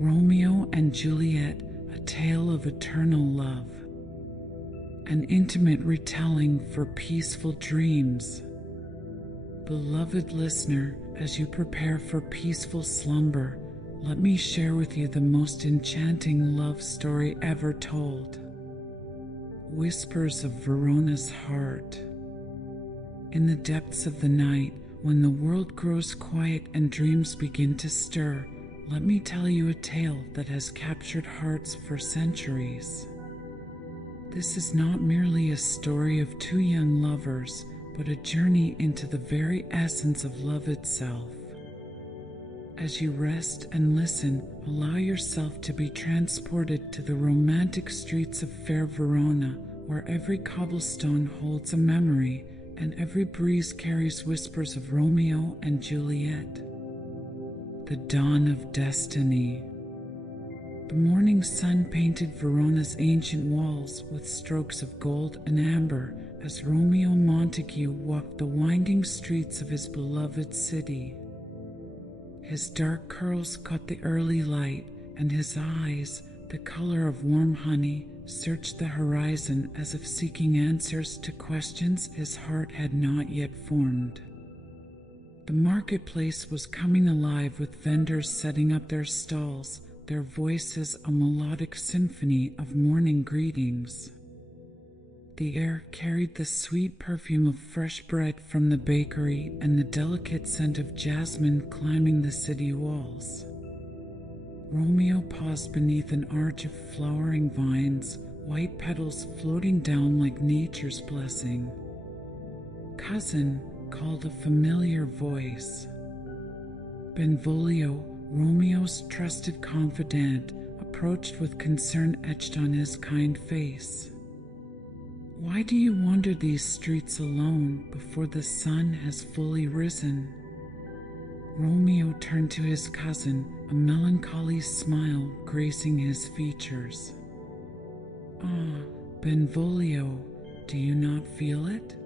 Romeo and Juliet, a tale of eternal love. An intimate retelling for peaceful dreams. Beloved listener, as you prepare for peaceful slumber, let me share with you the most enchanting love story ever told. Whispers of Verona's Heart. In the depths of the night, when the world grows quiet and dreams begin to stir, let me tell you a tale that has captured hearts for centuries. This is not merely a story of two young lovers, but a journey into the very essence of love itself. As you rest and listen, allow yourself to be transported to the romantic streets of fair Verona, where every cobblestone holds a memory and every breeze carries whispers of Romeo and Juliet. The dawn of destiny. The morning sun painted Verona's ancient walls with strokes of gold and amber as Romeo Montague walked the winding streets of his beloved city. His dark curls caught the early light, and his eyes, the color of warm honey, searched the horizon as if seeking answers to questions his heart had not yet formed. The marketplace was coming alive with vendors setting up their stalls, their voices a melodic symphony of morning greetings. The air carried the sweet perfume of fresh bread from the bakery and the delicate scent of jasmine climbing the city walls. Romeo paused beneath an arch of flowering vines, white petals floating down like nature's blessing. "Cousin," called a familiar voice. Benvolio, Romeo's trusted confidant, approached with concern etched on his kind face. "Why do you wander these streets alone before the sun has fully risen?" Romeo turned to his cousin, a melancholy smile gracing his features. "Ah, Benvolio, do you not feel it?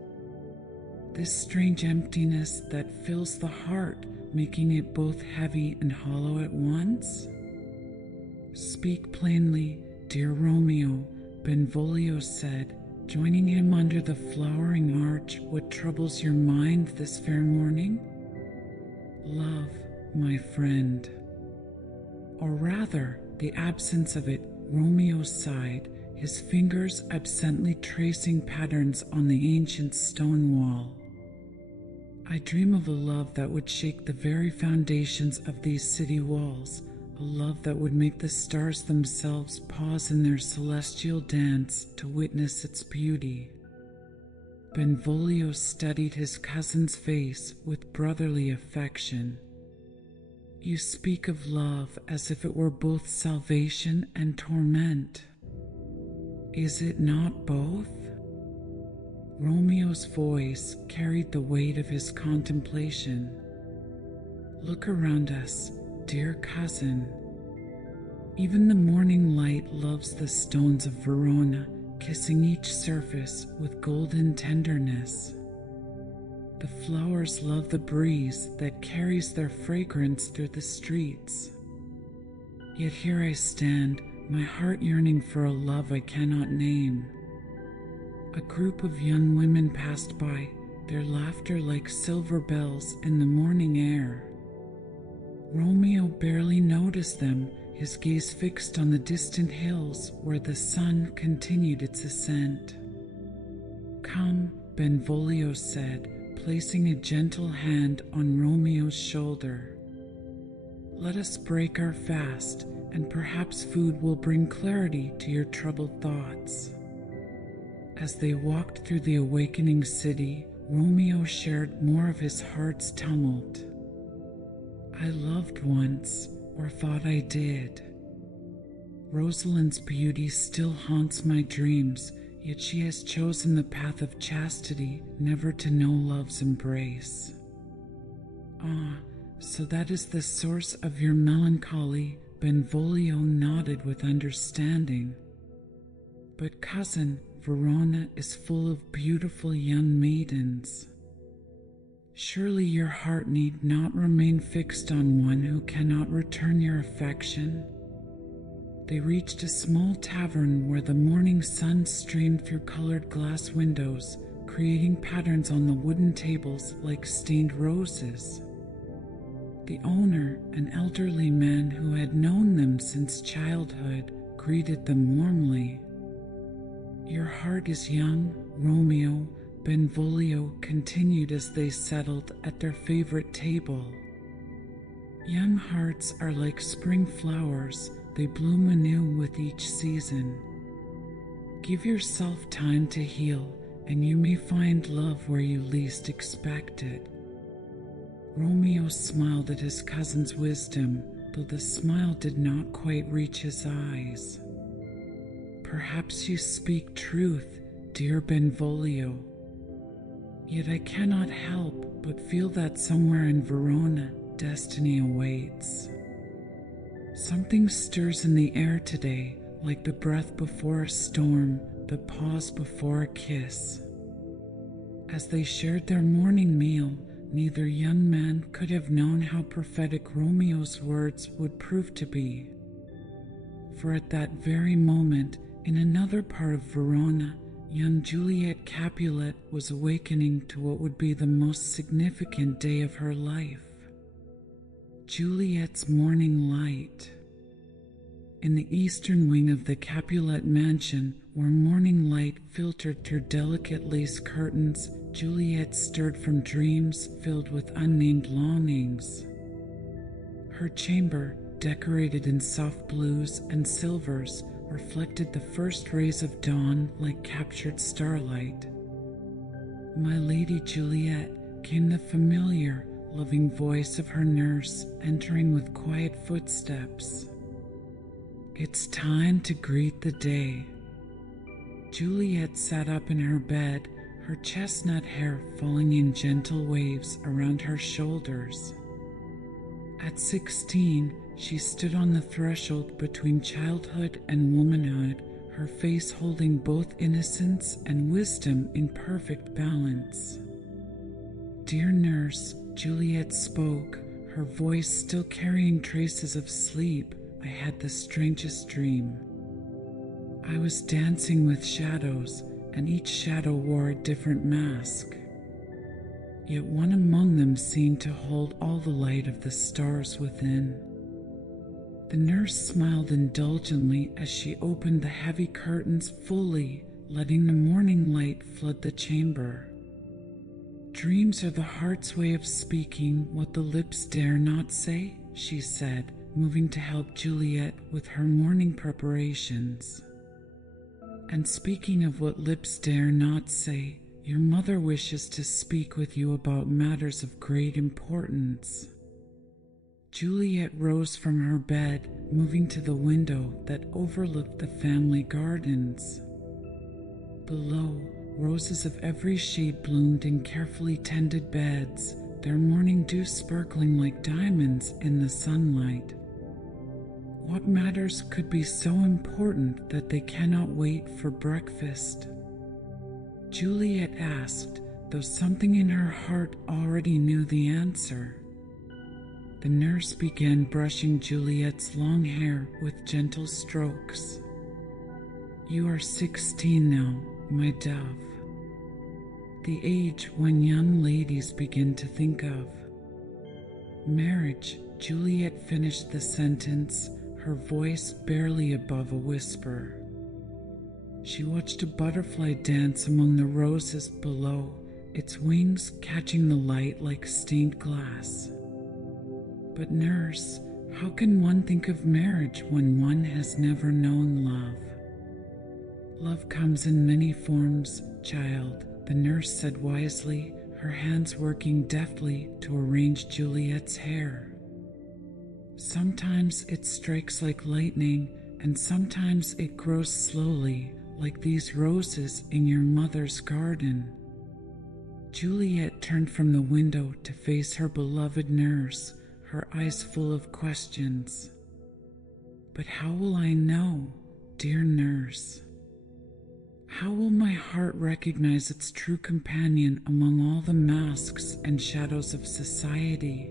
This strange emptiness that fills the heart, making it both heavy and hollow at once?" "Speak plainly, dear Romeo," Benvolio said, joining him under the flowering arch. "What troubles your mind this fair morning?" "Love, my friend." "Or rather, the absence of it," Romeo sighed, his fingers absently tracing patterns on the ancient stone wall. "I dream of a love that would shake the very foundations of these city walls, a love that would make the stars themselves pause in their celestial dance to witness its beauty." Benvolio studied his cousin's face with brotherly affection. "You speak of love as if it were both salvation and torment. Is it not both?" Romeo's voice carried the weight of his contemplation. "Look around us, dear cousin. Even the morning light loves the stones of Verona, kissing each surface with golden tenderness. The flowers love the breeze that carries their fragrance through the streets. Yet here I stand, my heart yearning for a love I cannot name." A group of young women passed by, their laughter like silver bells in the morning air. Romeo barely noticed them, his gaze fixed on the distant hills where the sun continued its ascent. "Come," Benvolio said, placing a gentle hand on Romeo's shoulder. "Let us break our fast, and perhaps food will bring clarity to your troubled thoughts." As they walked through the awakening city, Romeo shared more of his heart's tumult. "I loved once, or thought I did. Rosalind's beauty still haunts my dreams, yet she has chosen the path of chastity, never to know love's embrace." "Ah, so that is the source of your melancholy," Benvolio nodded with understanding. "But cousin, Verona is full of beautiful young maidens. Surely your heart need not remain fixed on one who cannot return your affection." They reached a small tavern where the morning sun streamed through colored glass windows, creating patterns on the wooden tables like stained roses. The owner, an elderly man who had known them since childhood, greeted them warmly. "Your heart is young, Romeo," Benvolio continued as they settled at their favorite table. "Young hearts are like spring flowers, they bloom anew with each season. Give yourself time to heal, and you may find love where you least expect it." Romeo smiled at his cousin's wisdom, though the smile did not quite reach his eyes. "Perhaps you speak truth, dear Benvolio. Yet I cannot help but feel that somewhere in Verona, destiny awaits. Something stirs in the air today, like the breath before a storm, the pause before a kiss." As they shared their morning meal, neither young man could have known how prophetic Romeo's words would prove to be. For at that very moment, in another part of Verona, young Juliet Capulet was awakening to what would be the most significant day of her life. Juliet's morning light. In the eastern wing of the Capulet mansion, where morning light filtered through delicate lace curtains, Juliet stirred from dreams filled with unnamed longings. Her chamber, decorated in soft blues and silvers, reflected the first rays of dawn like captured starlight. "My Lady Juliet," came the familiar, loving voice of her nurse, entering with quiet footsteps. "It's time to greet the day." Juliet sat up in her bed, her chestnut hair falling in gentle waves around her shoulders. At 16, she stood on the threshold between childhood and womanhood, her face holding both innocence and wisdom in perfect balance. "Dear nurse," Juliet spoke, her voice still carrying traces of sleep, "I had the strangest dream. I was dancing with shadows, and each shadow wore a different mask. Yet one among them seemed to hold all the light of the stars within." The nurse smiled indulgently as she opened the heavy curtains fully, letting the morning light flood the chamber. "Dreams are the heart's way of speaking what the lips dare not say," she said, moving to help Juliet with her morning preparations. "And speaking of what lips dare not say, your mother wishes to speak with you about matters of great importance." Juliet rose from her bed, moving to the window that overlooked the family gardens. Below, roses of every shade bloomed in carefully tended beds, their morning dew sparkling like diamonds in the sunlight. What matters could be so important that they cannot wait for breakfast? Juliet asked, though something in her heart already knew the answer. The nurse began brushing Juliet's long hair with gentle strokes. "You are 16 now, my dove. The age when young ladies begin to think of marriage." Juliet finished the sentence, her voice barely above a whisper. She watched a butterfly dance among the roses below, its wings catching the light like stained glass. "But nurse, how can one think of marriage when one has never known love?" "Love comes in many forms, child," the nurse said wisely, her hands working deftly to arrange Juliet's hair. "Sometimes it strikes like lightning, and sometimes it grows slowly, like these roses in your mother's garden." Juliet turned from the window to face her beloved nurse, her eyes full of questions. "But how will I know, dear nurse? How will my heart recognize its true companion among all the masks and shadows of society?"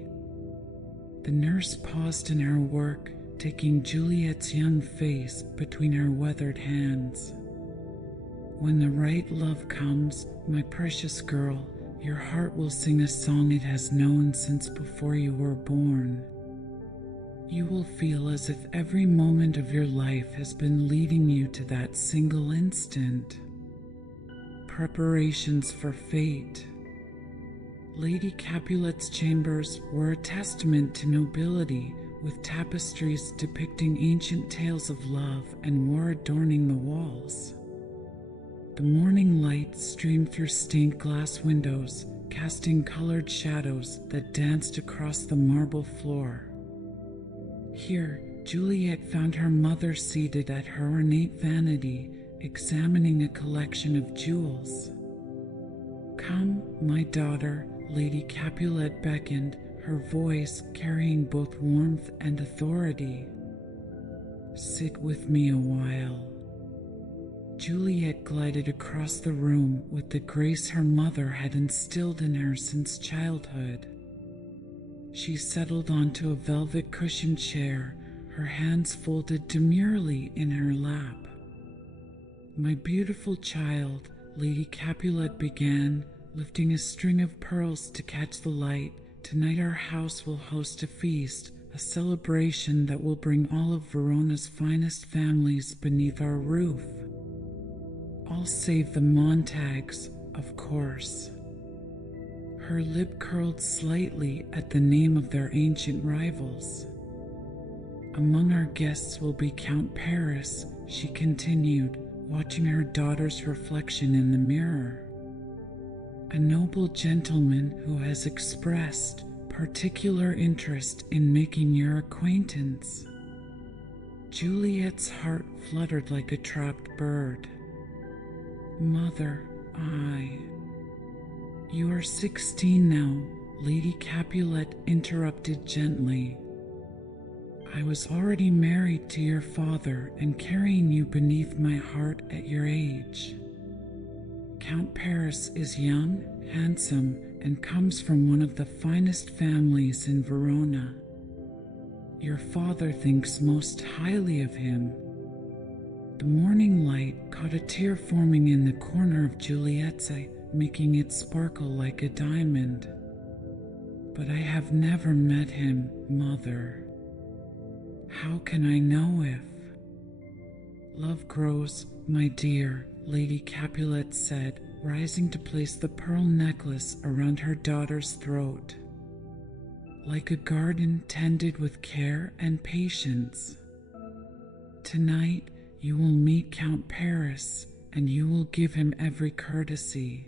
The nurse paused in her work, taking Juliet's young face between her weathered hands. When the right love comes, my precious girl, your heart will sing a song it has known since before you were born. You will feel as if every moment of your life has been leading you to that single instant. Preparations for fate. Lady Capulet's chambers were a testament to nobility, with tapestries depicting ancient tales of love and war adorning the walls. The morning light streamed through stained glass windows, casting colored shadows that danced across the marble floor. Here, Juliet found her mother seated at her ornate vanity, examining a collection of jewels. "Come, my daughter," Lady Capulet beckoned, her voice carrying both warmth and authority. "Sit with me a while." Juliet glided across the room with the grace her mother had instilled in her since childhood. She settled onto a velvet cushioned chair, her hands folded demurely in her lap. "My beautiful child," Lady Capulet began, lifting a string of pearls to catch the light, "tonight our house will host a feast, a celebration that will bring all of Verona's finest families beneath our roof. All save the Montagues, of course." Her lip curled slightly at the name of their ancient rivals. "Among our guests will be Count Paris," she continued, watching her daughter's reflection in the mirror. "A noble gentleman who has expressed particular interest in making your acquaintance." Juliet's heart fluttered like a trapped bird. "Mother, You are 16 now," Lady Capulet interrupted gently. "I was already married to your father and carrying you beneath my heart at your age. Count Paris is young, handsome, and comes from one of the finest families in Verona. Your father thinks most highly of him." The morning light caught a tear forming in the corner of Juliet's eye, making it sparkle like a diamond. "But I have never met him, Mother. How can I know if—" "Love grows, my dear," Lady Capulet said, rising to place the pearl necklace around her daughter's throat. "Like a garden tended with care and patience. Tonight you will meet Count Paris, and you will give him every courtesy.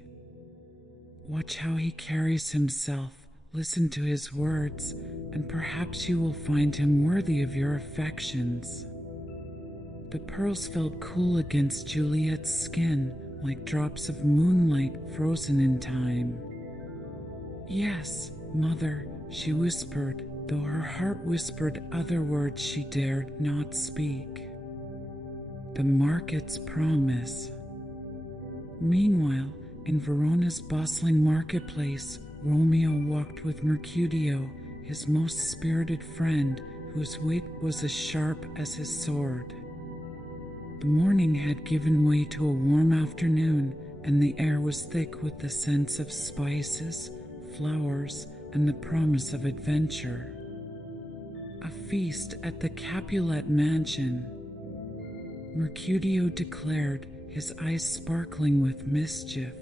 Watch how he carries himself, listen to his words, and perhaps you will find him worthy of your affections." The pearls felt cool against Juliet's skin, like drops of moonlight frozen in time. "Yes, Mother," she whispered, though her heart whispered other words she dared not speak. "The market's promise." Meanwhile, in Verona's bustling marketplace, Romeo walked with Mercutio, his most spirited friend, whose wit was as sharp as his sword. The morning had given way to a warm afternoon, and the air was thick with the scents of spices, flowers, and the promise of adventure. A feast at the Capulet mansion. Mercutio declared, his eyes sparkling with mischief.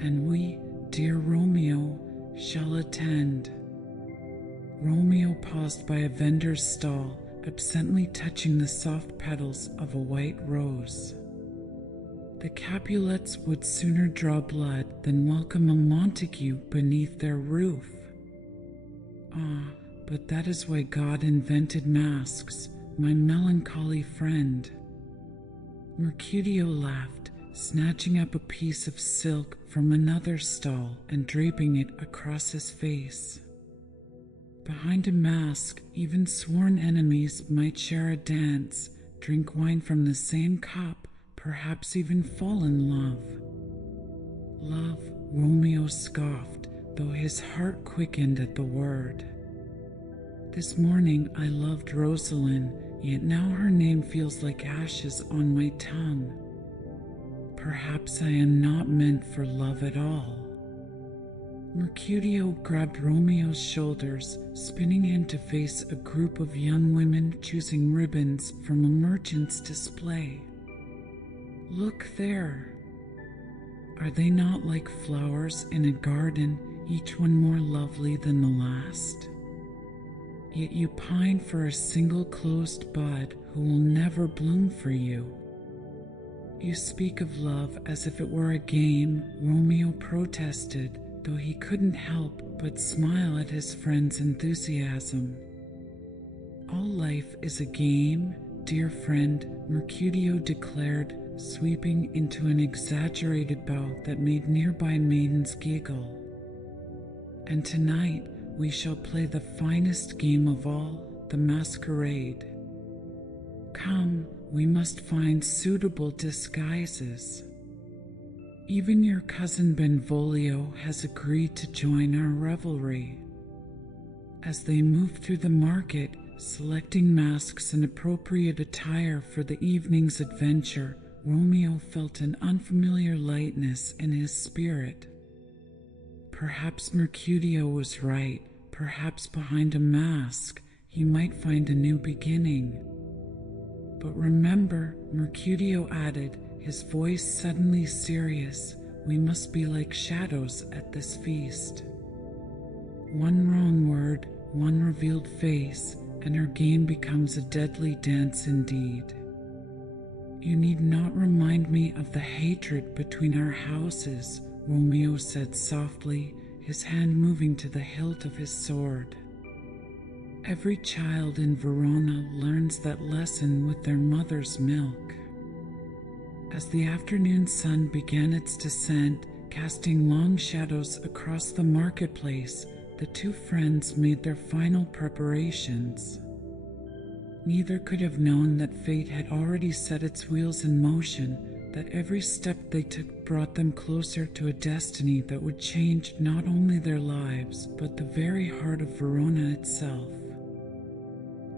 "And we, dear Romeo, shall attend." Romeo paused by a vendor's stall, absently touching the soft petals of a white rose. The Capulets would sooner draw blood than welcome a Montague beneath their roof. "Ah, but that is why God invented masks, my melancholy friend." Mercutio laughed, snatching up a piece of silk from another stall and draping it across his face. Behind a mask, even sworn enemies might share a dance, drink wine from the same cup, perhaps even fall in love. "Love," Romeo scoffed, though his heart quickened at the word. This morning I loved Rosalind, yet now her name feels like ashes on my tongue. Perhaps I am not meant for love at all. Mercutio grabbed Romeo's shoulders, spinning him to face a group of young women choosing ribbons from a merchant's display. Look there. Are they not like flowers in a garden, each one more lovely than the last? Yet you pine for a single closed bud who will never bloom for you. You speak of love as if it were a game, Romeo protested, though he couldn't help but smile at his friend's enthusiasm. All life is a game, dear friend, Mercutio declared, sweeping into an exaggerated bow that made nearby maidens giggle. And tonight we shall play the finest game of all, the masquerade. Come, we must find suitable disguises. Even your cousin Benvolio has agreed to join our revelry. As they moved through the market, selecting masks and appropriate attire for the evening's adventure, Romeo felt an unfamiliar lightness in his spirit. Perhaps Mercutio was right. Perhaps behind a mask, he might find a new beginning. But remember, Mercutio added, his voice suddenly serious, we must be like shadows at this feast. One wrong word, one revealed face, and our game becomes a deadly dance indeed. You need not remind me of the hatred between our houses, Romeo said softly, his hand moving to the hilt of his sword. Every child in Verona learns that lesson with their mother's milk. As the afternoon sun began its descent, casting long shadows across the marketplace, the two friends made their final preparations. Neither could have known that fate had already set its wheels in motion, that every step they took brought them closer to a destiny that would change not only their lives, but the very heart of Verona itself.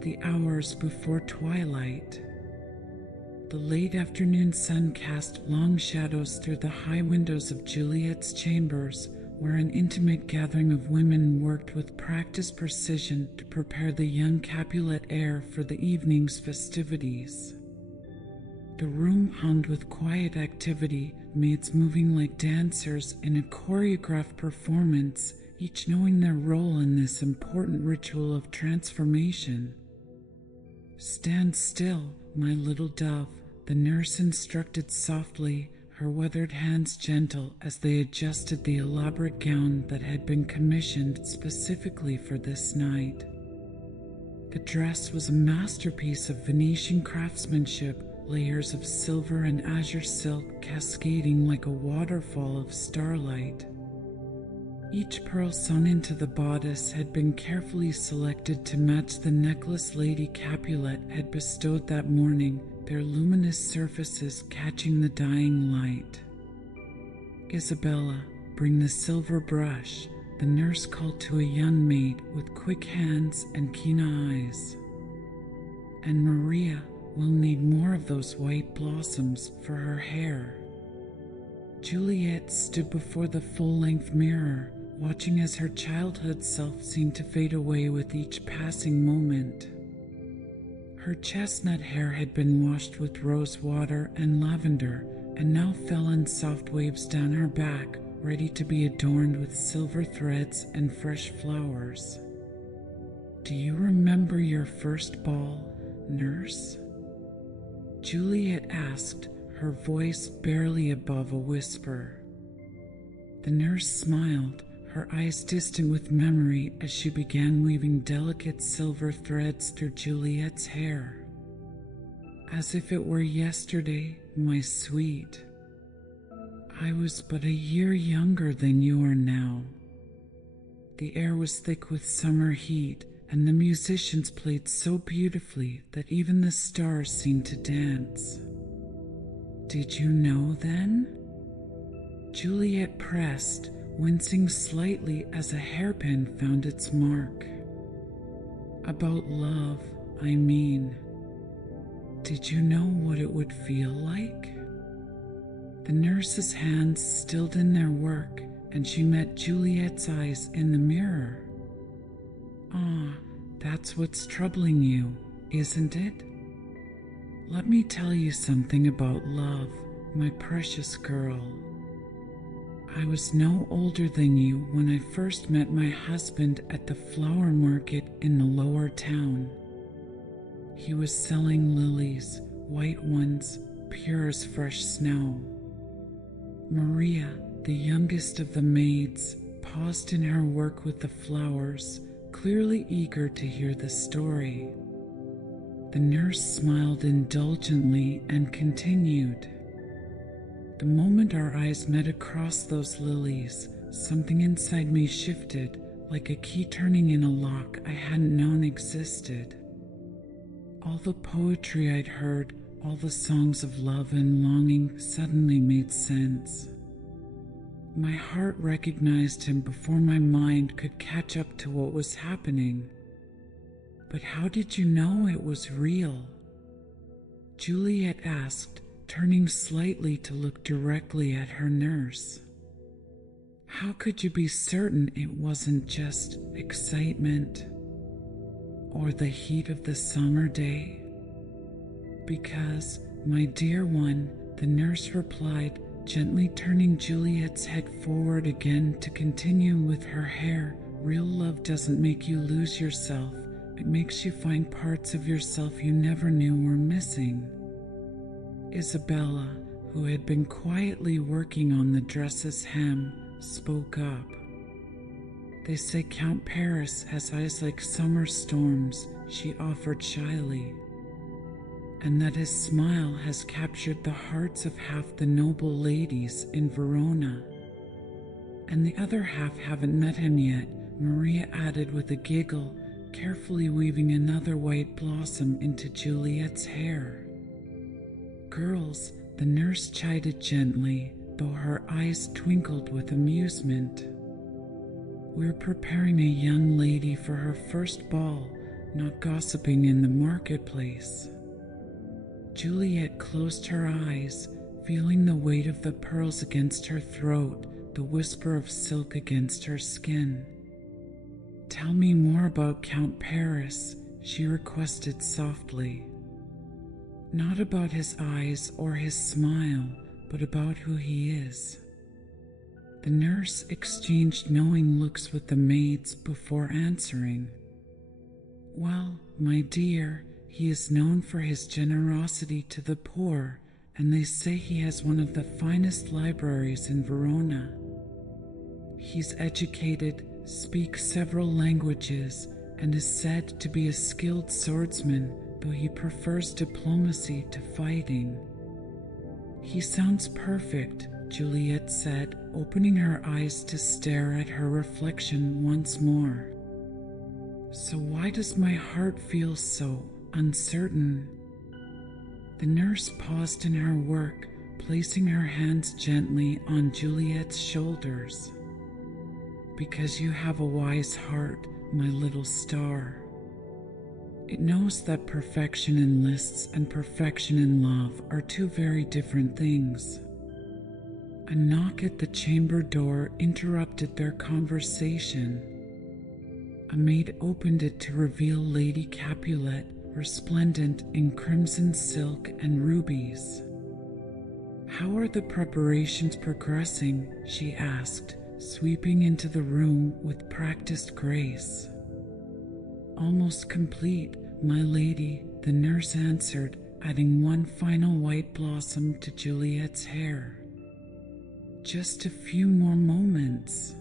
The hours before twilight. The late afternoon sun cast long shadows through the high windows of Juliet's chambers, where an intimate gathering of women worked with practiced precision to prepare the young Capulet heir for the evening's festivities. The room hummed with quiet activity, maids moving like dancers in a choreographed performance, each knowing their role in this important ritual of transformation. Stand still, my little dove, the nurse instructed softly, her weathered hands gentle as they adjusted the elaborate gown that had been commissioned specifically for this night. The dress was a masterpiece of Venetian craftsmanship, layers of silver and azure silk cascading like a waterfall of starlight. Each pearl sewn into the bodice had been carefully selected to match the necklace Lady Capulet had bestowed that morning, their luminous surfaces catching the dying light. Isabella, bring the silver brush, the nurse called to a young maid with quick hands and keen eyes. And Maria will need more of those white blossoms for her hair. Juliet stood before the full-length mirror, watching as her childhood self seemed to fade away with each passing moment. Her chestnut hair had been washed with rose water and lavender, and now fell in soft waves down her back, ready to be adorned with silver threads and fresh flowers. Do you remember your first ball, nurse? Juliet asked, her voice barely above a whisper. The nurse smiled, her eyes distant with memory as she began weaving delicate silver threads through Juliet's hair. As if it were yesterday, my sweet. I was but a year younger than you are now. The air was thick with summer heat, and the musicians played so beautifully that even the stars seemed to dance. Did you know then? Juliet pressed, wincing slightly as a hairpin found its mark. About love, I mean. Did you know what it would feel like? The nurse's hands stilled in their work, and she met Juliet's eyes in the mirror. Ah, that's what's troubling you, isn't it? Let me tell you something about love, my precious girl. I was no older than you when I first met my husband at the flower market in the lower town. He was selling lilies, white ones, pure as fresh snow. Maria, the youngest of the maids, paused in her work with the flowers, clearly eager to hear the story. The nurse smiled indulgently and continued. The moment our eyes met across those lilies, something inside me shifted, like a key turning in a lock I hadn't known existed. All the poetry I'd heard, all the songs of love and longing suddenly made sense. My heart recognized him before my mind could catch up to what was happening. But how did you know it was real? Juliet asked, turning slightly to look directly at her nurse. How could you be certain it wasn't just excitement or the heat of the summer day? Because, my dear one, the nurse replied, gently turning Juliet's head forward again to continue with her hair, real love doesn't make you lose yourself. It makes you find parts of yourself you never knew were missing. Isabella, who had been quietly working on the dress's hem, spoke up. They say Count Paris has eyes like summer storms, she offered shyly, and that his smile has captured the hearts of half the noble ladies in Verona. And the other half haven't met him yet, Maria added with a giggle, carefully weaving another white blossom into Juliet's hair. Girls, the nurse chided gently, though her eyes twinkled with amusement. We're preparing a young lady for her first ball, not gossiping in the marketplace. Juliet closed her eyes, feeling the weight of the pearls against her throat, the whisper of silk against her skin. Tell me more about Count Paris, she requested softly. Not about his eyes or his smile, but about who he is. The nurse exchanged knowing looks with the maids before answering. Well, my dear, he is known for his generosity to the poor, and they say he has one of the finest libraries in Verona. He's educated, speaks several languages, and is said to be a skilled swordsman, though he prefers diplomacy to fighting. He sounds perfect, Juliet said, opening her eyes to stare at her reflection once more. So why does my heart feel so uncertain? The nurse paused in her work, placing her hands gently on Juliet's shoulders. Because you have a wise heart, my little star. It knows that perfection in lists and perfection in love are two very different things. A knock at the chamber door interrupted their conversation. A maid opened it to reveal Lady Capulet, resplendent in crimson silk and rubies. How are the preparations progressing? She asked, sweeping into the room with practiced grace. Almost complete, my lady, the nurse answered, adding one final white blossom to Juliet's hair. Just a few more moments.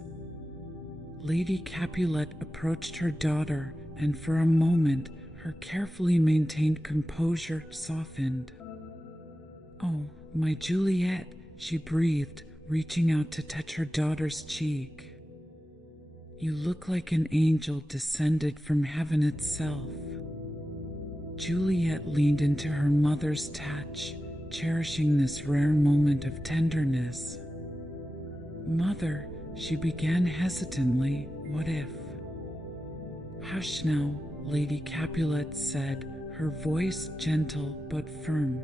Lady Capulet approached her daughter, and for a moment, her carefully maintained composure softened. Oh, my Juliet, she breathed, reaching out to touch her daughter's cheek. You look like an angel descended from heaven itself. Juliet leaned into her mother's touch, cherishing this rare moment of tenderness. Mother, she began hesitantly, what if? Hush now, Lady Capulet said, her voice gentle but firm.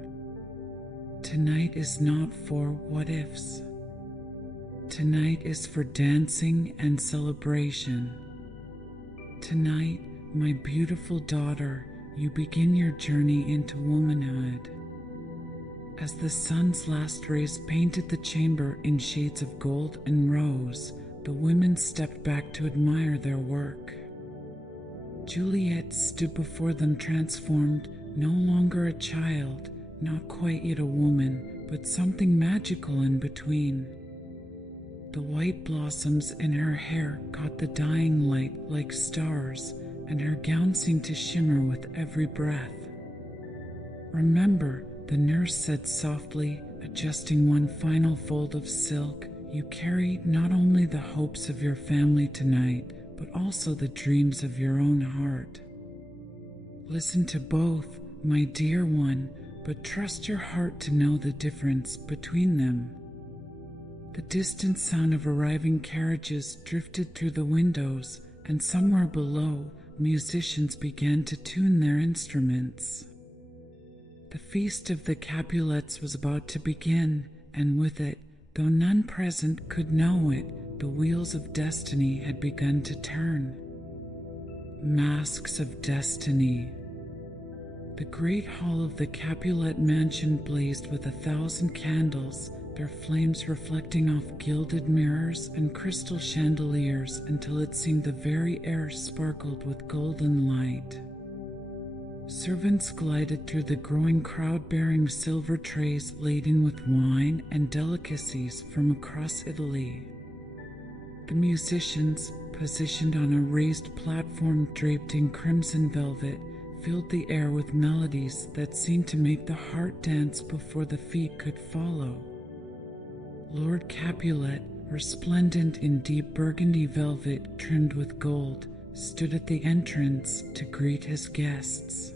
Tonight is not for what-ifs. Tonight is for dancing and celebration. Tonight, my beautiful daughter, you begin your journey into womanhood. As the sun's last rays painted the chamber in shades of gold and rose, the women stepped back to admire their work. Juliet stood before them transformed, no longer a child, not quite yet a woman, but something magical in between. The white blossoms in her hair caught the dying light like stars, and her gown seemed to shimmer with every breath. Remember, the nurse said softly, adjusting one final fold of silk, you carry not only the hopes of your family tonight, but also the dreams of your own heart. Listen to both, my dear one, but trust your heart to know the difference between them. The distant sound of arriving carriages drifted through the windows, and somewhere below, musicians began to tune their instruments. The feast of the Capulets was about to begin, and with it, though none present could know it, the wheels of destiny had begun to turn. Masks of destiny. The great hall of the Capulet mansion blazed with 1,000 candles, their flames reflecting off gilded mirrors and crystal chandeliers until it seemed the very air sparkled with golden light. Servants glided through the growing crowd bearing silver trays laden with wine and delicacies from across Italy. The musicians, positioned on a raised platform draped in crimson velvet, filled the air with melodies that seemed to make the heart dance before the feet could follow. Lord Capulet, resplendent in deep burgundy velvet trimmed with gold, stood at the entrance to greet his guests.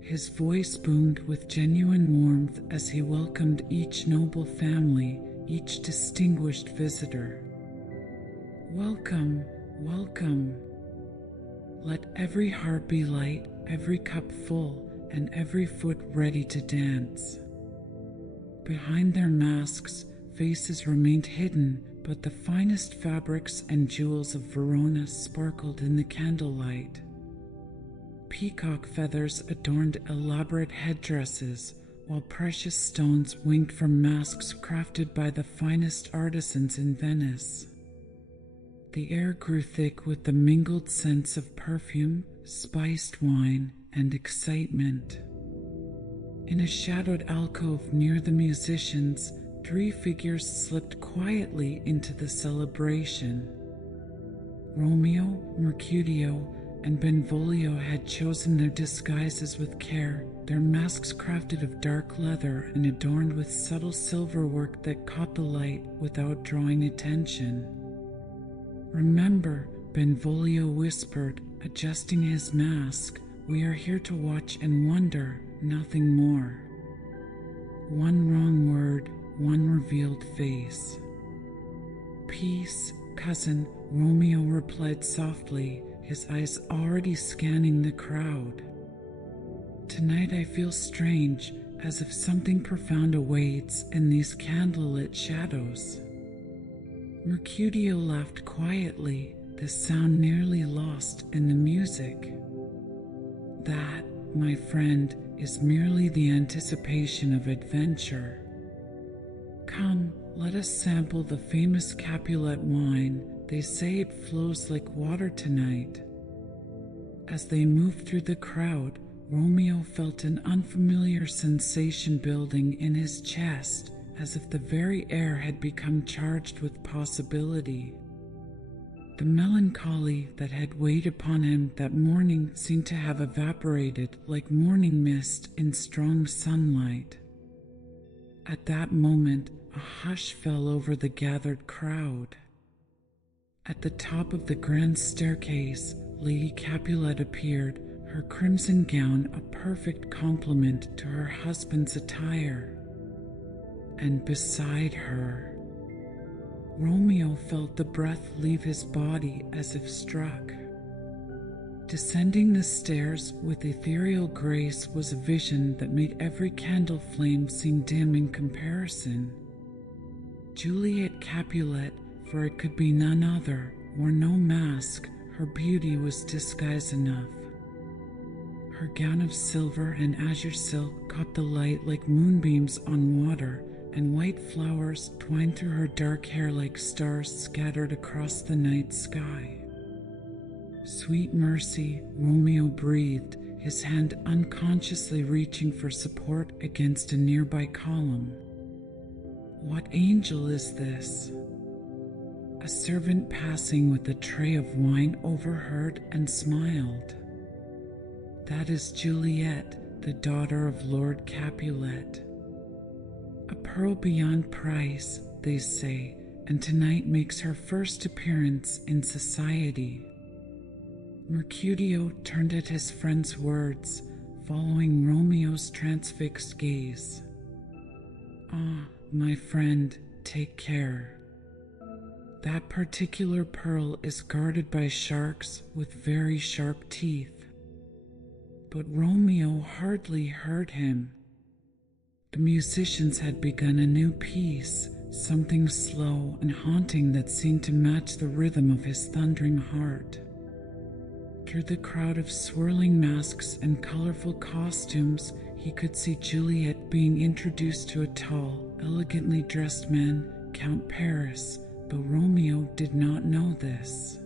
His voice boomed with genuine warmth as he welcomed each noble family, each distinguished visitor. Welcome, welcome. Let every heart be light, every cup full, and every foot ready to dance. Behind their masks, faces remained hidden, but the finest fabrics and jewels of Verona sparkled in the candlelight. Peacock feathers adorned elaborate headdresses, while precious stones winked from masks crafted by the finest artisans in Venice. The air grew thick with the mingled scents of perfume, spiced wine, and excitement. In a shadowed alcove near the musicians, 3 figures slipped quietly into the celebration. Romeo, Mercutio, and Benvolio had chosen their disguises with care, their masks crafted of dark leather and adorned with subtle silver work that caught the light without drawing attention. Remember, Benvolio whispered, adjusting his mask, we are here to watch and wonder, nothing more. One wrong word, one revealed face. Peace, cousin, Romeo replied softly, his eyes already scanning the crowd. Tonight I feel strange, as if something profound awaits in these candlelit shadows. Mercutio laughed quietly, the sound nearly lost in the music. That, my friend, is merely the anticipation of adventure. Come, let us sample the famous Capulet wine. They say it flows like water tonight. As they moved through the crowd, Romeo felt an unfamiliar sensation building in his chest, as if the very air had become charged with possibility. The melancholy that had weighed upon him that morning seemed to have evaporated like morning mist in strong sunlight. At that moment, a hush fell over the gathered crowd. At the top of the grand staircase, Lady Capulet appeared, her crimson gown a perfect complement to her husband's attire. And beside her, Romeo felt the breath leave his body as if struck. Descending the stairs with ethereal grace was a vision that made every candle flame seem dim in comparison. Juliet Capulet, for it could be none other, wore no mask, her beauty was disguise enough. Her gown of silver and azure silk caught the light like moonbeams on water, and white flowers twined through her dark hair like stars scattered across the night sky. Sweet mercy, Romeo breathed, his hand unconsciously reaching for support against a nearby column. What angel is this? A servant passing with a tray of wine overheard and smiled. That is Juliet, the daughter of Lord Capulet. A pearl beyond price, they say, and tonight makes her first appearance in society. Mercutio turned at his friend's words, following Romeo's transfixed gaze. Ah, my friend, take care. That particular pearl is guarded by sharks with very sharp teeth. But Romeo hardly heard him. The musicians had begun a new piece, something slow and haunting that seemed to match the rhythm of his thundering heart. Through the crowd of swirling masks and colorful costumes, he could see Juliet being introduced to a tall, elegantly dressed man, Count Paris, but Romeo did not know this.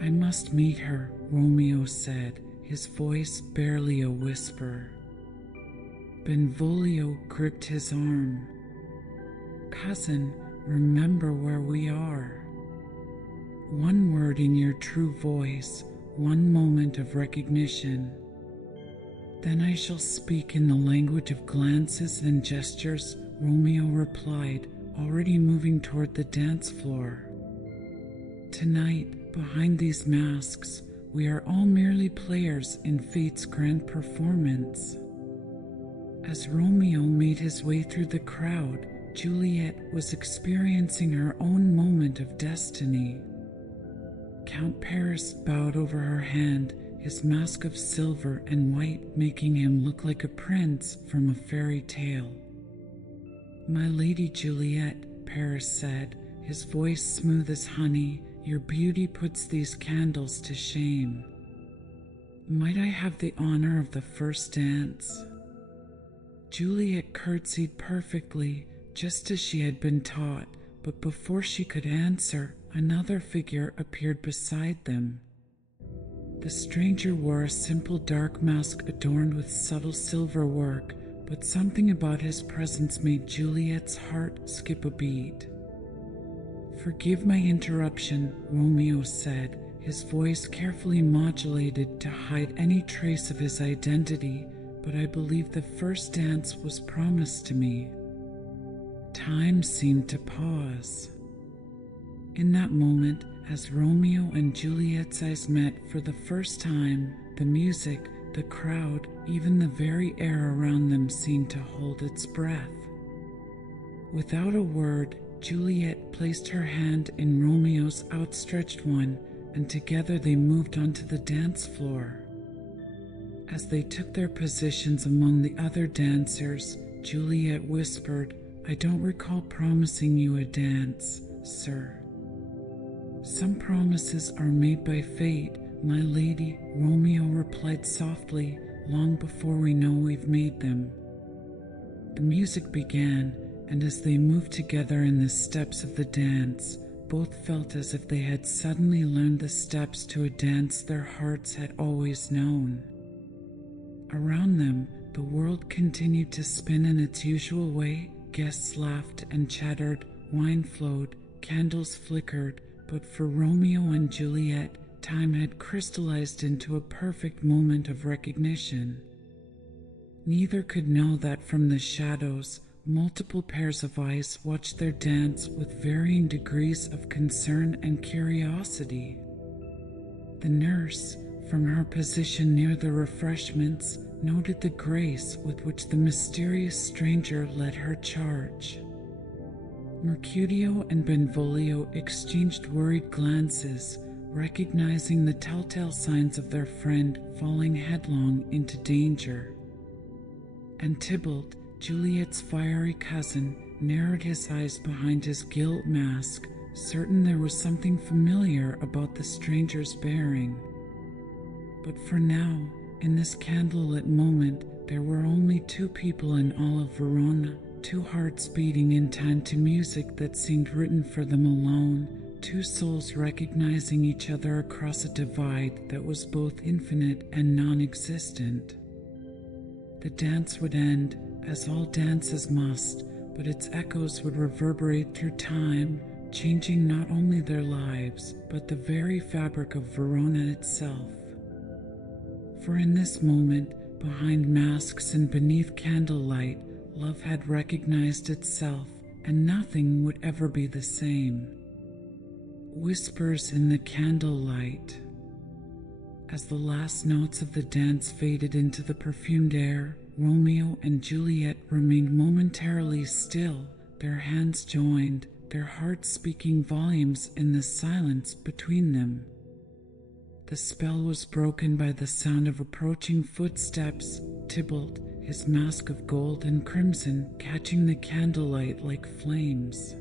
I must meet her, Romeo said, his voice barely a whisper. Benvolio gripped his arm. Cousin, remember where we are. One word in your true voice, one moment of recognition. Then I shall speak in the language of glances and gestures, Romeo replied, already moving toward the dance floor. Tonight, behind these masks, we are all merely players in fate's grand performance. As Romeo made his way through the crowd, Juliet was experiencing her own moment of destiny. Count Paris bowed over her hand, his mask of silver and white making him look like a prince from a fairy tale. My lady Juliet, Paris said, his voice smooth as honey, your beauty puts these candles to shame. Might I have the honor of the first dance? Juliet curtsied perfectly, just as she had been taught, but before she could answer, another figure appeared beside them. The stranger wore a simple dark mask adorned with subtle silver work, but something about his presence made Juliet's heart skip a beat. Forgive my interruption, Romeo said, his voice carefully modulated to hide any trace of his identity, but I believe the first dance was promised to me. Time seemed to pause. In that moment, as Romeo and Juliet's eyes met for the first time, the music, the crowd, even the very air around them seemed to hold its breath. Without a word, Juliet placed her hand in Romeo's outstretched one, and together they moved onto the dance floor. As they took their positions among the other dancers, Juliet whispered, I don't recall promising you a dance, sir. Some promises are made by fate, my lady, Romeo replied softly, long before we know we've made them. The music began, and as they moved together in the steps of the dance, both felt as if they had suddenly learned the steps to a dance their hearts had always known. Around them, the world continued to spin in its usual way. Guests laughed and chattered, wine flowed, candles flickered, but for Romeo and Juliet, time had crystallized into a perfect moment of recognition. Neither could know that from the shadows, multiple pairs of eyes watched their dance with varying degrees of concern and curiosity. The nurse, from her position near the refreshments, noted the grace with which the mysterious stranger led her charge. Mercutio and Benvolio exchanged worried glances, recognizing the telltale signs of their friend falling headlong into danger. And Tybalt, Juliet's fiery cousin, narrowed his eyes behind his gilt mask, certain there was something familiar about the stranger's bearing. But for now, in this candlelit moment, there were only two people in all of Verona, two hearts beating in time to music that seemed written for them alone, two souls recognizing each other across a divide that was both infinite and non-existent. The dance would end, as all dances must, but its echoes would reverberate through time, changing not only their lives, but the very fabric of Verona itself. For in this moment, behind masks and beneath candlelight, love had recognized itself, and nothing would ever be the same. Whispers in the candlelight. As the last notes of the dance faded into the perfumed air, Romeo and Juliet remained momentarily still, their hands joined, their hearts speaking volumes in the silence between them. The spell was broken by the sound of approaching footsteps, Tybalt, his mask of gold and crimson, catching the candlelight like flames.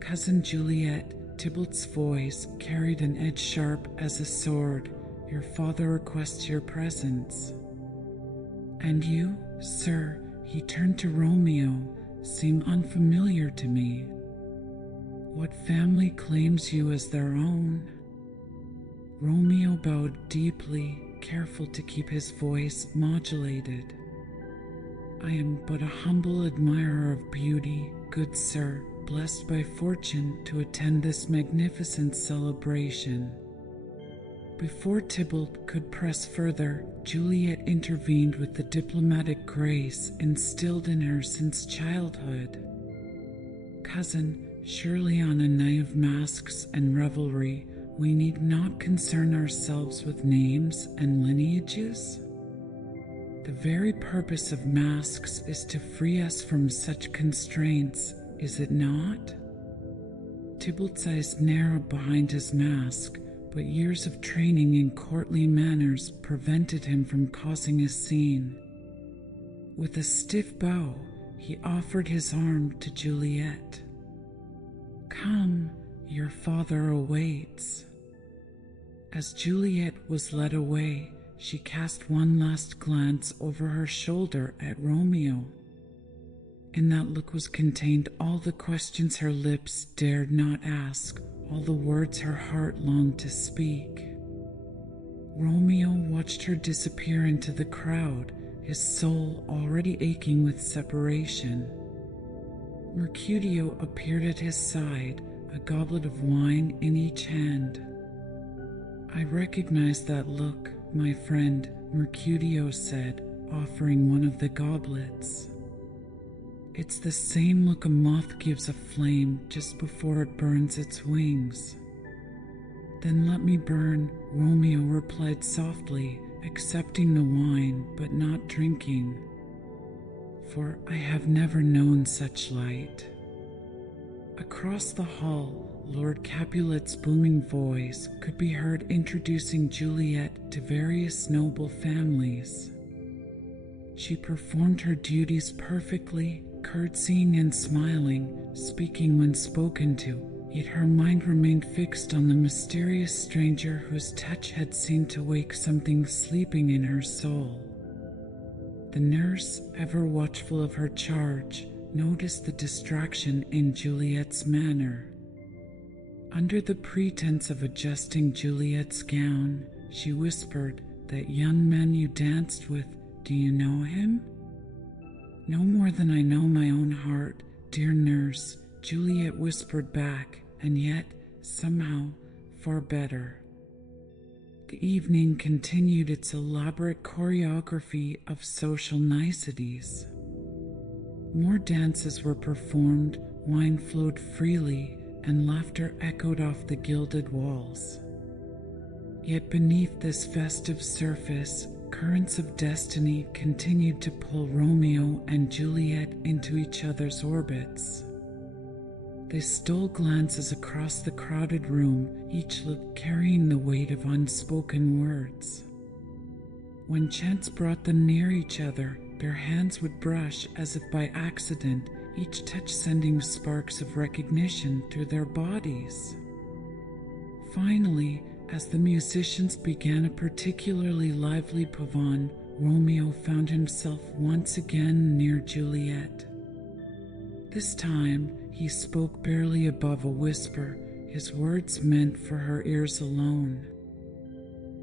Cousin Juliet, Tybalt's voice carried an edge sharp as a sword. Your father requests your presence. And you, sir, he turned to Romeo, seem unfamiliar to me. What family claims you as their own? Romeo bowed deeply, careful to keep his voice modulated. I am but a humble admirer of beauty, good sir, blessed by fortune to attend this magnificent celebration. Before Tybalt could press further, Juliet intervened with the diplomatic grace instilled in her since childhood. Cousin, surely on a night of masks and revelry, we need not concern ourselves with names and lineages? The very purpose of masks is to free us from such constraints, is it not? Tybalt's eyes narrowed behind his mask, but years of training in courtly manners prevented him from causing a scene. With a stiff bow, he offered his arm to Juliet. Come, your father awaits. As Juliet was led away, she cast one last glance over her shoulder at Romeo. In that look was contained all the questions her lips dared not ask, all the words her heart longed to speak. Romeo watched her disappear into the crowd, his soul already aching with separation. Mercutio appeared at his side, a goblet of wine in each hand. I recognize that look, my friend, Mercutio said, offering one of the goblets. It's the same look a moth gives a flame just before it burns its wings. Then let me burn, Romeo replied softly, accepting the wine but not drinking. For I have never known such light. Across the hall, Lord Capulet's booming voice could be heard introducing Juliet to various noble families. She performed her duties perfectly, curtsying and smiling, speaking when spoken to, yet her mind remained fixed on the mysterious stranger whose touch had seemed to wake something sleeping in her soul. The nurse, ever watchful of her charge, noticed the distraction in Juliet's manner. Under the pretense of adjusting Juliet's gown, she whispered, That young man you danced with, do you know him? No more than I know my own heart, dear nurse, Juliet whispered back, and yet, somehow, far better. The evening continued its elaborate choreography of social niceties. More dances were performed, wine flowed freely, and laughter echoed off the gilded walls. Yet beneath this festive surface, currents of destiny continued to pull Romeo and Juliet into each other's orbits. They stole glances across the crowded room, each look carrying the weight of unspoken words. When chance brought them near each other, their hands would brush as if by accident, each touch sending sparks of recognition through their bodies. Finally, as the musicians began a particularly lively pavane, Romeo found himself once again near Juliet. This time, he spoke barely above a whisper, his words meant for her ears alone.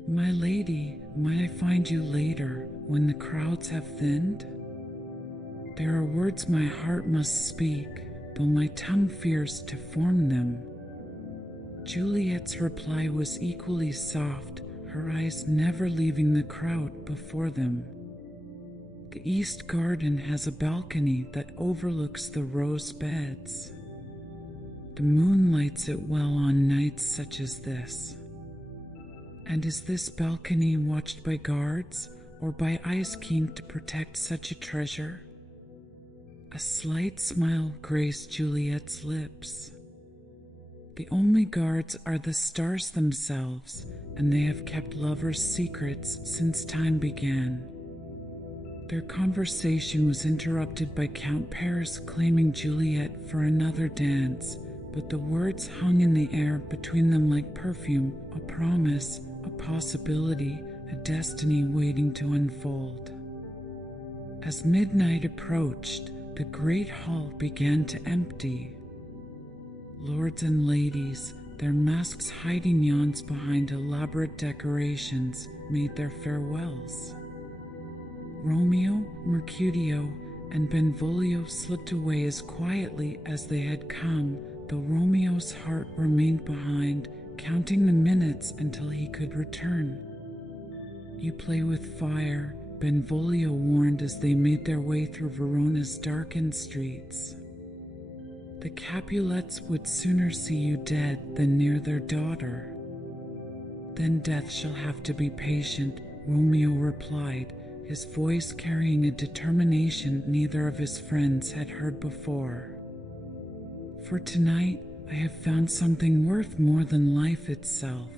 "My lady, might I find you later, when the crowds have thinned? There are words my heart must speak, though my tongue fears to form them." Juliet's reply was equally soft, her eyes never leaving the crowd before them. "The East Garden has a balcony that overlooks the rose beds. The moon lights it well on nights such as this. And is this balcony watched by guards, or by eyes keen to protect such a treasure?" A slight smile graced Juliet's lips. "The only guards are the stars themselves, and they have kept lovers' secrets since time began." Their conversation was interrupted by Count Paris claiming Juliet for another dance, but the words hung in the air between them like perfume, a promise, a possibility, a destiny waiting to unfold. As midnight approached, the great hall began to empty. Lords and ladies, their masks hiding yawns behind elaborate decorations, made their farewells. Romeo, Mercutio, and Benvolio slipped away as quietly as they had come, though Romeo's heart remained behind, counting the minutes until he could return. "You play with fire," Benvolio warned as they made their way through Verona's darkened streets. "The Capulets would sooner see you dead than near their daughter." "Then death shall have to be patient," Romeo replied, his voice carrying a determination neither of his friends had heard before. "For tonight, I have found something worth more than life itself."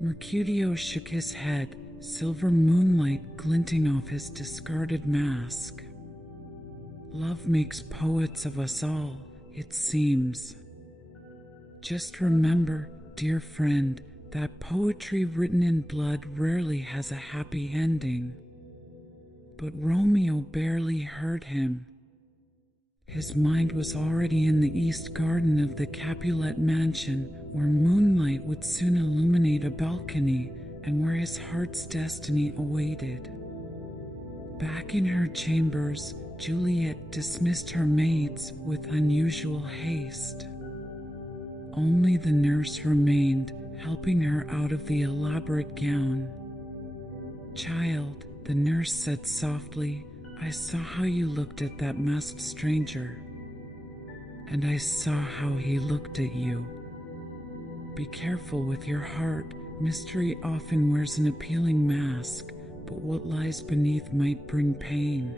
Mercutio shook his head, silver moonlight glinting off his discarded mask. "Love makes poets of us all, it seems. Just remember, dear friend, that poetry written in blood rarely has a happy ending." But Romeo barely heard him. His mind was already in the east garden of the Capulet mansion, where moonlight would soon illuminate a balcony and where his heart's destiny awaited. Back in her chambers, Juliet dismissed her maids with unusual haste. Only the nurse remained, helping her out of the elaborate gown. "Child," the nurse said softly, "I saw how you looked at that masked stranger, and I saw how he looked at you. Be careful with your heart. Mystery often wears an appealing mask, but what lies beneath might bring pain."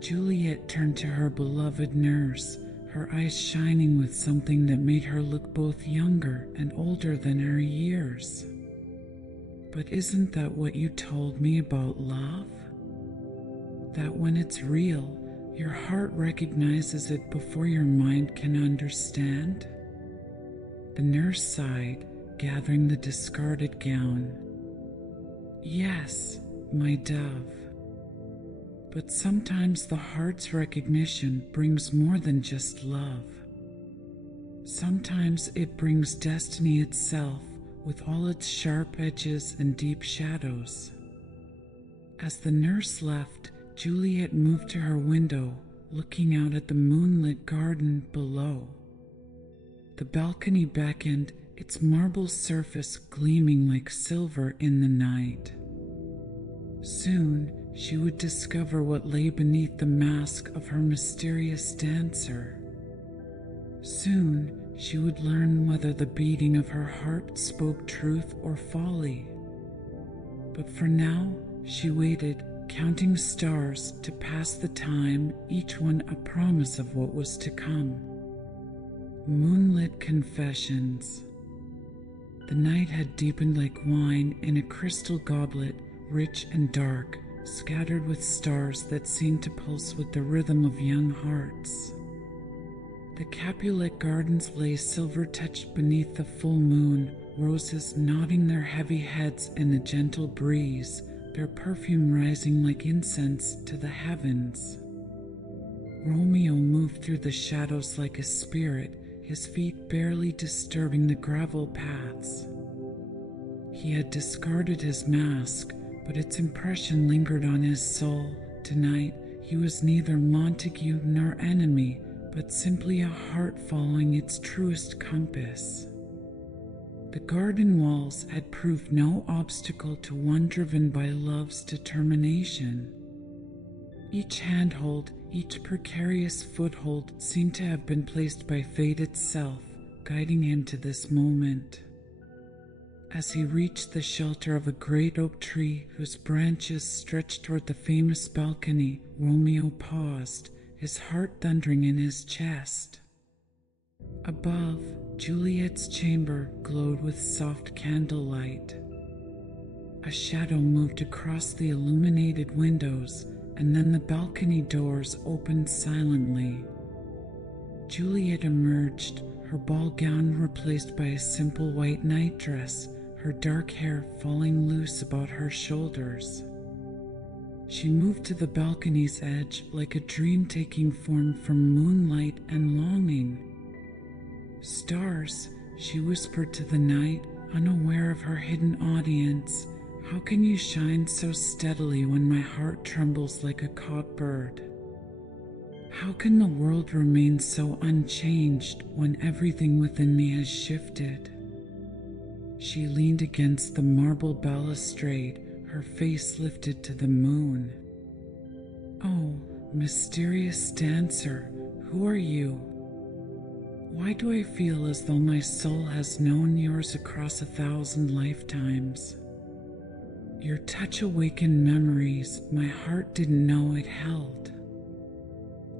Juliet turned to her beloved nurse, her eyes shining with something that made her look both younger and older than her years. "But isn't that what you told me about love? That when it's real, your heart recognizes it before your mind can understand?" The nurse sighed, gathering the discarded gown. "Yes, my dove. But sometimes the heart's recognition brings more than just love. Sometimes it brings destiny itself, with all its sharp edges and deep shadows." As the nurse left, Juliet moved to her window, looking out at the moonlit garden below. The balcony beckoned, its marble surface gleaming like silver in the night. Soon, she would discover what lay beneath the mask of her mysterious dancer. Soon, she would learn whether the beating of her heart spoke truth or folly. But for now, she waited, counting stars to pass the time, each one a promise of what was to come. Moonlit confessions. The night had deepened like wine in a crystal goblet, rich and dark, scattered with stars that seemed to pulse with the rhythm of young hearts. The Capulet gardens lay silver-touched beneath the full moon, roses nodding their heavy heads in a gentle breeze, their perfume rising like incense to the heavens. Romeo moved through the shadows like a spirit, his feet barely disturbing the gravel paths. He had discarded his mask, but its impression lingered on his soul. Tonight, he was neither Montague nor enemy, but simply a heart following its truest compass. The garden walls had proved no obstacle to one driven by love's determination. Each handhold, each precarious foothold seemed to have been placed by fate itself, guiding him to this moment. As he reached the shelter of a great oak tree whose branches stretched toward the famous balcony, Romeo paused, his heart thundering in his chest. Above, Juliet's chamber glowed with soft candlelight. A shadow moved across the illuminated windows, and then the balcony doors opened silently. Juliet emerged, her ball gown replaced by a simple white nightdress, her dark hair falling loose about her shoulders. She moved to the balcony's edge like a dream taking form from moonlight and longing. "Stars," she whispered to the night, unaware of her hidden audience, "how can you shine so steadily when my heart trembles like a caught bird? How can the world remain so unchanged when everything within me has shifted?" She leaned against the marble balustrade, her face lifted to the moon. "Oh, mysterious dancer, who are you? Why do I feel as though my soul has known yours across 1,000 lifetimes? Your touch awakened memories my heart didn't know it held."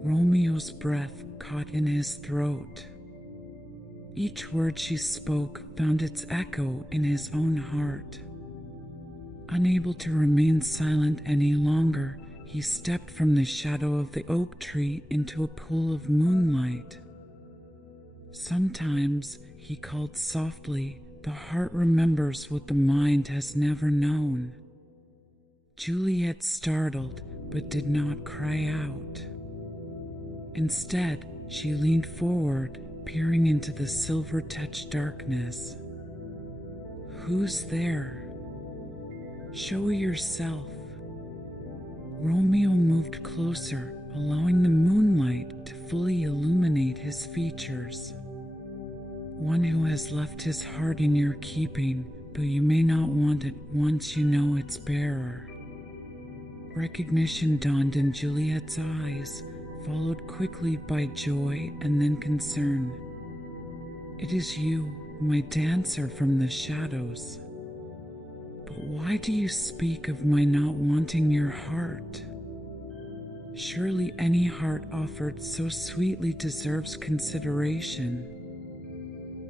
Romeo's breath caught in his throat. Each word she spoke found its echo in his own heart. Unable to remain silent any longer, he stepped from the shadow of the oak tree into a pool of moonlight. "Sometimes," he called softly, "the heart remembers what the mind has never known." Juliet startled, but did not cry out. Instead, she leaned forward, peering into the silver-touched darkness. "Who's there? Show yourself." Romeo moved closer, allowing the moonlight to fully illuminate his features. "One who has left his heart in your keeping, though you may not want it once you know its bearer." Recognition dawned in Juliet's eyes, followed quickly by joy and then concern. "It is you, my dancer from the shadows. But why do you speak of my not wanting your heart? Surely any heart offered so sweetly deserves consideration."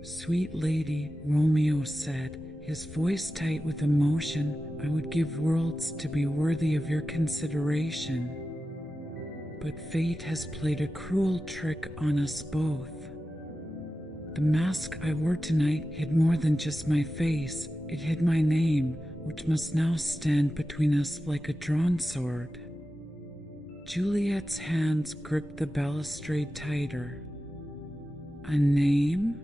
"Sweet lady," Romeo said, his voice tight with emotion, "I would give worlds to be worthy of your consideration. But fate has played a cruel trick on us both. The mask I wore tonight hid more than just my face. It hid my name, which must now stand between us like a drawn sword." Juliet's hands gripped the balustrade tighter. "A name?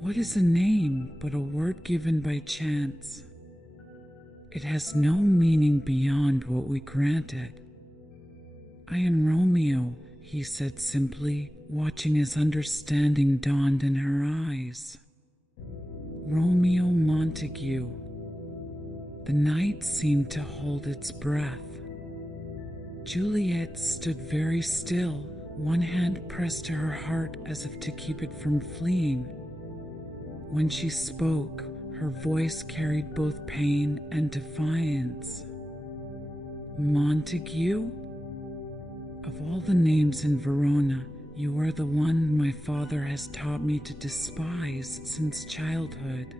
What is a name but a word given by chance? It has no meaning beyond what we grant it." "I am Romeo," he said simply, watching as understanding dawned in her eyes. "Romeo Montague." The night seemed to hold its breath. Juliet stood very still, one hand pressed to her heart as if to keep it from fleeing. When she spoke, her voice carried both pain and defiance. "Montague? Of all the names in Verona, You are the one my father has taught me to despise since childhood.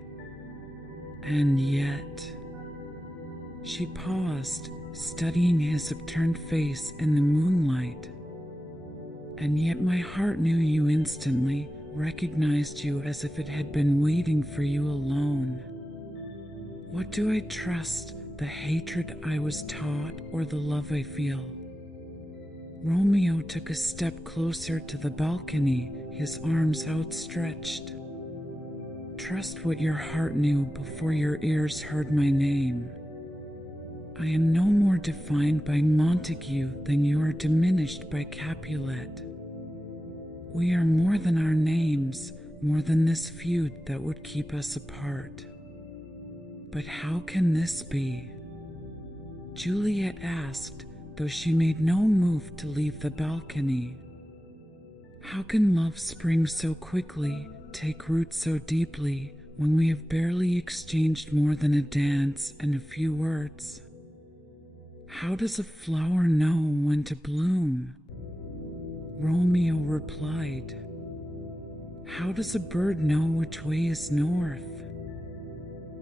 And yet... She paused, studying his upturned face in the moonlight. And yet my heart knew you instantly, recognized you as if it had been waiting for you alone. What do I trust, the hatred I was taught or the love I feel? Romeo took a step closer to the balcony, his arms outstretched. Trust what your heart knew before your ears heard my name. I am no more defined by Montague than you are diminished by Capulet. We are more than our names, more than this feud that would keep us apart. But how can this be? Juliet asked, though she made no move to leave the balcony. How can love spring so quickly, take root so deeply, when we have barely exchanged more than a dance and a few words? How does a flower know when to bloom? Romeo replied, how does a bird know which way is north?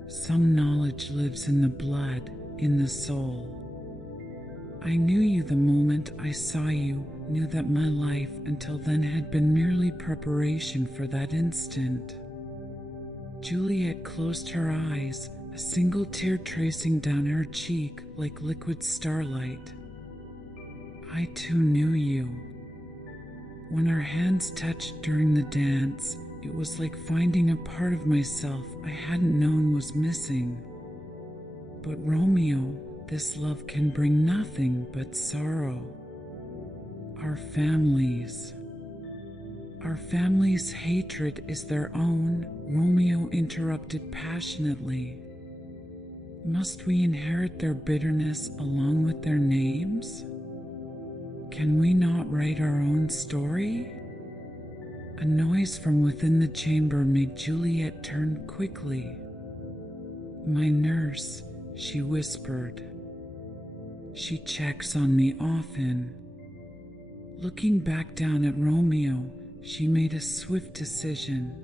Some knowledge lives in the blood, in the soul. I knew you the moment I saw you, knew that my life until then had been merely preparation for that instant. Juliet closed her eyes, a single tear tracing down her cheek like liquid starlight. I too knew you. When our hands touched during the dance, it was like finding a part of myself I hadn't known was missing. But Romeo, this love can bring nothing but sorrow. Our families' hatred is their own, Romeo interrupted passionately. Must we inherit their bitterness along with their names? Can we not write our own story? A noise from within the chamber made Juliet turn quickly. My nurse, she whispered. She checks on me often. Looking back down at Romeo, she made a swift decision.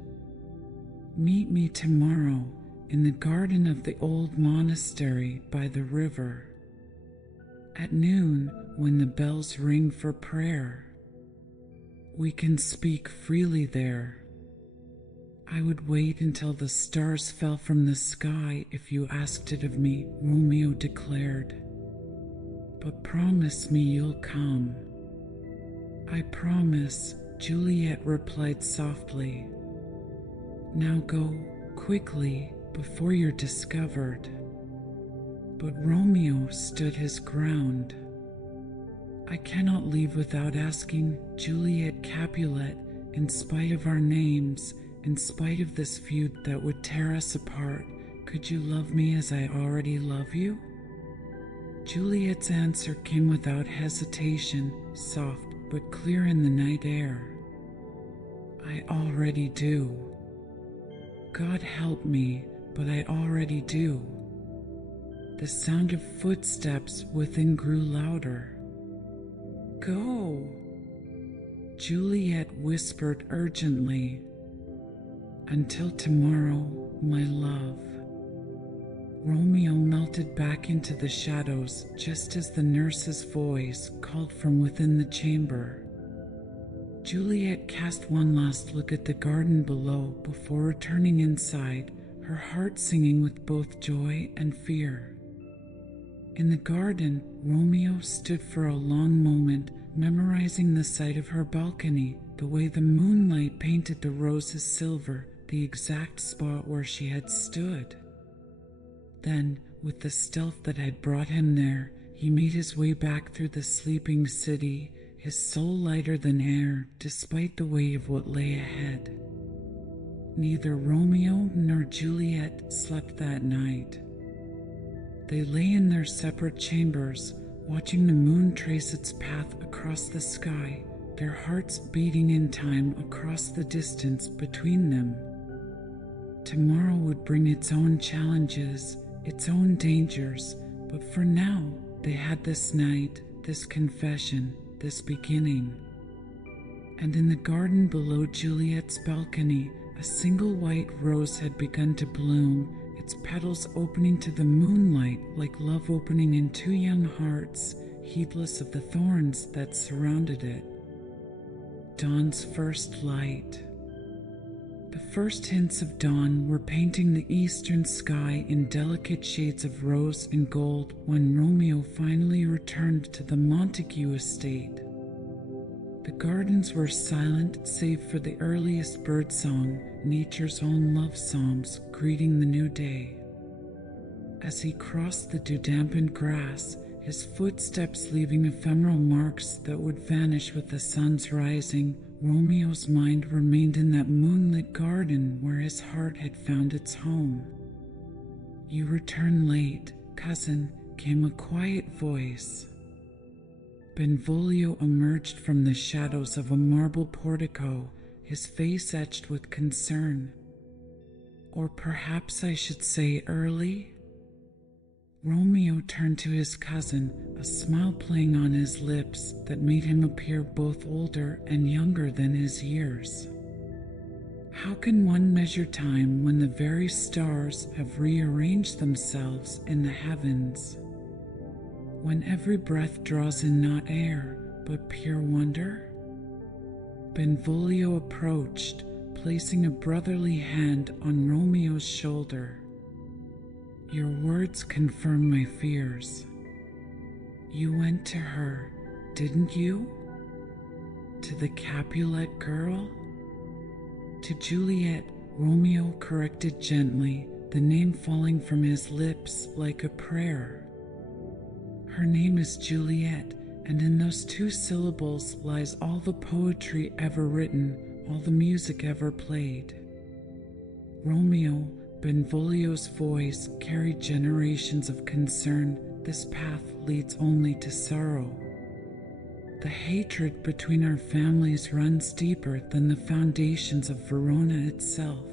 Meet me tomorrow in the garden of the old monastery by the river. At noon, when the bells ring for prayer, we can speak freely there. I would wait until the stars fell from the sky if you asked it of me, Romeo declared. But promise me you'll come. I promise, Juliet replied softly. Now go, quickly, before you're discovered. But Romeo stood his ground. I cannot leave without asking Juliet Capulet, in spite of our names, in spite of this feud that would tear us apart, could you love me as I already love you? Juliet's answer came without hesitation, soft but clear in the night air. I already do. God help me, but I already do. The sound of footsteps within grew louder. Go, Juliet whispered urgently. Until tomorrow, my love. Romeo melted back into the shadows just as the nurse's voice called from within the chamber. Juliet cast one last look at the garden below before returning inside, her heart singing with both joy and fear. In the garden, Romeo stood for a long moment, memorizing the sight of her balcony, the way the moonlight painted the roses silver, the exact spot where she had stood. Then, with the stealth that had brought him there, he made his way back through the sleeping city, his soul lighter than air, despite the weight of what lay ahead. Neither Romeo nor Juliet slept that night. They lay in their separate chambers, watching the moon trace its path across the sky, their hearts beating in time across the distance between them. Tomorrow would bring its own challenges, its own dangers, but for now, they had this night, this confession, this beginning. and in the garden below Juliet's balcony, a single white rose had begun to bloom, its petals opening to the moonlight like love opening in two young hearts, heedless of the thorns that surrounded it. Dawn's first light. The first hints of dawn were painting the eastern sky in delicate shades of rose and gold when Romeo finally returned to the Montague estate. The gardens were silent save for the earliest birdsong, nature's own love psalms greeting the new day. As he crossed the dew-dampened grass, his footsteps leaving ephemeral marks that would vanish with the sun's rising, Romeo's mind remained in that moonlit garden where his heart had found its home. "You return late, cousin," came a quiet voice. Benvolio emerged from the shadows of a marble portico, his face etched with concern. "Or perhaps I should say early?" Romeo turned to his cousin, a smile playing on his lips that made him appear both older and younger than his years. How can one measure time when the very stars have rearranged themselves in the heavens? When every breath draws in not air, but pure wonder? Benvolio approached, placing a brotherly hand on Romeo's shoulder. "Your words confirm my fears. You went to her, didn't you? To the Capulet girl?" "To Juliet," Romeo corrected gently, the name falling from his lips like a prayer. "Her name is Juliet, and in those two syllables lies all the poetry ever written, all the music ever played." Romeo, Benvolio's voice carried generations of concern. "This path leads only to sorrow. The hatred between our families runs deeper than the foundations of Verona itself."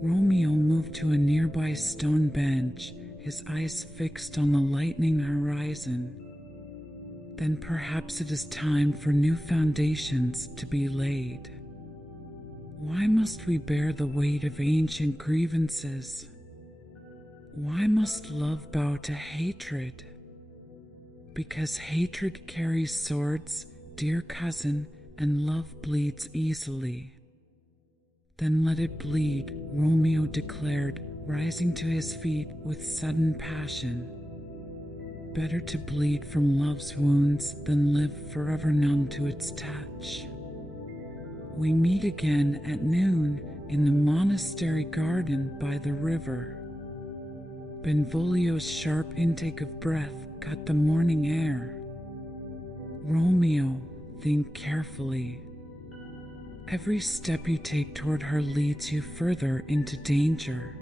Romeo moved to a nearby stone bench, his eyes fixed on the lightening horizon. "Then perhaps it is time for new foundations to be laid. Why must we bear the weight of ancient grievances? Why must love bow to hatred? Because hatred carries swords, dear cousin, and love bleeds easily." "Then let it bleed," Romeo declared, rising to his feet with sudden passion. "Better to bleed from love's wounds than live forever numb to its touch. We meet again at noon in the monastery garden by the river." Benvolio's sharp intake of breath cut the morning air. "Romeo, think carefully. Every step you take toward her leads you further into danger.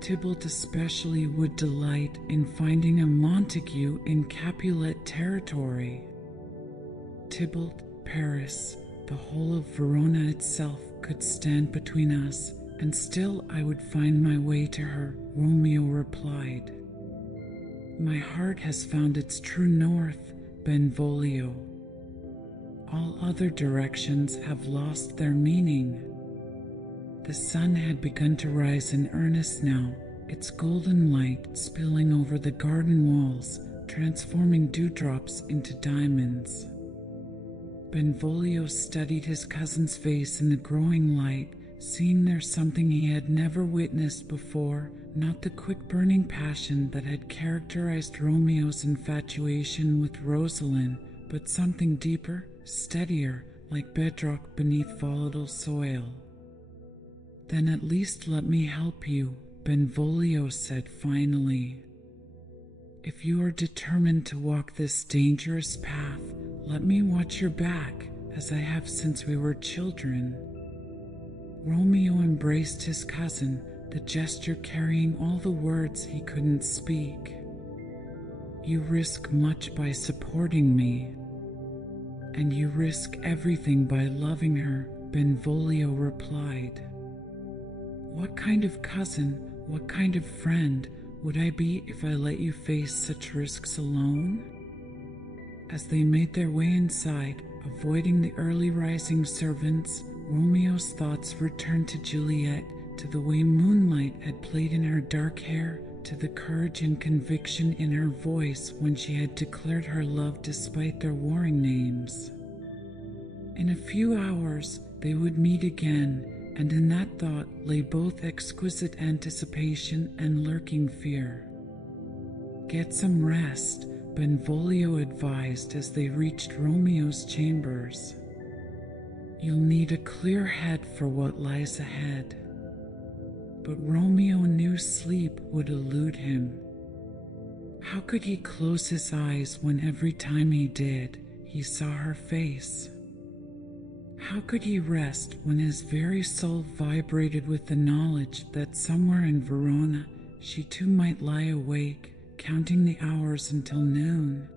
Tybalt especially would delight in finding a Montague in Capulet territory. Tybalt, Paris, the whole of Verona itself could stand between us, and still I would find my way to her," Romeo replied. "My heart has found its true north, Benvolio. All other directions have lost their meaning." The sun had begun to rise in earnest now, its golden light spilling over the garden walls, transforming dewdrops into diamonds. Benvolio studied his cousin's face in the growing light, seeing there something he had never witnessed before, not the quick burning passion that had characterized Romeo's infatuation with Rosalind, but something deeper, steadier, like bedrock beneath volatile soil. "Then at least let me help you," Benvolio said finally. "If you are determined to walk this dangerous path, let me watch your back, as I have since we were children." Romeo embraced his cousin, the gesture carrying all the words he couldn't speak. "You risk much by supporting me." "And you risk everything by loving her," Benvolio replied. "What kind of cousin, what kind of friend would I be if I let you face such risks alone?" As they made their way inside, Avoiding the early rising servants, Romeo's thoughts returned to Juliet, to the way moonlight had played in her dark hair, to the courage and conviction in her voice when she had declared her love despite their warring names. In a few hours, they would meet again, and in that thought lay both exquisite anticipation and lurking fear. "Get some rest," Benvolio advised as they reached Romeo's chambers. "You'll need a clear head for what lies ahead." But Romeo knew sleep would elude him. How could he close his eyes when every time he did, he saw her face? How could he rest when his very soul vibrated with the knowledge that somewhere in Verona she too might lie awake, counting the hours until noon?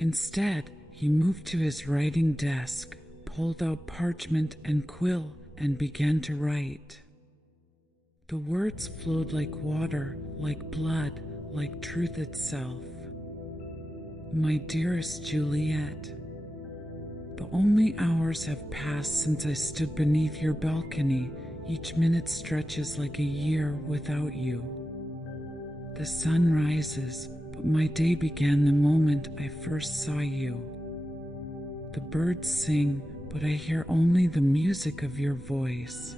Instead, he moved to his writing desk, pulled out parchment and quill, and began to write. The words flowed like water, like blood, like truth itself. "My dearest Juliet, the only hours have passed since I stood beneath your balcony. Each minute stretches like a year without you. The sun rises, but my day began the moment I first saw you. The birds sing, but I hear only the music of your voice.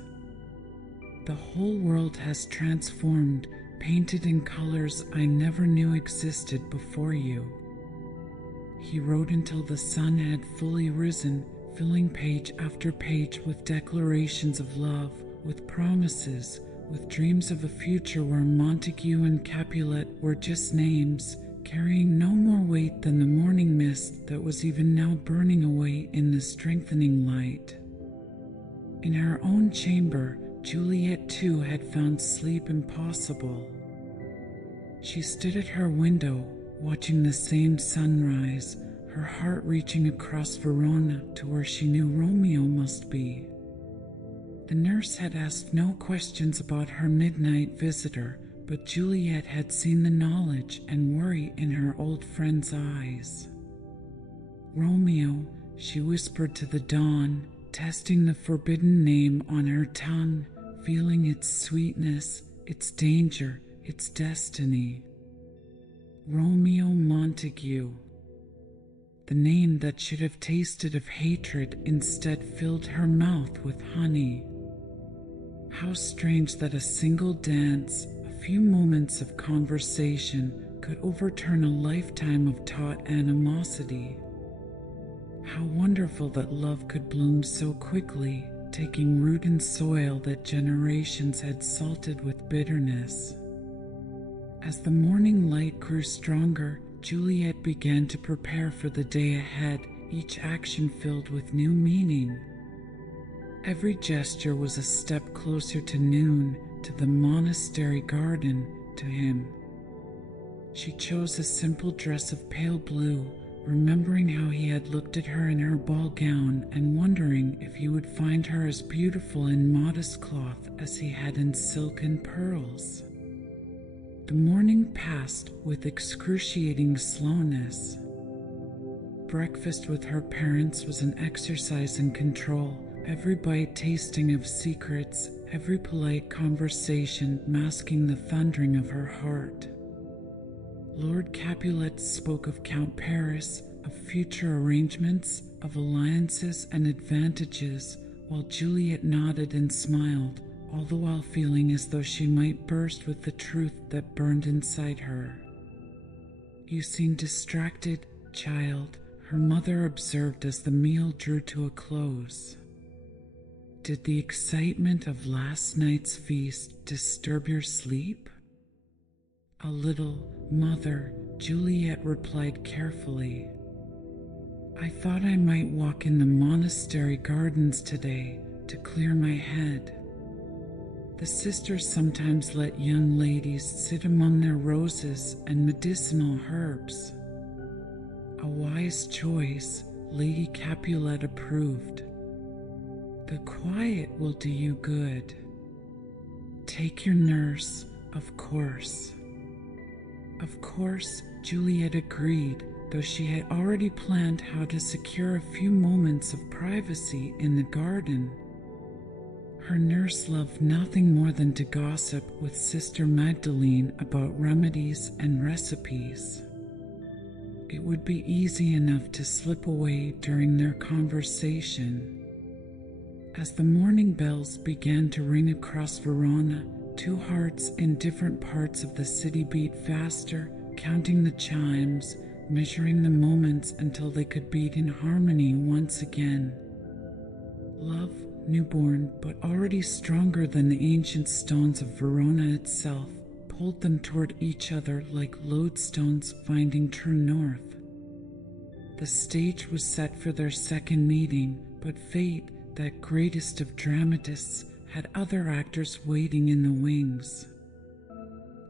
The whole world has transformed, painted in colors I never knew existed before you." He wrote until the sun had fully risen, filling page after page with declarations of love, with promises, with dreams of a future where Montague and Capulet were just names, carrying no more weight than the morning mist that was even now burning away in the strengthening light. In her own chamber, Juliet too had found sleep impossible. She stood at her window, watching the same sunrise, her heart reaching across Verona to where she knew Romeo must be. The nurse had asked no questions about her midnight visitor, but Juliet had seen the knowledge and worry in her old friend's eyes. "Romeo," she whispered to the dawn, testing the forbidden name on her tongue, feeling its sweetness, its danger, its destiny. Romeo Montague. The name that should have tasted of hatred instead filled her mouth with honey. How strange that a single dance, a few moments of conversation, could overturn a lifetime of taught animosity. How wonderful that love could bloom so quickly, taking root in soil that generations had salted with bitterness. As the morning light grew stronger, Juliet began to prepare for the day ahead, each action filled with new meaning. Every gesture was a step closer to noon, to the monastery garden, to him. She chose a simple dress of pale blue, remembering how he had looked at her in her ball gown and wondering if he would find her as beautiful in modest cloth as he had in silk and pearls. The morning passed with excruciating slowness. Breakfast with her parents was an exercise in control, every bite tasting of secrets, every polite conversation masking the thundering of her heart. Lord Capulet spoke of Count Paris, of future arrangements, of alliances and advantages, while Juliet nodded and smiled, all the while feeling as though she might burst with the truth that burned inside her. "You seem distracted, child," her mother observed as the meal drew to a close. "Did the excitement of last night's feast disturb your sleep?" "A little, mother," Juliet replied carefully. "I thought I might walk in the monastery gardens today to clear my head. The sisters sometimes let young ladies sit among their roses and medicinal herbs." "A wise choice," Lady Capulet approved. "The quiet will do you good. Take your nurse, of course." Of course, Juliet agreed, though she had already planned how to secure a few moments of privacy in the garden. Her nurse loved nothing more than to gossip with Sister Magdalene about remedies and recipes. It would be easy enough to slip away during their conversation. As the morning bells began to ring across Verona, two hearts in different parts of the city beat faster, counting the chimes, measuring the moments until they could beat in harmony once again. Love, newborn but already stronger than the ancient stones of Verona itself, pulled them toward each other like lodestones finding true north. The stage was set for their second meeting, but fate, that greatest of dramatists, had other actors waiting in the wings.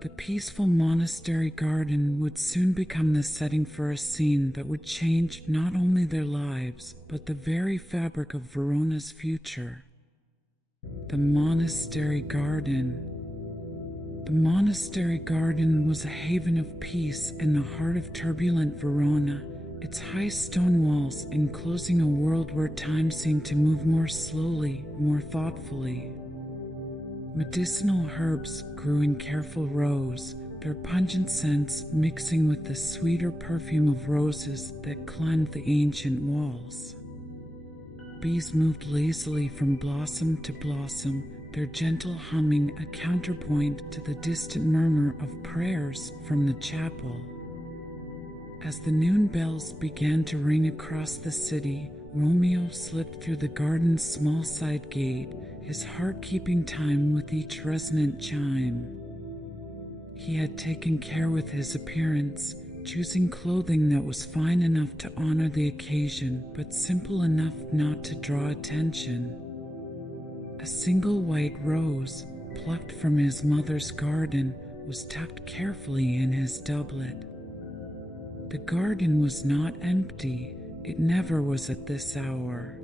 The peaceful monastery garden would soon become the setting for a scene that would change not only their lives, but the very fabric of Verona's future. The monastery garden. The monastery garden was a haven of peace in the heart of turbulent Verona, its high stone walls enclosing a world where time seemed to move more slowly, more thoughtfully. Medicinal herbs grew in careful rows, their pungent scents mixing with the sweeter perfume of roses that climbed the ancient walls. Bees moved lazily from blossom to blossom, their gentle humming a counterpoint to the distant murmur of prayers from the chapel. As the noon bells began to ring across the city, Romeo slipped through the garden's small side gate, his heart keeping time with each resonant chime. He had taken care with his appearance, choosing clothing that was fine enough to honor the occasion, but simple enough not to draw attention. A single white rose, plucked from his mother's garden, was tucked carefully in his doublet. The garden was not empty. It never was at this hour.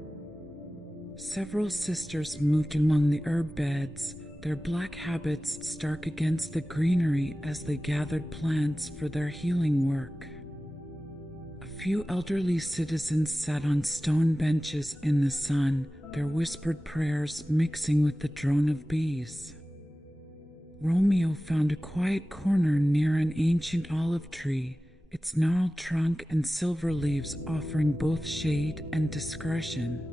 Several sisters moved among the herb beds, their black habits stark against the greenery as they gathered plants for their healing work. A few elderly citizens sat on stone benches in the sun, their whispered prayers mixing with the drone of bees. Romeo found a quiet corner near an ancient olive tree, its gnarled trunk and silver leaves offering both shade and discretion.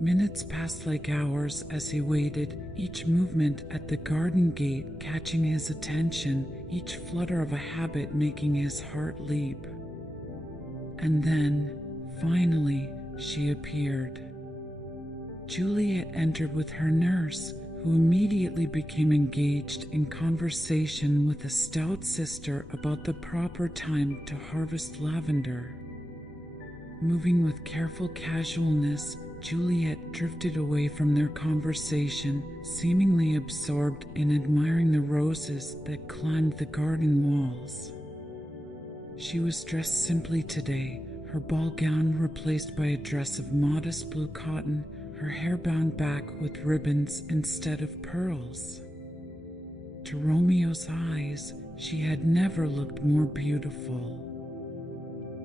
Minutes passed like hours as he waited, each movement at the garden gate catching his attention, each flutter of a habit making his heart leap. And then, finally, she appeared. Juliet entered with her nurse, who immediately became engaged in conversation with a stout sister about the proper time to harvest lavender. Moving with careful casualness, Juliet drifted away from their conversation, seemingly absorbed in admiring the roses that climbed the garden walls. She was dressed simply today, her ball gown replaced by a dress of modest blue cotton, her hair bound back with ribbons instead of pearls. To Romeo's eyes, she had never looked more beautiful.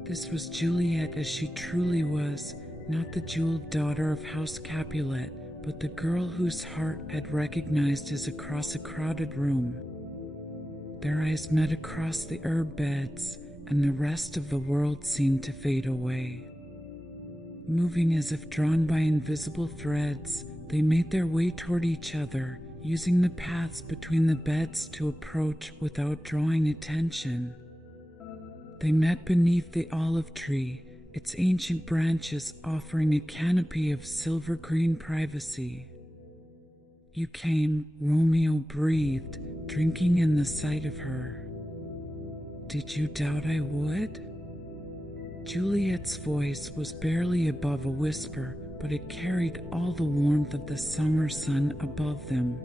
This was Juliet as she truly was, not the jeweled daughter of House Capulet, but the girl whose heart had recognized his across a crowded room. Their eyes met across the herb beds, and the rest of the world seemed to fade away. Moving as if drawn by invisible threads, they made their way toward each other, using the paths between the beds to approach without drawing attention. They met beneath the olive tree, its ancient branches offering a canopy of silver-green privacy. "You came," Romeo breathed, drinking in the sight of her. "Did you doubt I would?" Juliet's voice was barely above a whisper, but it carried all the warmth of the summer sun above them.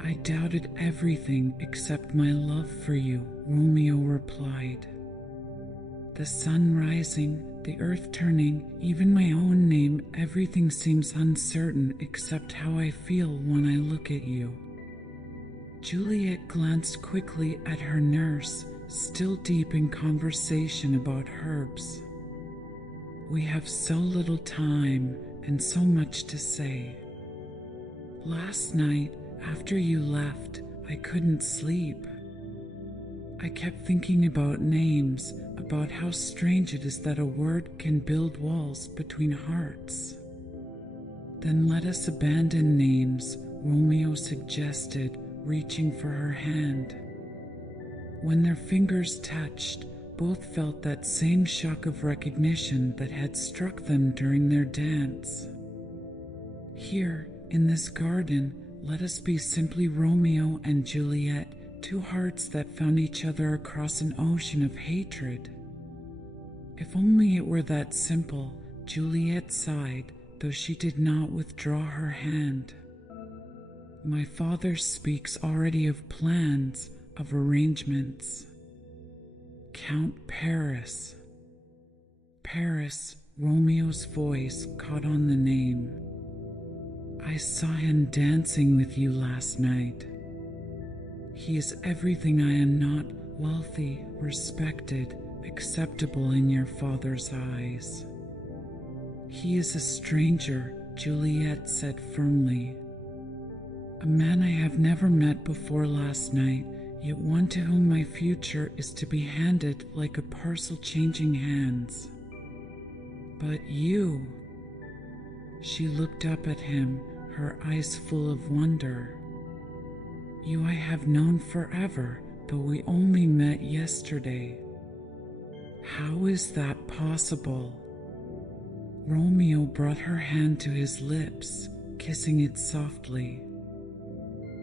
"I doubted everything except my love for you," Romeo replied. "The sun rising, the earth turning, even my own name, everything seems uncertain except how I feel when I look at you." Juliet glanced quickly at her nurse, still deep in conversation about herbs. We have so little time and so much to say. Last night, after you left, I couldn't sleep. I kept thinking about names, about how strange it is that a word can build walls between hearts. Then let us abandon names, Romeo suggested, reaching for her hand. When their fingers touched, both felt that same shock of recognition that had struck them during their dance. Here, in this garden, let us be simply Romeo and Juliet, two hearts that found each other across an ocean of hatred. If only it were that simple, Juliet sighed, though she did not withdraw her hand. My father speaks already of plans, of arrangements. Count Paris. Paris, Romeo's voice caught on the name. I saw him dancing with you last night. He is everything I am not, wealthy, respected, acceptable in your father's eyes. He is a stranger, Juliet said firmly. A man I have never met before last night, yet one to whom my future is to be handed like a parcel changing hands. But you... She looked up at him, her eyes full of wonder. You I have known forever, though we only met yesterday. How is that possible? Romeo brought her hand to his lips, kissing it softly.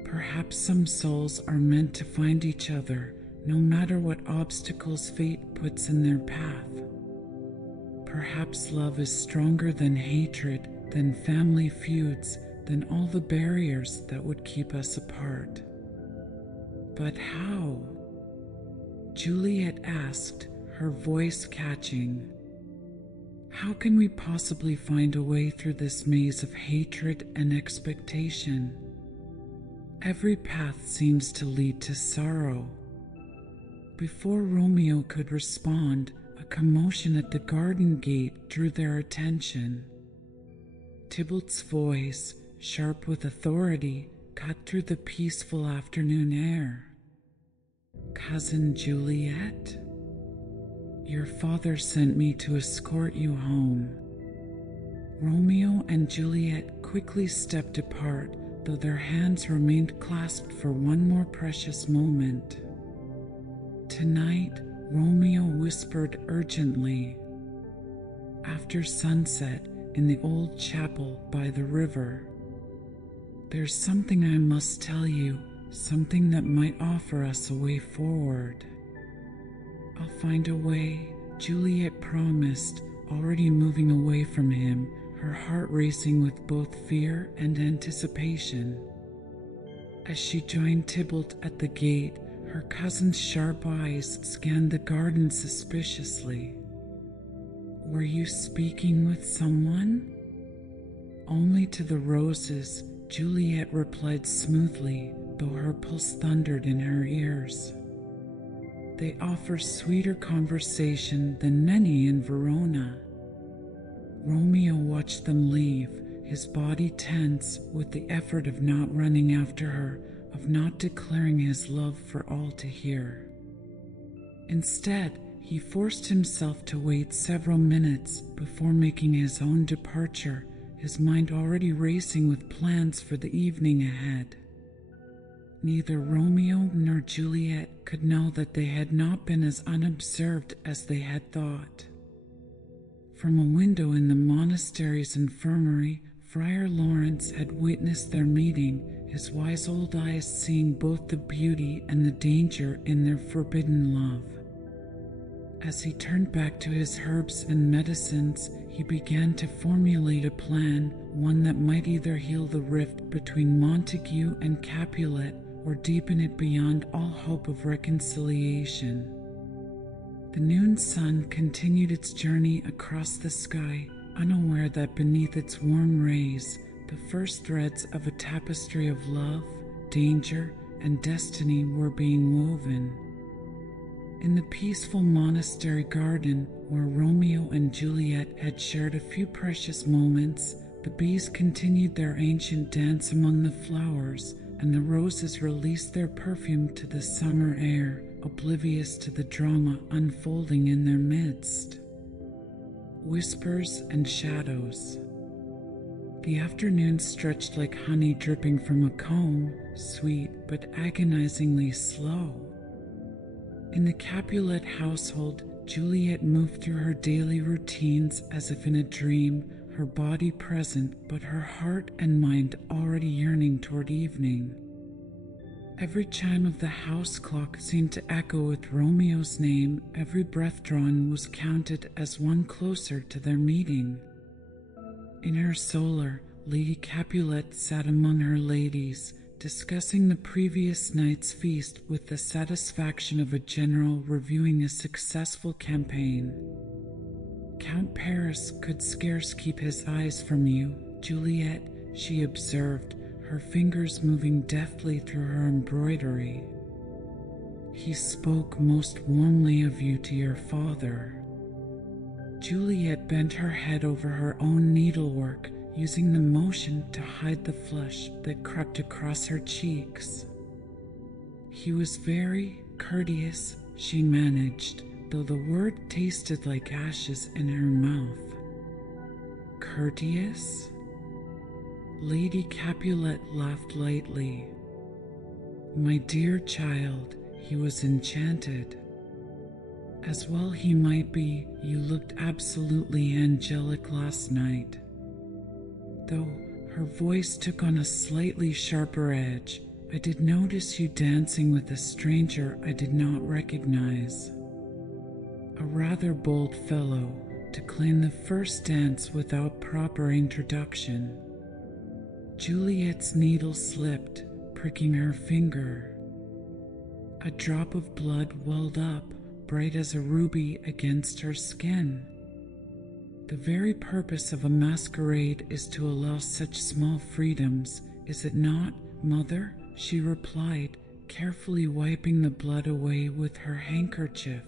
Perhaps some souls are meant to find each other, no matter what obstacles fate puts in their path. Perhaps love is stronger than hatred, than family feuds, than all the barriers that would keep us apart. But how? Juliet asked, her voice catching. How can we possibly find a way through this maze of hatred and expectation? Every path seems to lead to sorrow. Before Romeo could respond, a commotion at the garden gate drew their attention. Tybalt's voice, sharp with authority, cut through the peaceful afternoon air. Cousin Juliet? Your father sent me to escort you home. Romeo and Juliet quickly stepped apart, though their hands remained clasped for one more precious moment. Tonight, Romeo whispered urgently. After sunset, in the old chapel by the river. There's something I must tell you, something that might offer us a way forward. I'll find a way, Juliet promised, already moving away from him, her heart racing with both fear and anticipation. As she joined Tybalt at the gate, her cousin's sharp eyes scanned the garden suspiciously. Were you speaking with someone? Only to the roses, Juliet replied smoothly, though her pulse thundered in her ears. They offer sweeter conversation than many in Verona. Romeo watched them leave, his body tense with the effort of not running after her, of not declaring his love for all to hear. Instead, he forced himself to wait several minutes before making his own departure, his mind already racing with plans for the evening ahead. Neither Romeo nor Juliet could know that they had not been as unobserved as they had thought. From a window in the monastery's infirmary, Friar Lawrence had witnessed their meeting, his wise old eyes seeing both the beauty and the danger in their forbidden love. As he turned back to his herbs and medicines, he began to formulate a plan, one that might either heal the rift between Montague and Capulet or deepen it beyond all hope of reconciliation. The noon sun continued its journey across the sky, unaware that beneath its warm rays, the first threads of a tapestry of love, danger, and destiny were being woven. In the peaceful monastery garden where Romeo and Juliet had shared a few precious moments, the bees continued their ancient dance among the flowers, and the roses released their perfume to the summer air, oblivious to the drama unfolding in their midst. Whispers and shadows. The afternoon stretched like honey dripping from a comb, sweet but agonizingly slow. In the Capulet household, Juliet moved through her daily routines as if in a dream, her body present but her heart and mind already yearning toward evening. Every chime of the house clock seemed to echo with Romeo's name. Every breath drawn was counted as one closer to their meeting. In her solar, Lady Capulet sat among her ladies, discussing the previous night's feast with the satisfaction of a general reviewing a successful campaign. Count Paris could scarce keep his eyes from you, Juliet, she observed, her fingers moving deftly through her embroidery. He spoke most warmly of you to your father. Juliet bent her head over her own needlework, using the motion to hide the flush that crept across her cheeks. He was very courteous, she managed, though the word tasted like ashes in her mouth. Courteous? Lady Capulet laughed lightly. My dear child, he was enchanted. As well he might be, you looked absolutely angelic last night. Though her voice took on a slightly sharper edge, I did notice you dancing with a stranger I did not recognize. A rather bold fellow to claim the first dance without proper introduction. Juliet's needle slipped, pricking her finger. A drop of blood welled up, bright as a ruby, against her skin. The very purpose of a masquerade is to allow such small freedoms, is it not, mother? She replied, carefully wiping the blood away with her handkerchief.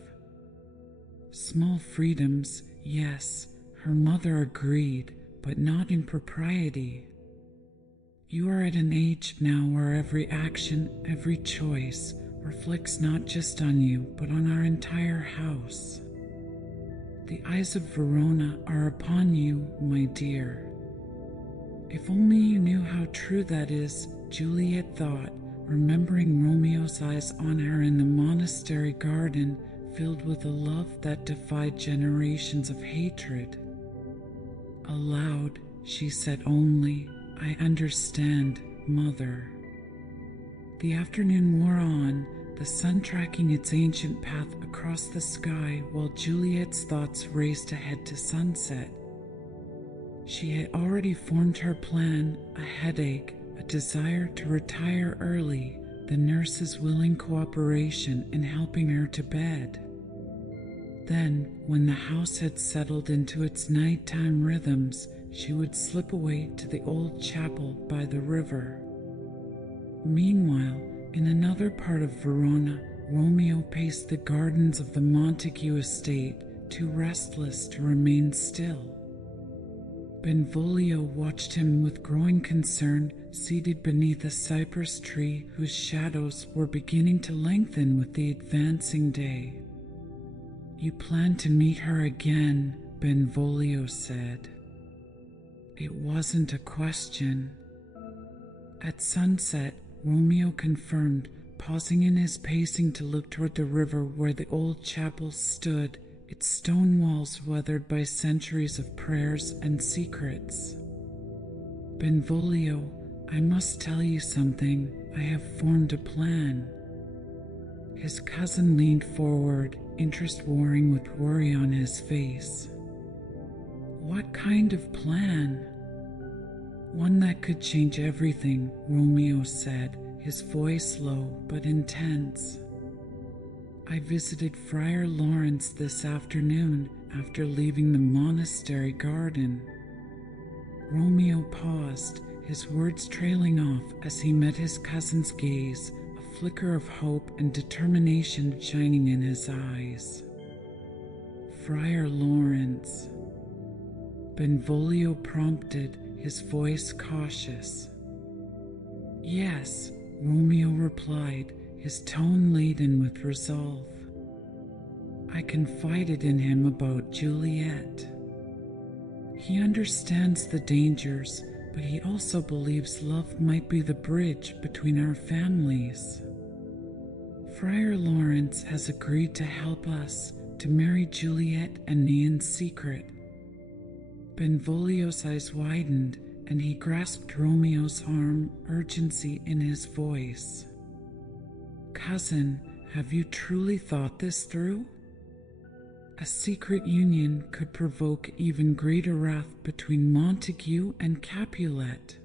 Small freedoms, yes, her mother agreed, but not in propriety. You are at an age now where every action, every choice, reflects not just on you, but on our entire house. The eyes of Verona are upon you, my dear. If only you knew how true that is, Juliet thought, remembering Romeo's eyes on her in the monastery garden, filled with a love that defied generations of hatred. Aloud, she said only, I understand, mother. The afternoon wore on, the sun tracking its ancient path across the sky while Juliet's thoughts raced ahead to sunset. She had already formed her plan, a headache, a desire to retire early, the nurse's willing cooperation in helping her to bed. Then, when the house had settled into its nighttime rhythms, she would slip away to the old chapel by the river. Meanwhile, in another part of Verona, Romeo paced the gardens of the Montague estate, too restless to remain still. Benvolio watched him with growing concern, seated beneath a cypress tree whose shadows were beginning to lengthen with the advancing day. You plan to meet her again, Benvolio said. It wasn't a question. At sunset, Romeo confirmed, pausing in his pacing to look toward the river where the old chapel stood, its stone walls weathered by centuries of prayers and secrets. Benvolio, I must tell you something. I have formed a plan. His cousin leaned forward, interest warring with worry on his face. What kind of plan? One that could change everything, Romeo said, his voice low but intense. I visited Friar Lawrence this afternoon after leaving the monastery garden. Romeo paused, his words trailing off as he met his cousin's gaze, a flicker of hope and determination shining in his eyes. "Friar Lawrence," Benvolio prompted, his voice cautious. "Yes," Romeo replied, his tone laden with resolve. "I confided in him about Juliet. He understands the dangers, but he also believes love might be the bridge between our families. Friar Lawrence has agreed to help us to marry Juliet and me in secret." Benvolio's eyes widened, and he grasped Romeo's arm, urgency in his voice. "Cousin, have you truly thought this through? A secret union could provoke even greater wrath between Montague and Capulet."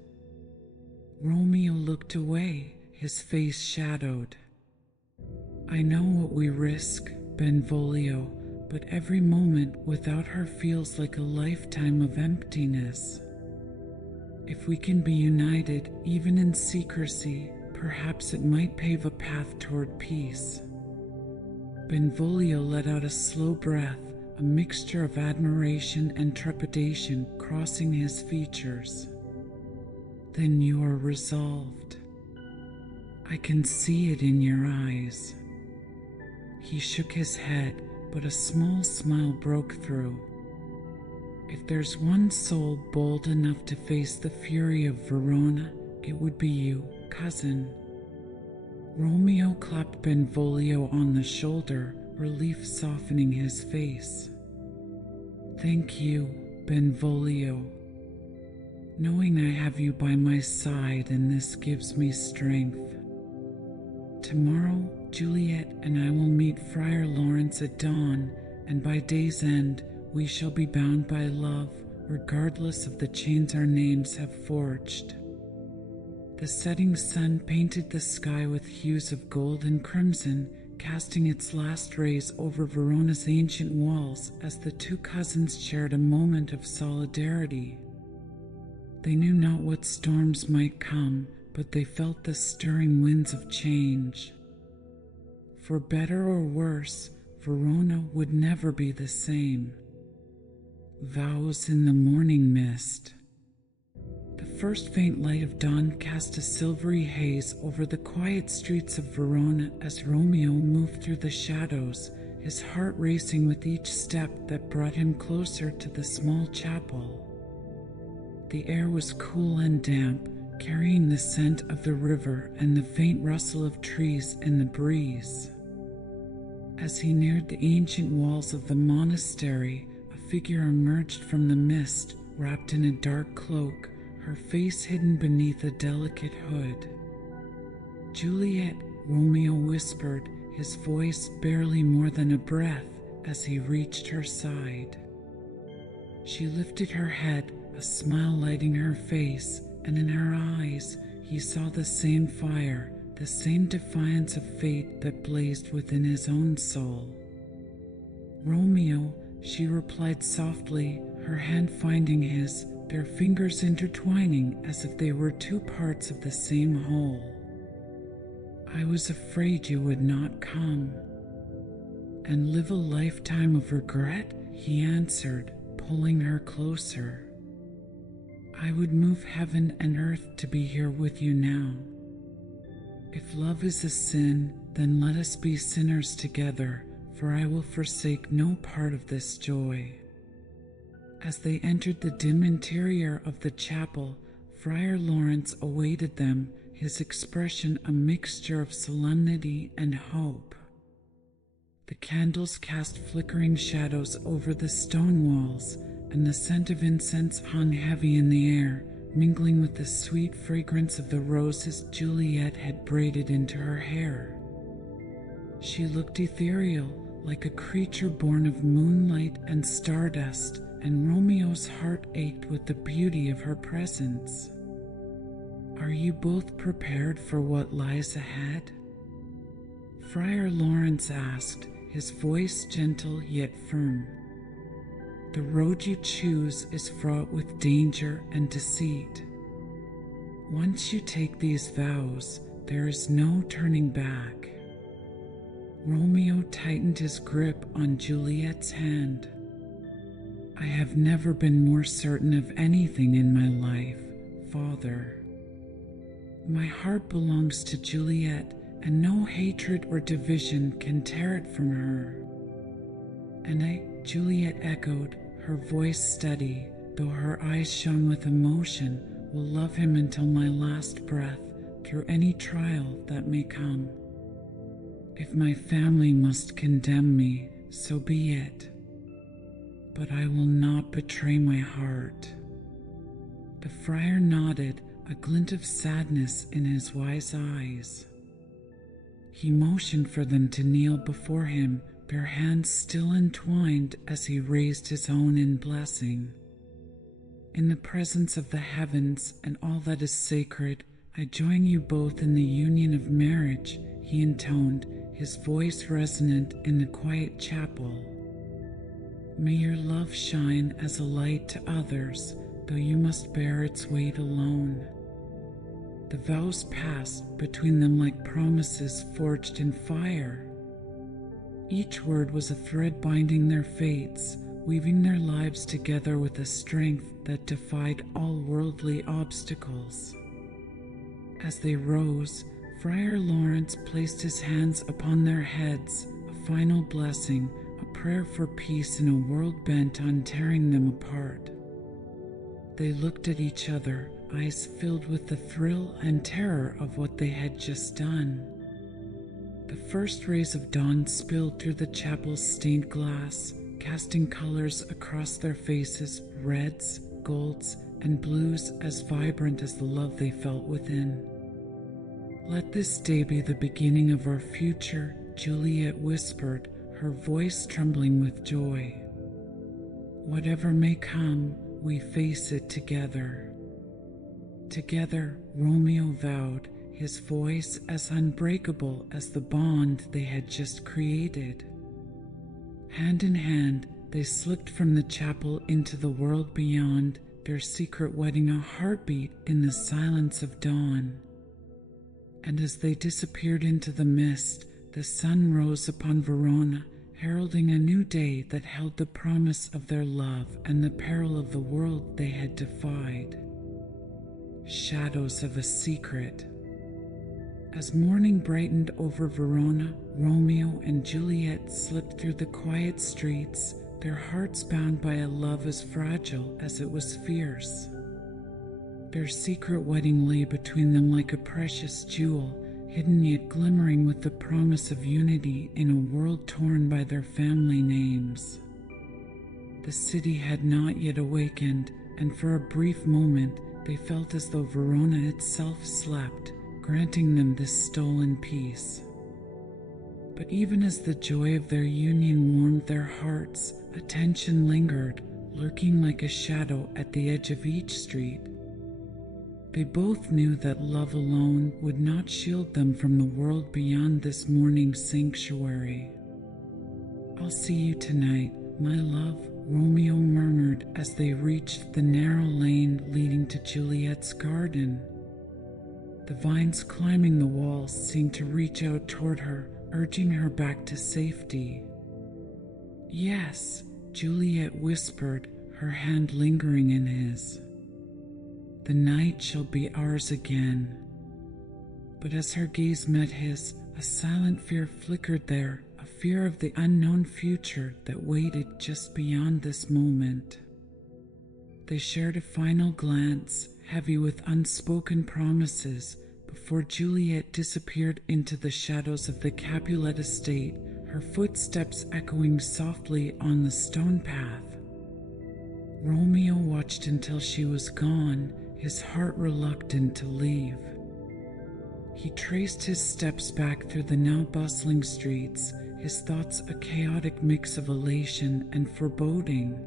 Romeo looked away, his face shadowed. "I know what we risk, Benvolio, but every moment without her feels like a lifetime of emptiness. If we can be united, even in secrecy, perhaps it might pave a path toward peace." Benvolio let out a slow breath, a mixture of admiration and trepidation crossing his features. "Then you are resolved. I can see it in your eyes." He shook his head, but a small smile broke through. "If there's one soul bold enough to face the fury of Verona, it would be you, cousin." Romeo clapped Benvolio on the shoulder, relief softening his face. "Thank you, Benvolio. Knowing I have you by my side, and this gives me strength. Tomorrow, Juliet and I will meet Friar Lawrence at dawn, and by day's end we shall be bound by love, regardless of the chains our names have forged." The setting sun painted the sky with hues of gold and crimson, casting its last rays over Verona's ancient walls as the two cousins shared a moment of solidarity. They knew not what storms might come, but they felt the stirring winds of change. For better or worse, Verona would never be the same. Vows in the morning mist. The first faint light of dawn cast a silvery haze over the quiet streets of Verona as Romeo moved through the shadows, his heart racing with each step that brought him closer to the small chapel. The air was cool and damp, carrying the scent of the river and the faint rustle of trees in the breeze. As he neared the ancient walls of the monastery, a figure emerged from the mist, wrapped in a dark cloak, her face hidden beneath a delicate hood. "Juliet," Romeo whispered, his voice barely more than a breath, as he reached her side. She lifted her head, a smile lighting her face, and in her eyes he saw the same fire, the same defiance of fate that blazed within his own soul. "Romeo," she replied softly, her hand finding his, their fingers intertwining as if they were two parts of the same whole. "I was afraid you would not come." "And live a lifetime of regret?" he answered, pulling her closer. "I would move heaven and earth to be here with you now. If love is a sin, then let us be sinners together, for I will forsake no part of this joy." As they entered the dim interior of the chapel, Friar Lawrence awaited them, his expression a mixture of solemnity and hope. The candles cast flickering shadows over the stone walls, and the scent of incense hung heavy in the air, mingling with the sweet fragrance of the roses Juliet had braided into her hair. She looked ethereal, like a creature born of moonlight and stardust, and Romeo's heart ached with the beauty of her presence. "Are you both prepared for what lies ahead?" Friar Lawrence asked, his voice gentle yet firm. "The road you choose is fraught with danger and deceit. Once you take these vows, there is no turning back. Romeo tightened his grip on Juliet's hand. I have never been more certain of anything in my life, Father. My heart belongs to Juliet, and no hatred or division can tear it from her. And Juliet echoed, her voice steady, though her eyes shone with emotion, will love him until my last breath, through any trial that may come. If my family must condemn me, so be it. But I will not betray my heart. The friar nodded, a glint of sadness in his wise eyes. He motioned for them to kneel before him, their hands still entwined as he raised his own in blessing. In the presence of the heavens and all that is sacred, I join you both in the union of marriage, he intoned, his voice resonant in the quiet chapel. May your love shine as a light to others, though you must bear its weight alone. The vows passed between them like promises forged in fire. Each word was a thread binding their fates, weaving their lives together with a strength that defied all worldly obstacles. As they rose, Friar Lawrence placed his hands upon their heads, a final blessing, a prayer for peace in a world bent on tearing them apart. They looked at each other, eyes filled with the thrill and terror of what they had just done. The first rays of dawn spilled through the chapel's stained glass, casting colors across their faces, reds, golds, and blues as vibrant as the love they felt within. Let this day be the beginning of our future, Juliet whispered, her voice trembling with joy. Whatever may come, we face it together. Together, Romeo vowed, his voice as unbreakable as the bond they had just created. Hand in hand, they slipped from the chapel into the world beyond, their secret wedding a heartbeat in the silence of dawn. And as they disappeared into the mist, the sun rose upon Verona, heralding a new day that held the promise of their love and the peril of the world they had defied. Shadows of a secret. As morning brightened over Verona, Romeo and Juliet slipped through the quiet streets, their hearts bound by a love as fragile as it was fierce. Their secret wedding lay between them like a precious jewel, hidden yet glimmering with the promise of unity in a world torn by their family names. The city had not yet awakened, and for a brief moment they felt as though Verona itself slept, granting them this stolen peace. But even as the joy of their union warmed their hearts, a tension lingered, lurking like a shadow at the edge of each street. They both knew that love alone would not shield them from the world beyond this morning's sanctuary. I'll see you tonight, my love, Romeo murmured as they reached the narrow lane leading to Juliet's garden. The vines climbing the walls seemed to reach out toward her, urging her back to safety. Yes, Juliet whispered, her hand lingering in his. The night shall be ours again. But as her gaze met his, a silent fear flickered there, a fear of the unknown future that waited just beyond this moment. They shared a final glance, heavy with unspoken promises, before Juliet disappeared into the shadows of the Capulet estate, her footsteps echoing softly on the stone path. Romeo watched until she was gone, his heart reluctant to leave. He traced his steps back through the now bustling streets, his thoughts a chaotic mix of elation and foreboding.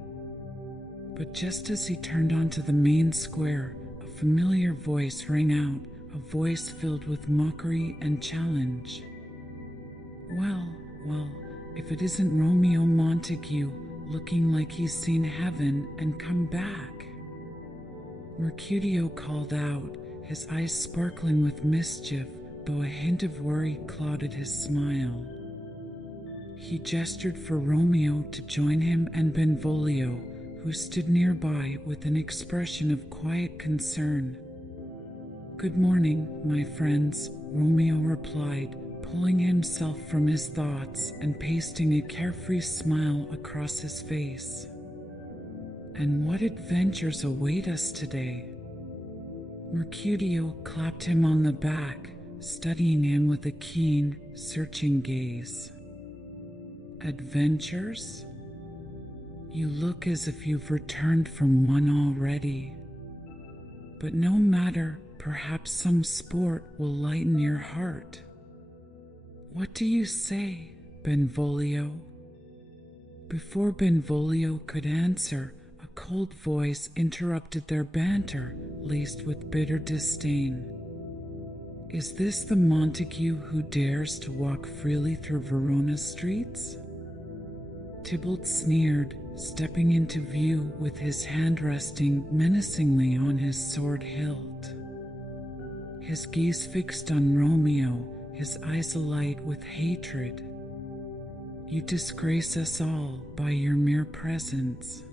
But just as he turned onto the main square, a familiar voice rang out, a voice filled with mockery and challenge. Well, if it isn't Romeo Montague, looking like he's seen heaven and come back. Mercutio called out, his eyes sparkling with mischief, though a hint of worry clouded his smile. He gestured for Romeo to join him and Benvolio, who stood nearby with an expression of quiet concern. "Good morning, my friends," Romeo replied, pulling himself from his thoughts and pasting a carefree smile across his face. "And what adventures await us today?" Mercutio clapped him on the back, studying him with a keen, searching gaze. "Adventures? You look as if you've returned from one already. But no matter, perhaps some sport will lighten your heart." "What do you say, Benvolio?" Before Benvolio could answer, a cold voice interrupted their banter, laced with bitter disdain. "Is this the Montague who dares to walk freely through Verona's streets?" Tybalt sneered, stepping into view with his hand resting menacingly on his sword hilt. His gaze fixed on Romeo, his eyes alight with hatred. "You disgrace us all by your mere presence."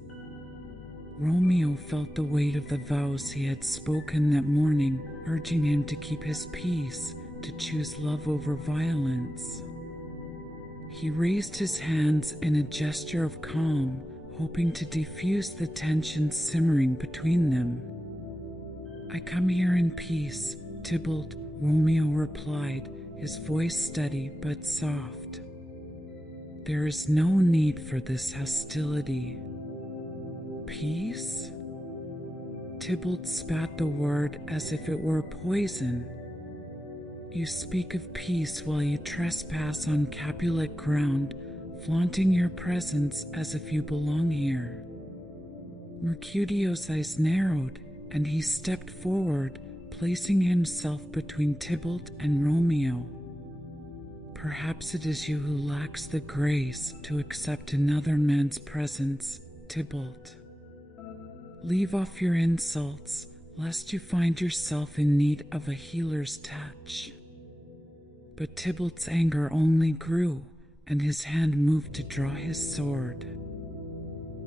Romeo felt the weight of the vows he had spoken that morning, urging him to keep his peace, to choose love over violence. He raised his hands in a gesture of calm, hoping to defuse the tension simmering between them. "I come here in peace, Tybalt," Romeo replied, his voice steady but soft. "There is no need for this hostility." "Peace?" Tybalt spat the word as if it were poison. "You speak of peace while you trespass on Capulet ground, flaunting your presence as if you belong here." Mercutio's eyes narrowed, and he stepped forward, placing himself between Tybalt and Romeo. "Perhaps it is you who lacks the grace to accept another man's presence, Tybalt. Leave off your insults, lest you find yourself in need of a healer's touch." But Tybalt's anger only grew, and his hand moved to draw his sword.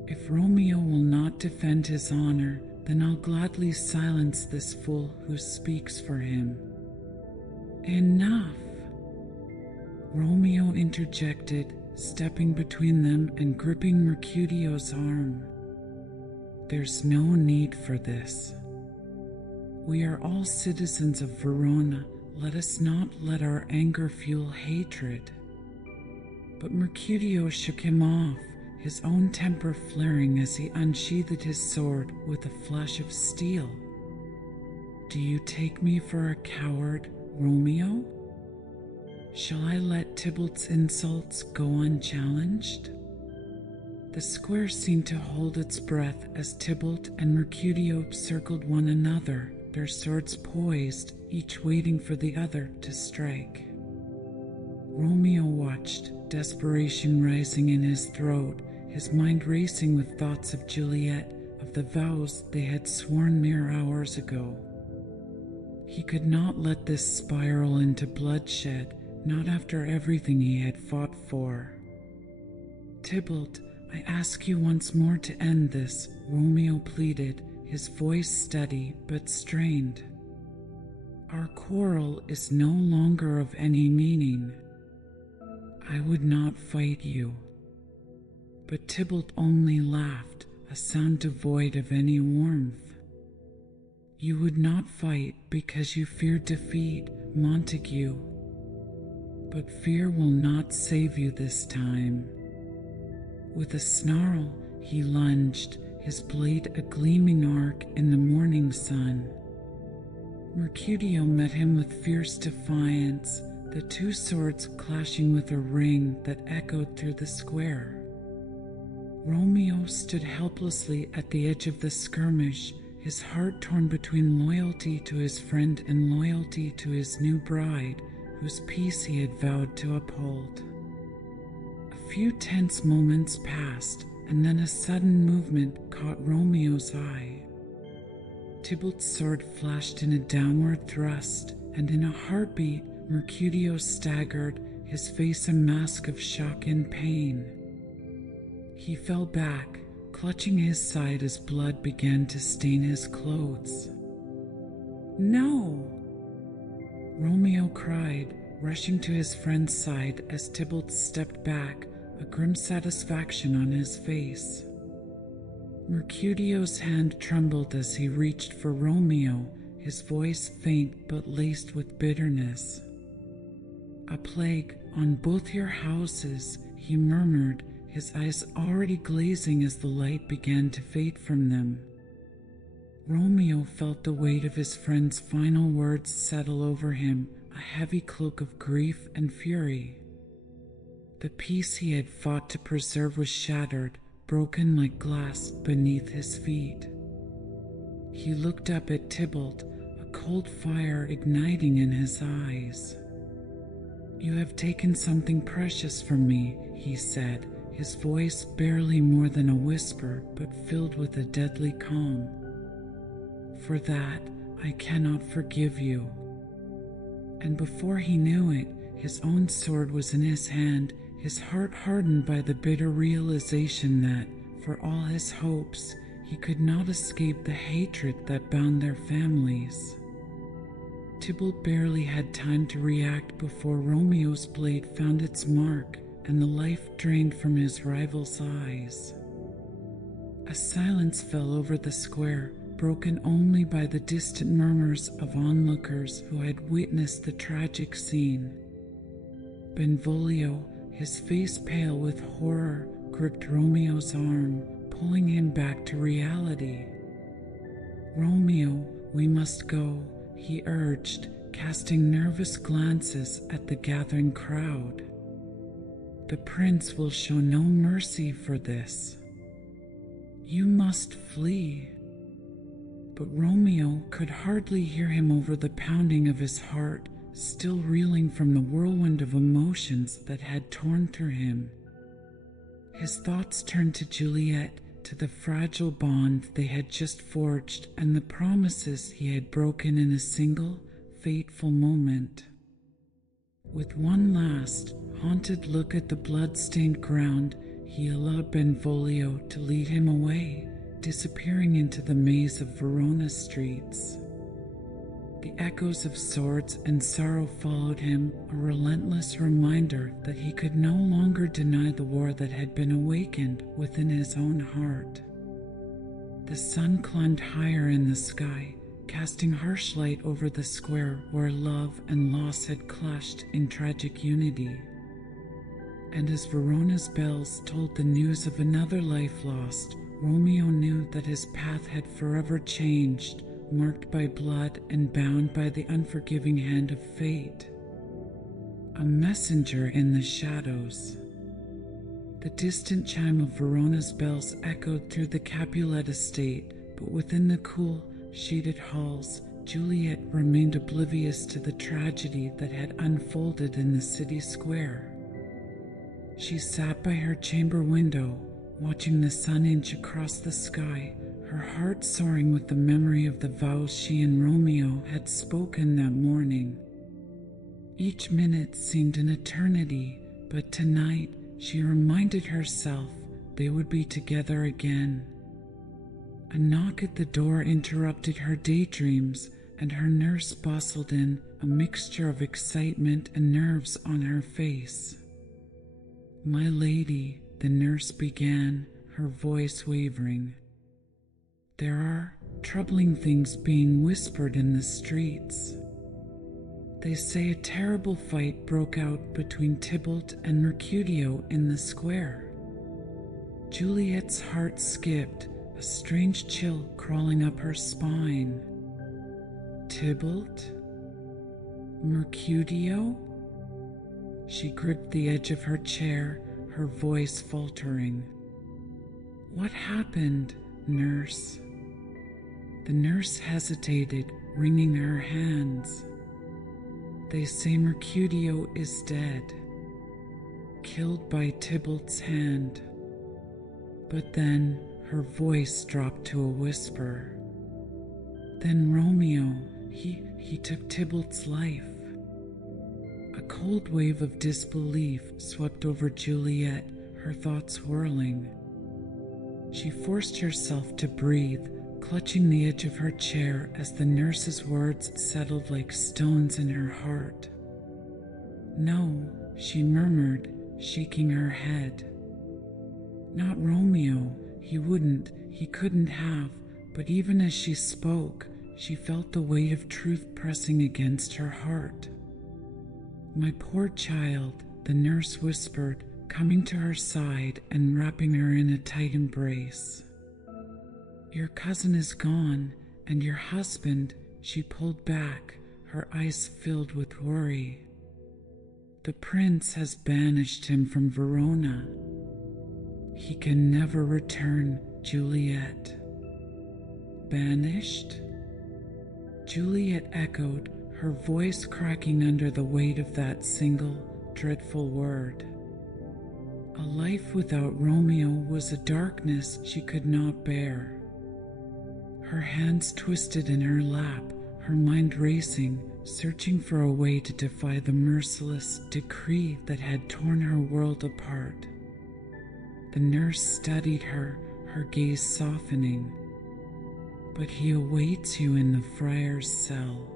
"If Romeo will not defend his honor, then I'll gladly silence this fool who speaks for him." "Enough!" Romeo interjected, stepping between them and gripping Mercutio's arm. "There's no need for this. We are all citizens of Verona. Let us not let our anger fuel hatred." But Mercutio shook him off, his own temper flaring as he unsheathed his sword with a flash of steel. "Do you take me for a coward, Romeo? Shall I let Tybalt's insults go unchallenged?" The square seemed to hold its breath as Tybalt and Mercutio circled one another, their swords poised, each waiting for the other to strike. Romeo watched, desperation rising in his throat, his mind racing with thoughts of Juliet, of the vows they had sworn mere hours ago. He could not let this spiral into bloodshed, not after everything he had fought for. "Tybalt, I ask you once more to end this," Romeo pleaded, his voice steady but strained. "Our quarrel is no longer of any meaning. I would not fight you." But Tybalt only laughed, a sound devoid of any warmth. "You would not fight because you fear defeat, Montague. But fear will not save you this time." With a snarl, he lunged, his blade a gleaming arc in the morning sun. Mercutio met him with fierce defiance, the two swords clashing with a ring that echoed through the square. Romeo stood helplessly at the edge of the skirmish, his heart torn between loyalty to his friend and loyalty to his new bride, whose peace he had vowed to uphold. A few tense moments passed, and then a sudden movement caught Romeo's eye. Tybalt's sword flashed in a downward thrust, and in a heartbeat, Mercutio staggered, his face a mask of shock and pain. He fell back, clutching his side as blood began to stain his clothes. "No!" Romeo cried, rushing to his friend's side as Tybalt stepped back, a grim satisfaction on his face. Mercutio's hand trembled as he reached for Romeo, his voice faint but laced with bitterness. "A plague on both your houses," he murmured, his eyes already glazing as the light began to fade from them. Romeo felt the weight of his friend's final words settle over him, a heavy cloak of grief and fury. The peace he had fought to preserve was shattered, broken like glass beneath his feet. He looked up at Tybalt, a cold fire igniting in his eyes. "You have taken something precious from me," he said, his voice barely more than a whisper, but filled with a deadly calm. "For that, I cannot forgive you." And before he knew it, his own sword was in his hand, his heart hardened by the bitter realization that, for all his hopes, he could not escape the hatred that bound their families. Tybalt barely had time to react before Romeo's blade found its mark and the life drained from his rival's eyes. A silence fell over the square, broken only by the distant murmurs of onlookers who had witnessed the tragic scene. Benvolio, his face pale with horror, gripped Romeo's arm, pulling him back to reality. "Romeo, we must go," he urged, casting nervous glances at the gathering crowd. "The prince will show no mercy for this. You must flee." But Romeo could hardly hear him over the pounding of his heart, still reeling from the whirlwind of emotions that had torn through him. His thoughts turned to Juliet, to the fragile bond they had just forged and the promises he had broken in a single, fateful moment. With one last, haunted look at the blood-stained ground, he allowed Benvolio to lead him away, disappearing into the maze of Verona streets. The echoes of swords and sorrow followed him, a relentless reminder that he could no longer deny the war that had been awakened within his own heart. The sun climbed higher in the sky, casting harsh light over the square where love and loss had clashed in tragic unity. And as Verona's bells told the news of another life lost, Romeo knew that his path had forever changed, marked by blood and bound by the unforgiving hand of fate. A messenger in the shadows. The distant chime of Verona's bells echoed through the Capulet estate, but within the cool, shaded halls, Juliet remained oblivious to the tragedy that had unfolded in the city square. She sat by her chamber window, watching the sun inch across the sky, her heart soaring with the memory of the vows she and Romeo had spoken that morning. Each minute seemed an eternity, but tonight she reminded herself they would be together again. A knock at the door interrupted her daydreams, and her nurse bustled in, a mixture of excitement and nerves on her face. "My lady," the nurse began, her voice wavering. "There are troubling things being whispered in the streets. They say a terrible fight broke out between Tybalt and Mercutio in the square." Juliet's heart skipped, a strange chill crawling up her spine. Tybalt? Mercutio? She gripped the edge of her chair, her voice faltering. "What happened, nurse?" The nurse hesitated, wringing her hands. "They say Mercutio is dead, killed by Tybalt's hand." But then her voice dropped to a whisper. "Then Romeo, he took Tybalt's life." A cold wave of disbelief swept over Juliet, her thoughts whirling. She forced herself to breathe, clutching the edge of her chair as the nurse's words settled like stones in her heart. "No," she murmured, shaking her head. "Not Romeo. He couldn't have." But even as she spoke, she felt the weight of truth pressing against her heart. "My poor child," the nurse whispered, coming to her side and wrapping her in a tight embrace. "Your cousin is gone, and your husband," she pulled back, her eyes filled with worry. "The prince has banished him from Verona. He can never return, Juliet." "Banished?" Juliet echoed, her voice cracking under the weight of that single, dreadful word. A life without Romeo was a darkness she could not bear. Her hands twisted in her lap, her mind racing, searching for a way to defy the merciless decree that had torn her world apart. The nurse studied her, her gaze softening. "But he awaits you in the friar's cell.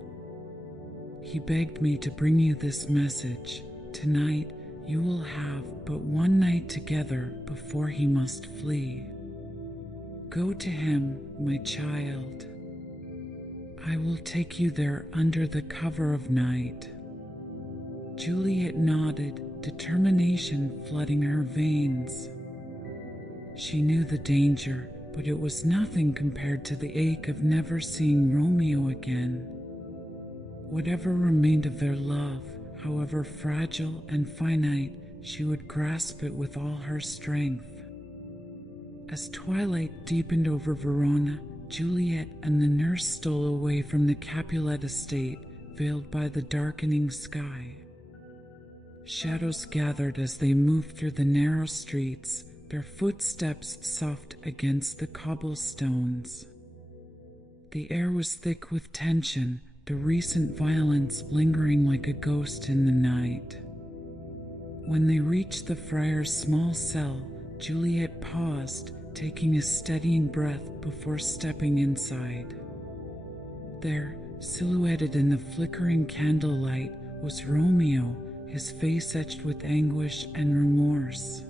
He begged me to bring you this message. Tonight you will have but one night together before he must flee. Go to him, my child. I will take you there under the cover of night." Juliet nodded, determination flooding her veins. She knew the danger, but it was nothing compared to the ache of never seeing Romeo again. Whatever remained of their love, however fragile and finite, she would grasp it with all her strength. As twilight deepened over Verona, Juliet and the nurse stole away from the Capulet estate, veiled by the darkening sky. Shadows gathered as they moved through the narrow streets, their footsteps soft against the cobblestones. The air was thick with tension, the recent violence lingering like a ghost in the night. When they reached the friar's small cell, Juliet paused, taking a steadying breath before stepping inside. There, silhouetted in the flickering candlelight, was Romeo, his face etched with anguish and remorse.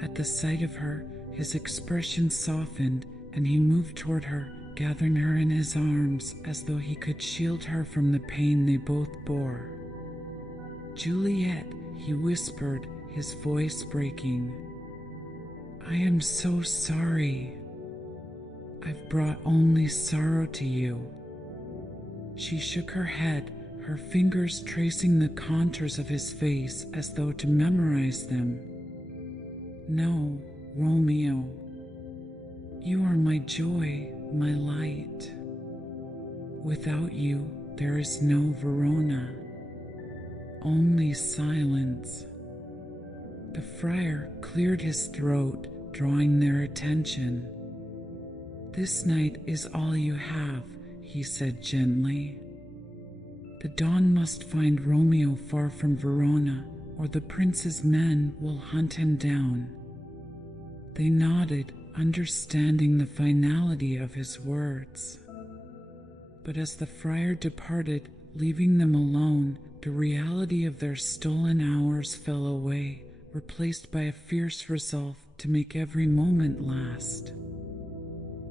At the sight of her, his expression softened, and he moved toward her, gathering her in his arms as though he could shield her from the pain they both bore. "Juliet," he whispered, his voice breaking. "I am so sorry. I've brought only sorrow to you." She shook her head, her fingers tracing the contours of his face as though to memorize them. "No, Romeo. You are my joy, my light. Without you, there is no Verona. Only silence." The friar cleared his throat, drawing their attention. "This night is all you have," he said gently. "The dawn must find Romeo far from Verona, or the prince's men will hunt him down." They nodded, understanding the finality of his words. But as the friar departed, leaving them alone, the reality of their stolen hours fell away, replaced by a fierce resolve to make every moment last.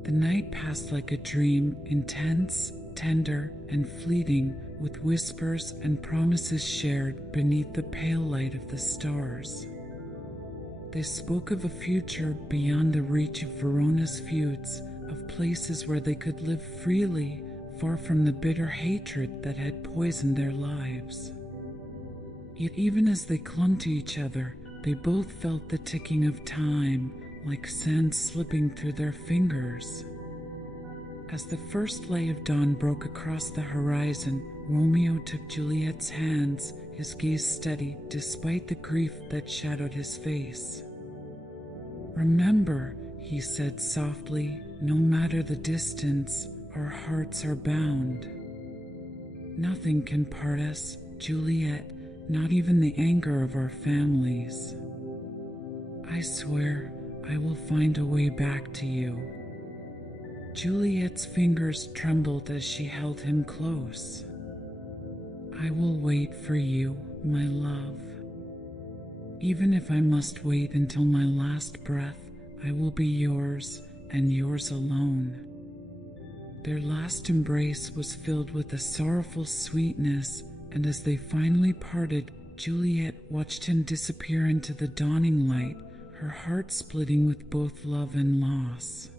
The night passed like a dream, intense, tender, and fleeting, with whispers and promises shared beneath the pale light of the stars. They spoke of a future beyond the reach of Verona's feuds, of places where they could live freely, far from the bitter hatred that had poisoned their lives. Yet even as they clung to each other, they both felt the ticking of time, like sand slipping through their fingers. As the first light of dawn broke across the horizon, Romeo took Juliet's hands, his gaze steady despite the grief that shadowed his face. "Remember," he said softly, "no matter the distance, our hearts are bound. Nothing can part us, Juliet, not even the anger of our families. I swear I will find a way back to you." Juliet's fingers trembled as she held him close. "I will wait for you, my love. Even if I must wait until my last breath, I will be yours and yours alone." Their last embrace was filled with a sorrowful sweetness, and as they finally parted, Juliet watched him disappear into the dawning light, her heart splitting with both love and loss.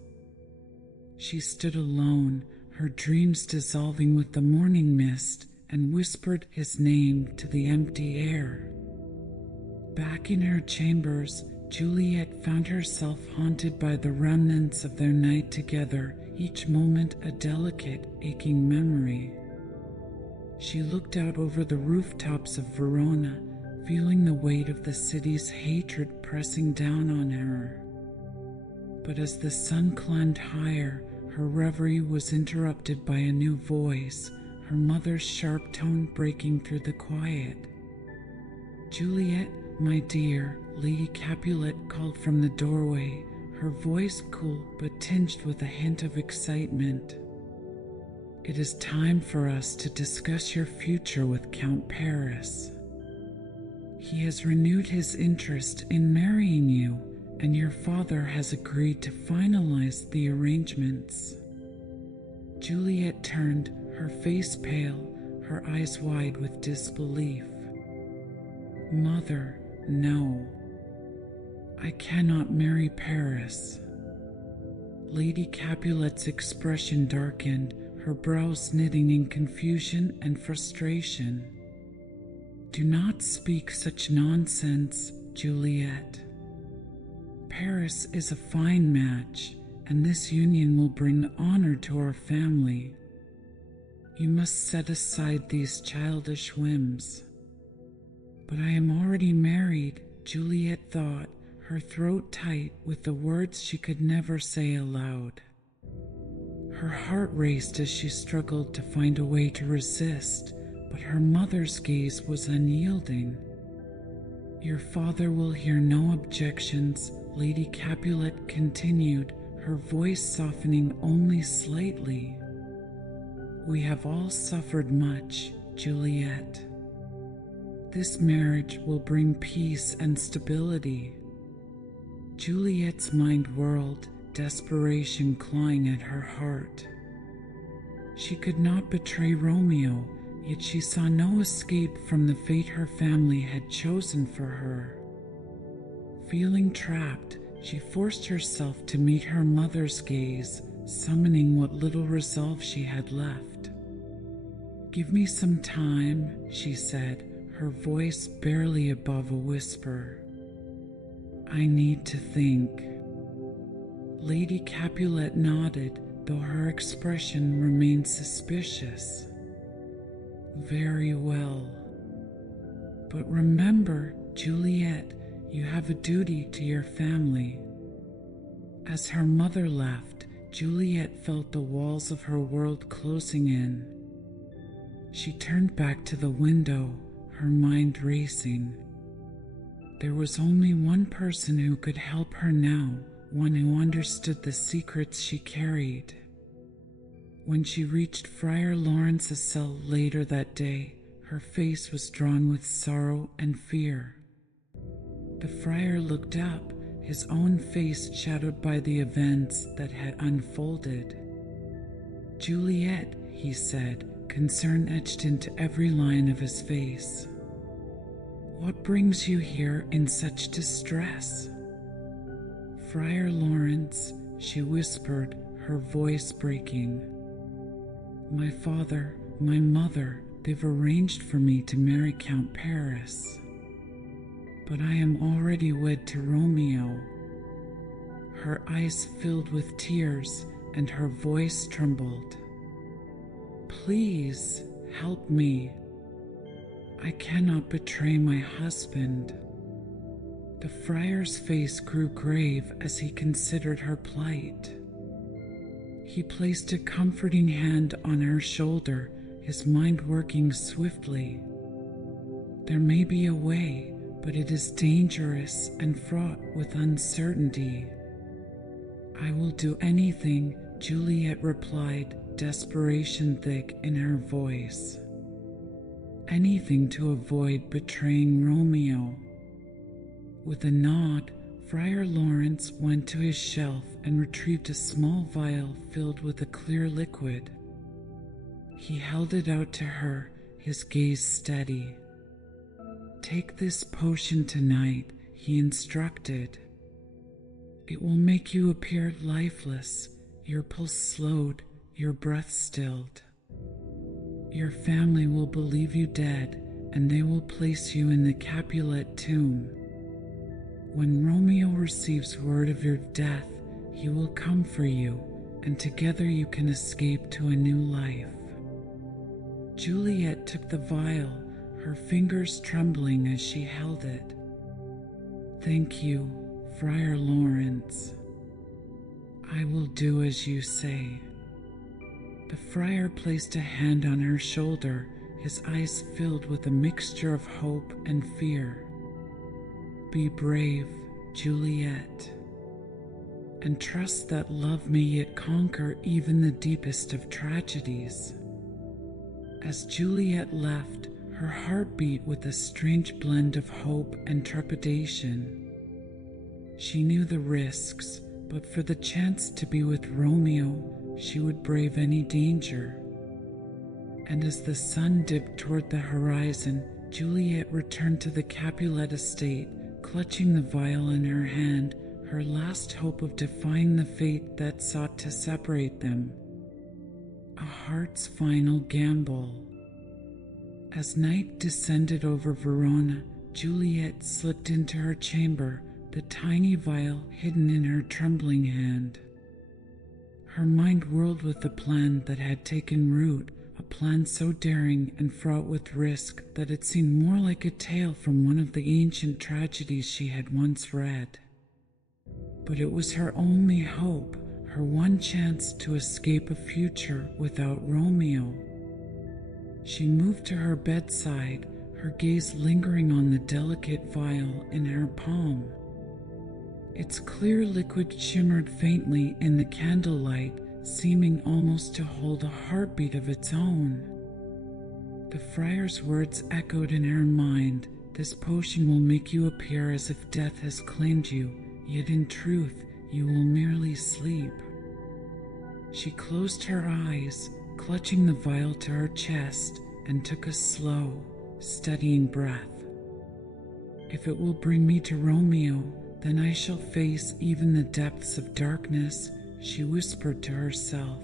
She stood alone, her dreams dissolving with the morning mist, and whispered his name to the empty air. Back in her chambers, Juliet found herself haunted by the remnants of their night together, each moment a delicate, aching memory. She looked out over the rooftops of Verona, feeling the weight of the city's hatred pressing down on her. But as the sun climbed higher, her reverie was interrupted by a new voice, her mother's sharp tone breaking through the quiet. "Juliet, my dear," Lady Capulet called from the doorway, her voice cool but tinged with a hint of excitement. "It is time for us to discuss your future with Count Paris. He has renewed his interest in marrying you, and your father has agreed to finalize the arrangements." Juliet turned, her face pale, her eyes wide with disbelief. "Mother, no. I cannot marry Paris." Lady Capulet's expression darkened, her brows knitting in confusion and frustration. "Do not speak such nonsense, Juliet. Paris is a fine match, and this union will bring honor to our family. You must set aside these childish whims." "But I am already married," Juliet thought, her throat tight with the words she could never say aloud. Her heart raced as she struggled to find a way to resist, but her mother's gaze was unyielding. "Your father will hear no objections," Lady Capulet continued, her voice softening only slightly. "We have all suffered much, Juliet. This marriage will bring peace and stability." Juliet's mind whirled, desperation clawing at her heart. She could not betray Romeo, yet she saw no escape from the fate her family had chosen for her. Feeling trapped, she forced herself to meet her mother's gaze, summoning what little resolve she had left. "Give me some time," she said, her voice barely above a whisper. "I need to think." Lady Capulet nodded, though her expression remained suspicious. "Very well. But remember, Juliet, you have a duty to your family." As her mother left, Juliet felt the walls of her world closing in. She turned back to the window, her mind racing. There was only one person who could help her now, one who understood the secrets she carried. When she reached Friar Lawrence's cell later that day, her face was drawn with sorrow and fear. The friar looked up, his own face shadowed by the events that had unfolded. "Juliet," he said, concern etched into every line of his face. "What brings you here in such distress?" "Friar Lawrence," she whispered, her voice breaking. "My father, my mother, they've arranged for me to marry Count Paris. But I am already wed to Romeo." Her eyes filled with tears and her voice trembled. "Please, help me. I cannot betray my husband." The friar's face grew grave as he considered her plight. He placed a comforting hand on her shoulder, his mind working swiftly. There may be a way, but it is dangerous and fraught with uncertainty. I will do anything, Juliet replied, desperation thick in her voice. Anything to avoid betraying Romeo. With a nod, Friar Lawrence went to his shelf and retrieved a small vial filled with a clear liquid. He held it out to her, his gaze steady. Take this potion tonight, he instructed. It will make you appear lifeless, your pulse slowed, your breath stilled. Your family will believe you dead, and they will place you in the Capulet tomb. When Romeo receives word of your death, he will come for you, and together you can escape to a new life. Juliet took the vial, her fingers trembling as she held it. Thank you, Friar Lawrence. I will do as you say. The friar placed a hand on her shoulder, his eyes filled with a mixture of hope and fear. Be brave, Juliet, and trust that love may yet conquer even the deepest of tragedies. As Juliet left, her heart beat with a strange blend of hope and trepidation. She knew the risks, but for the chance to be with Romeo, she would brave any danger. And as the sun dipped toward the horizon, Juliet returned to the Capulet estate, clutching the vial in her hand, her last hope of defying the fate that sought to separate them. A heart's final gamble. As night descended over Verona, Juliet slipped into her chamber, the tiny vial hidden in her trembling hand. Her mind whirled with the plan that had taken root, a plan so daring and fraught with risk that it seemed more like a tale from one of the ancient tragedies she had once read. But it was her only hope, her one chance to escape a future without Romeo. She moved to her bedside, her gaze lingering on the delicate vial in her palm. Its clear liquid shimmered faintly in the candlelight, seeming almost to hold a heartbeat of its own. The friar's words echoed in her mind, "This potion will make you appear as if death has claimed you, yet in truth you will merely sleep." She closed her eyes, clutching the vial to her chest, and took a slow, steadying breath. "If it will bring me to Romeo, then I shall face even the depths of darkness," she whispered to herself.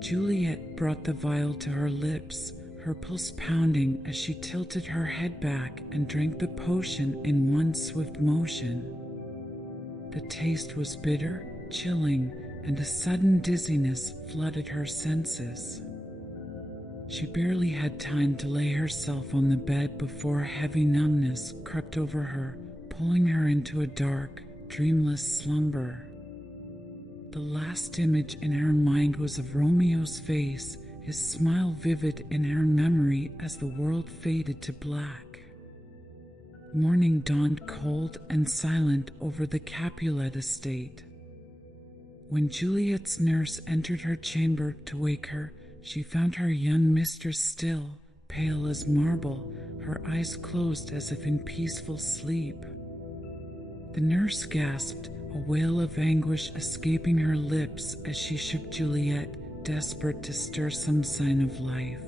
Juliet brought the vial to her lips, her pulse pounding as she tilted her head back and drank the potion in one swift motion. The taste was bitter, chilling, and a sudden dizziness flooded her senses. She barely had time to lay herself on the bed before a heavy numbness crept over her, pulling her into a dark, dreamless slumber. The last image in her mind was of Romeo's face, his smile vivid in her memory as the world faded to black. Morning dawned cold and silent over the Capulet estate. When Juliet's nurse entered her chamber to wake her, she found her young mistress still, pale as marble, her eyes closed as if in peaceful sleep. The nurse gasped, a wail of anguish escaping her lips as she shook Juliet, desperate to stir some sign of life.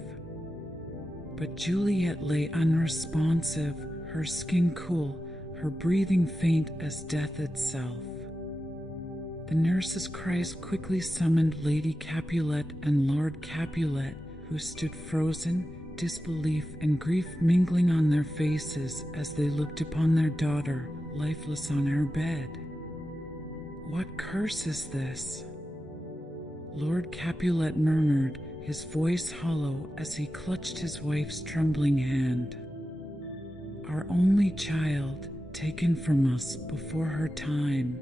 But Juliet lay unresponsive, her skin cool, her breathing faint as death itself. The nurse's cries quickly summoned Lady Capulet and Lord Capulet, who stood frozen, disbelief and grief mingling on their faces as they looked upon their daughter, lifeless on her bed. "What curse is this?" Lord Capulet murmured, his voice hollow as he clutched his wife's trembling hand. "Our only child, taken from us before her time."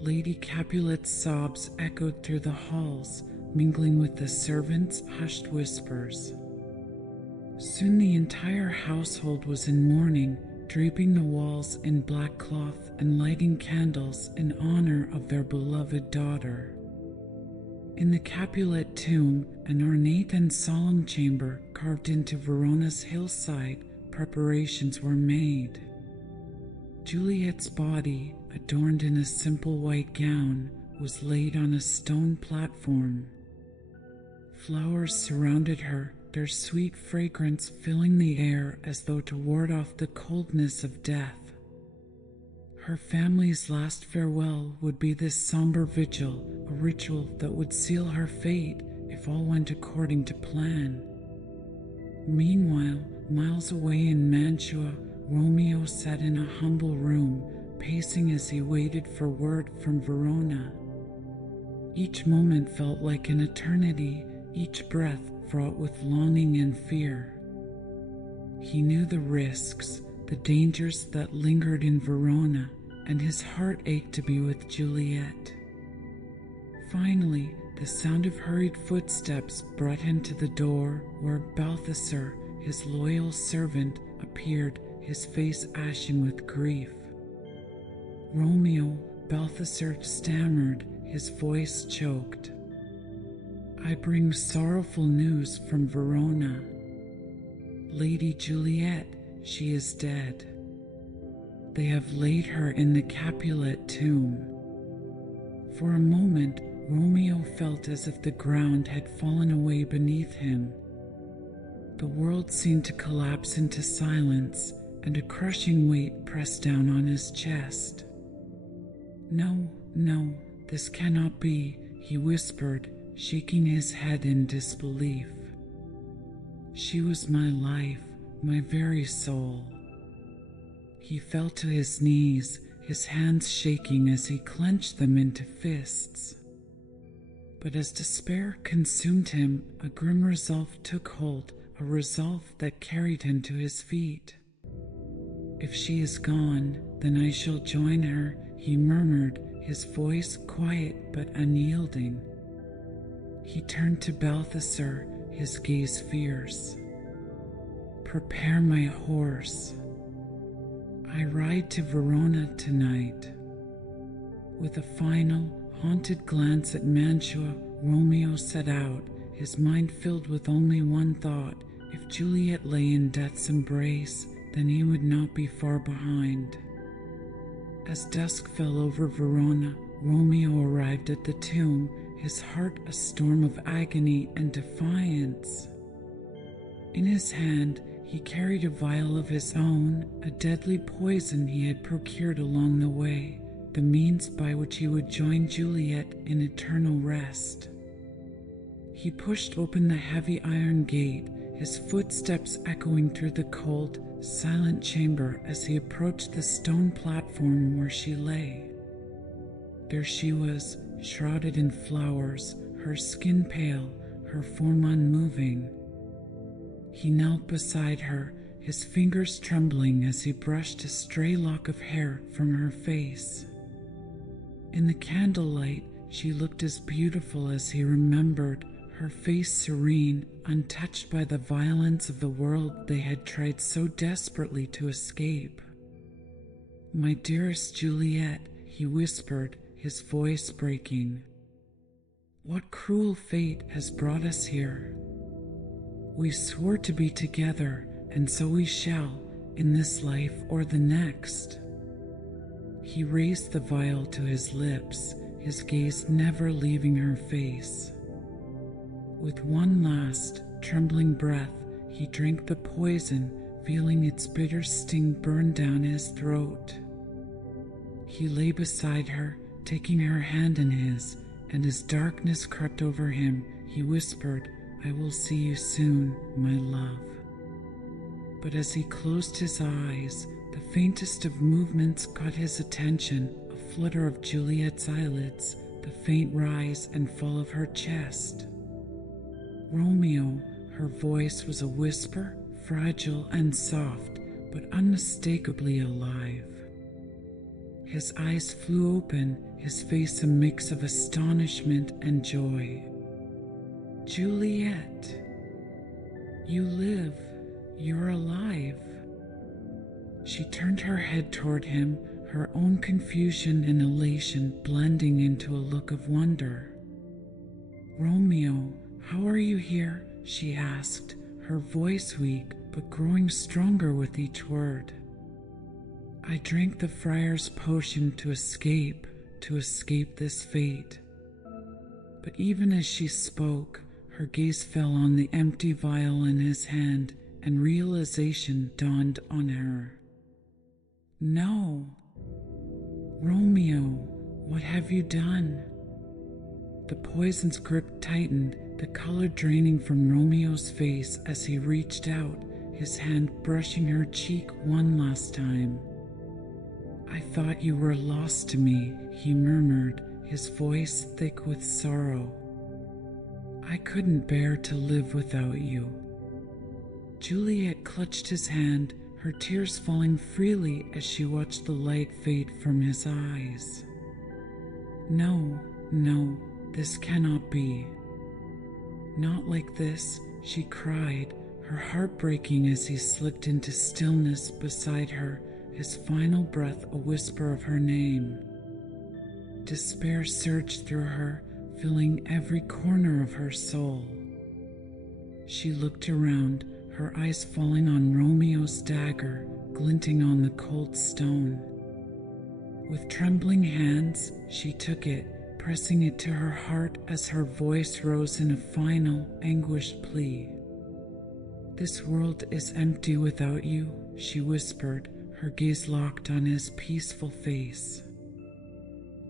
Lady Capulet's sobs echoed through the halls, mingling with the servants' hushed whispers. Soon the entire household was in mourning, draping the walls in black cloth and lighting candles in honor of their beloved daughter. In the Capulet tomb, an ornate and solemn chamber carved into Verona's hillside, preparations were made. Juliet's body, adorned in a simple white gown, was laid on a stone platform. Flowers surrounded her, their sweet fragrance filling the air as though to ward off the coldness of death. Her family's last farewell would be this somber vigil, a ritual that would seal her fate if all went according to plan. Meanwhile, miles away in Mantua, Romeo sat in a humble room, pacing as he waited for word from Verona. Each moment felt like an eternity, each breath fraught with longing and fear. He knew the risks, the dangers that lingered in Verona, and his heart ached to be with Juliet. Finally, the sound of hurried footsteps brought him to the door, where Balthasar, his loyal servant, appeared, his face ashen with grief. "Romeo," Balthasar stammered, his voice choked. "I bring sorrowful news from Verona. Lady Juliet, she is dead. They have laid her in the Capulet tomb." For a moment, Romeo felt as if the ground had fallen away beneath him. The world seemed to collapse into silence, and a crushing weight pressed down on his chest. "No, no, this cannot be," he whispered, shaking his head in disbelief. "She was my life, my very soul." He fell to his knees, his hands shaking as he clenched them into fists. But as despair consumed him, a grim resolve took hold, a resolve that carried him to his feet. "If she is gone, then I shall join her," he murmured, his voice quiet but unyielding. He turned to Balthasar, his gaze fierce. "Prepare my horse. I ride to Verona tonight." With a final, haunted glance at Mantua, Romeo set out, his mind filled with only one thought: if Juliet lay in death's embrace, then he would not be far behind. As dusk fell over Verona, Romeo arrived at the tomb, his heart a storm of agony and defiance. In his hand, he carried a vial of his own, a deadly poison he had procured along the way, the means by which he would join Juliet in eternal rest. He pushed open the heavy iron gate, his footsteps echoing through the cold, silent chamber as he approached the stone platform where she lay. There she was, shrouded in flowers, her skin pale, her form unmoving. He knelt beside her, his fingers trembling as he brushed a stray lock of hair from her face. In the candlelight, she looked as beautiful as he remembered, her face serene, untouched by the violence of the world they had tried so desperately to escape. "My dearest Juliet," he whispered, his voice breaking. "What cruel fate has brought us here? We swore to be together, and so we shall, in this life or the next." He raised the vial to his lips, his gaze never leaving her face. With one last, trembling breath, he drank the poison, feeling its bitter sting burn down his throat. He lay beside her, taking her hand in his, and as darkness crept over him, he whispered, "I will see you soon, my love." But as he closed his eyes, the faintest of movements caught his attention, a flutter of Juliet's eyelids, the faint rise and fall of her chest. "Romeo," her voice was a whisper, fragile and soft, but unmistakably alive. His eyes flew open, his face a mix of astonishment and joy. "Juliet, you live," You're alive." She turned her head toward him, her own confusion and elation blending into a look of wonder. "Romeo, how are you here?" she asked, her voice weak but growing stronger with each word. "I drank the friar's potion to escape this fate." But even as she spoke, her gaze fell on the empty vial in his hand, and realization dawned on her. "No. Romeo, what have you done?" The poison's grip tightened, the color draining from Romeo's face as he reached out, his hand brushing her cheek one last time. "I thought you were lost to me," he murmured, his voice thick with sorrow. "I couldn't bear to live without you." Juliet clutched his hand, her tears falling freely as she watched the light fade from his eyes. "No, no, this cannot be. Not like this," she cried, her heart breaking as he slipped into stillness beside her, his final breath a whisper of her name. Despair surged through her, filling every corner of her soul. She looked around, her eyes falling on Romeo's dagger, glinting on the cold stone. With trembling hands, she took it, pressing it to her heart as her voice rose in a final, anguished plea. "This world is empty without you," she whispered, her gaze locked on his peaceful face.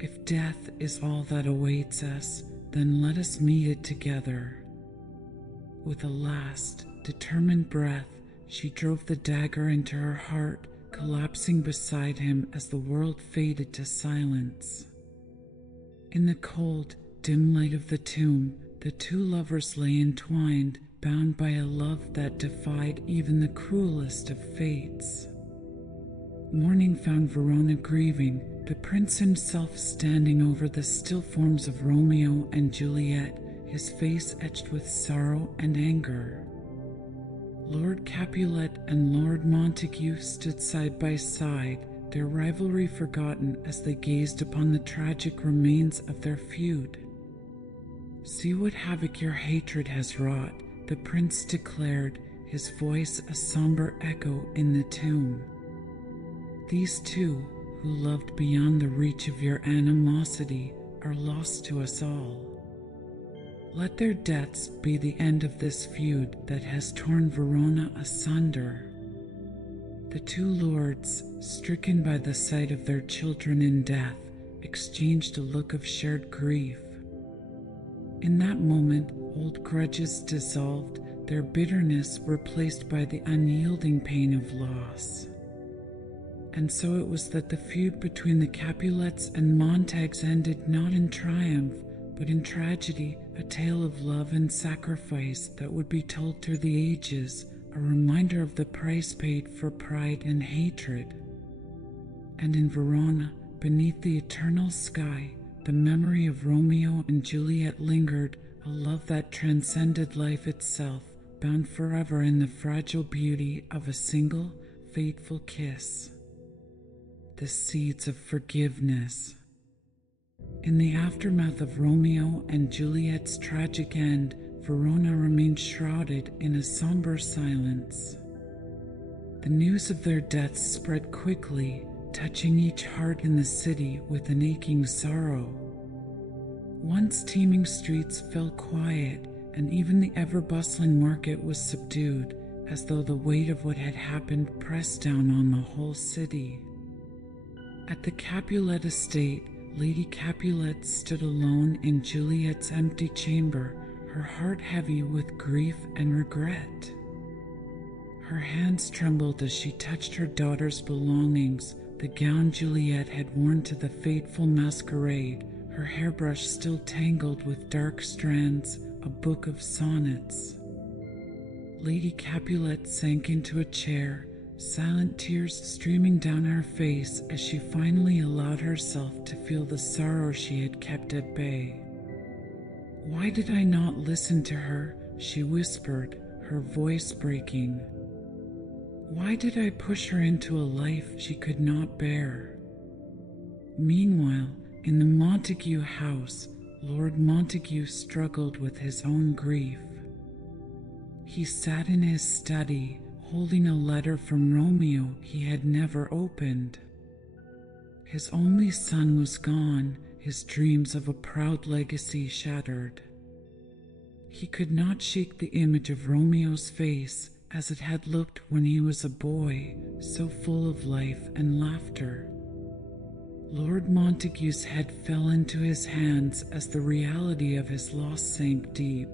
"If death is all that awaits us, then let us meet it together." With a last, determined breath, she drove the dagger into her heart, collapsing beside him as the world faded to silence. In the cold, dim light of the tomb, the two lovers lay entwined, bound by a love that defied even the cruelest of fates. Morning found Verona grieving, the prince himself standing over the still forms of Romeo and Juliet, his face etched with sorrow and anger. Lord Capulet and Lord Montague stood side by side, their rivalry forgotten as they gazed upon the tragic remains of their feud. "See what havoc your hatred has wrought," the prince declared, his voice a somber echo in the tomb. "These two, who loved beyond the reach of your animosity, are lost to us all. Let their deaths be the end of this feud that has torn Verona asunder." The two lords, stricken by the sight of their children in death, exchanged a look of shared grief. In that moment, old grudges dissolved, their bitterness replaced by the unyielding pain of loss. And so it was that the feud between the Capulets and Montagues ended not in triumph, but in tragedy, a tale of love and sacrifice that would be told through the ages, a reminder of the price paid for pride and hatred. And in Verona, beneath the eternal sky, the memory of Romeo and Juliet lingered, a love that transcended life itself, bound forever in the fragile beauty of a single, fateful kiss. The seeds of forgiveness. In the aftermath of Romeo and Juliet's tragic end, Verona remained shrouded in a somber silence. The news of their deaths spread quickly, touching each heart in the city with an aching sorrow. Once teeming streets fell quiet, and even the ever-bustling market was subdued, as though the weight of what had happened pressed down on the whole city. At the Capulet estate, Lady Capulet stood alone in Juliet's empty chamber, her heart heavy with grief and regret. Her hands trembled as she touched her daughter's belongings, the gown Juliet had worn to the fateful masquerade, her hairbrush still tangled with dark strands, a book of sonnets. Lady Capulet sank into a chair, silent tears streaming down her face as she finally allowed herself to feel the sorrow she had kept at bay. "Why did I not listen to her?" she whispered, her voice breaking. Why did I push her into a life she could not bear? Meanwhile, in the Montague house, Lord Montague struggled with his own grief. He sat in his study, holding a letter from Romeo he had never opened. His only son was gone, his dreams of a proud legacy shattered. He could not shake the image of Romeo's face as it had looked when he was a boy, so full of life and laughter. Lord Montague's head fell into his hands as the reality of his loss sank deep.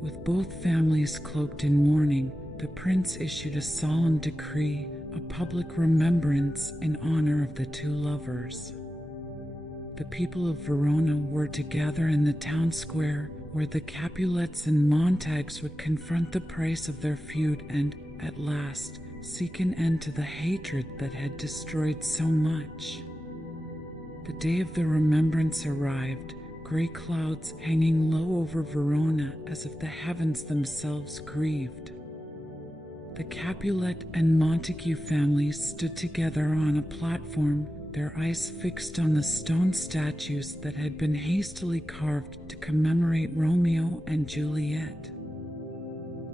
With both families cloaked in mourning, the prince issued a solemn decree, a public remembrance in honor of the two lovers. The people of Verona were to gather in the town square where the Capulets and Montagues would confront the price of their feud and, at last, seek an end to the hatred that had destroyed so much. The day of the remembrance arrived, gray clouds hanging low over Verona as if the heavens themselves grieved. The Capulet and Montague families stood together on a platform, their eyes fixed on the stone statues that had been hastily carved to commemorate Romeo and Juliet.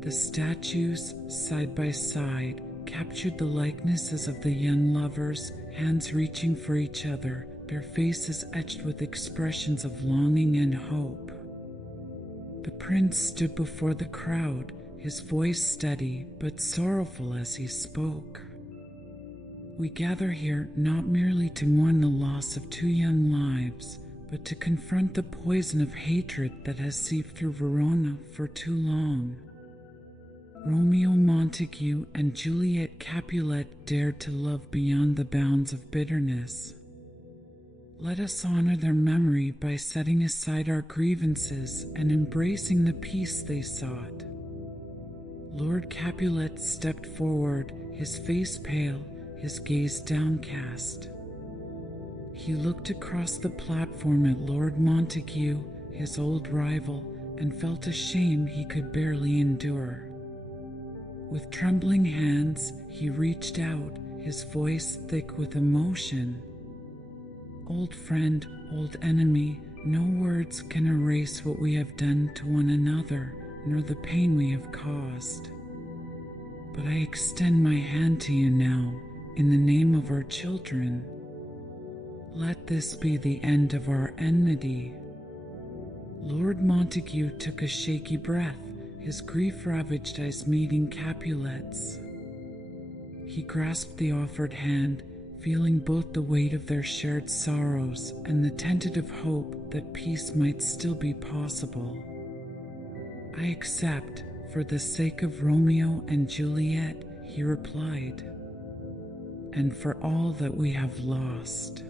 The statues, side by side, captured the likenesses of the young lovers, hands reaching for each other, their faces etched with expressions of longing and hope. The prince stood before the crowd, his voice steady but sorrowful as he spoke. We gather here not merely to mourn the loss of two young lives, but to confront the poison of hatred that has seeped through Verona for too long. Romeo Montague and Juliet Capulet dared to love beyond the bounds of bitterness. Let us honor their memory by setting aside our grievances and embracing the peace they sought. Lord Capulet stepped forward, his face pale, his gaze downcast. He looked across the platform at Lord Montague, his old rival, and felt a shame he could barely endure. With trembling hands, he reached out, his voice thick with emotion. Old friend, old enemy, no words can erase what we have done to one another, nor the pain we have caused. But I extend my hand to you now, in the name of our children. Let this be the end of our enmity. Lord Montague took a shaky breath, his grief-ravaged eyes meeting Capulets. He grasped the offered hand, feeling both the weight of their shared sorrows and the tentative hope that peace might still be possible. I accept, for the sake of Romeo and Juliet, he replied, and for all that we have lost.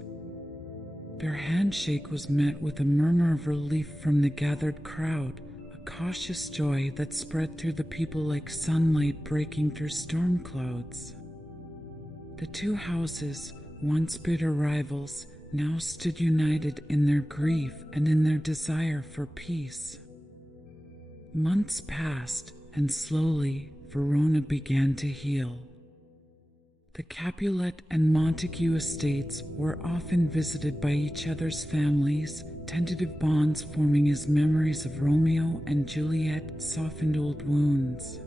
Their handshake was met with a murmur of relief from the gathered crowd, a cautious joy that spread through the people like sunlight breaking through storm clouds. The two houses, once bitter rivals, now stood united in their grief and in their desire for peace. Months passed, and slowly Verona began to heal. The Capulet and Montague estates were often visited by each other's families, tentative bonds forming as memories of Romeo and Juliet softened old wounds.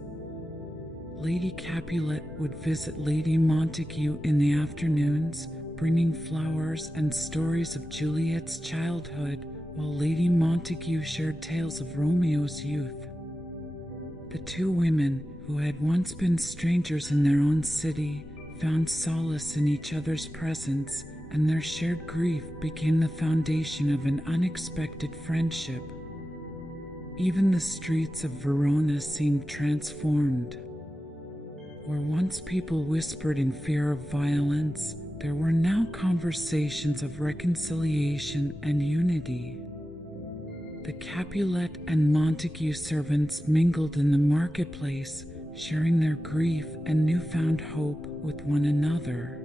Lady Capulet would visit Lady Montague in the afternoons, bringing flowers and stories of Juliet's childhood, while Lady Montague shared tales of Romeo's youth. The two women, who had once been strangers in their own city, found solace in each other's presence, and their shared grief became the foundation of an unexpected friendship. Even the streets of Verona seemed transformed. Where once people whispered in fear of violence, there were now conversations of reconciliation and unity. The Capulet and Montague servants mingled in the marketplace, sharing their grief and newfound hope with one another.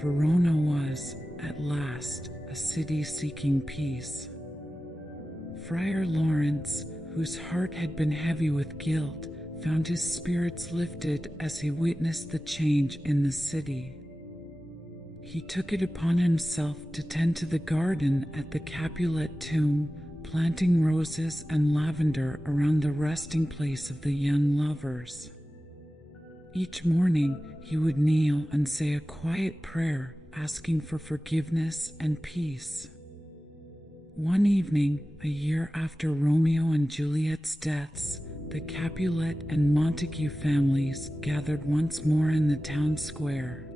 Verona was, at last, a city seeking peace. Friar Lawrence, whose heart had been heavy with guilt, found his spirits lifted as he witnessed the change in the city. He took it upon himself to tend to the garden at the Capulet tomb, planting roses and lavender around the resting place of the young lovers. Each morning, he would kneel and say a quiet prayer, asking for forgiveness and peace. One evening, a year after Romeo and Juliet's deaths, the Capulet and Montague families gathered once more in the town square.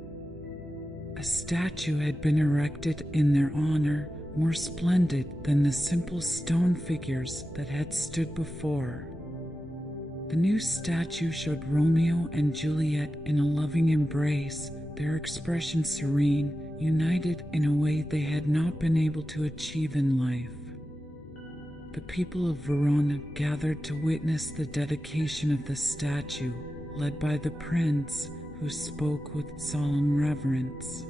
A statue had been erected in their honor, more splendid than the simple stone figures that had stood before. The new statue showed Romeo and Juliet in a loving embrace, their expression serene, united in a way they had not been able to achieve in life. The people of Verona gathered to witness the dedication of the statue, led by the prince, who spoke with solemn reverence.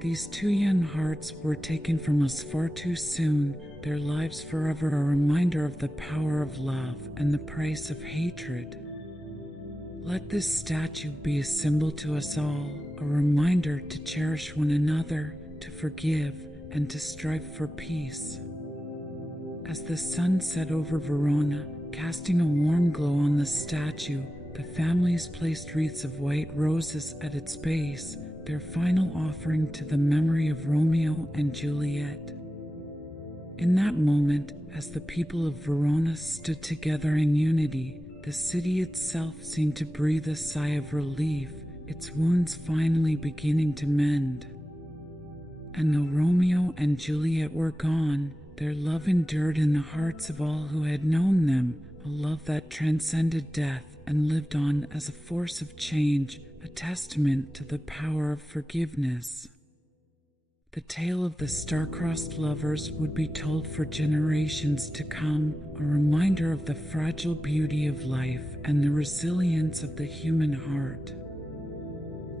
These two young hearts were taken from us far too soon, their lives forever a reminder of the power of love and the price of hatred. Let this statue be a symbol to us all, a reminder to cherish one another, to forgive, and to strive for peace. As the sun set over Verona, casting a warm glow on the statue, the families placed wreaths of white roses at its base, their final offering to the memory of Romeo and Juliet. In that moment, as the people of Verona stood together in unity, the city itself seemed to breathe a sigh of relief, its wounds finally beginning to mend. And though Romeo and Juliet were gone, their love endured in the hearts of all who had known them, a love that transcended death and lived on as a force of change, a testament to the power of forgiveness. The tale of the star-crossed lovers would be told for generations to come, a reminder of the fragile beauty of life and the resilience of the human heart.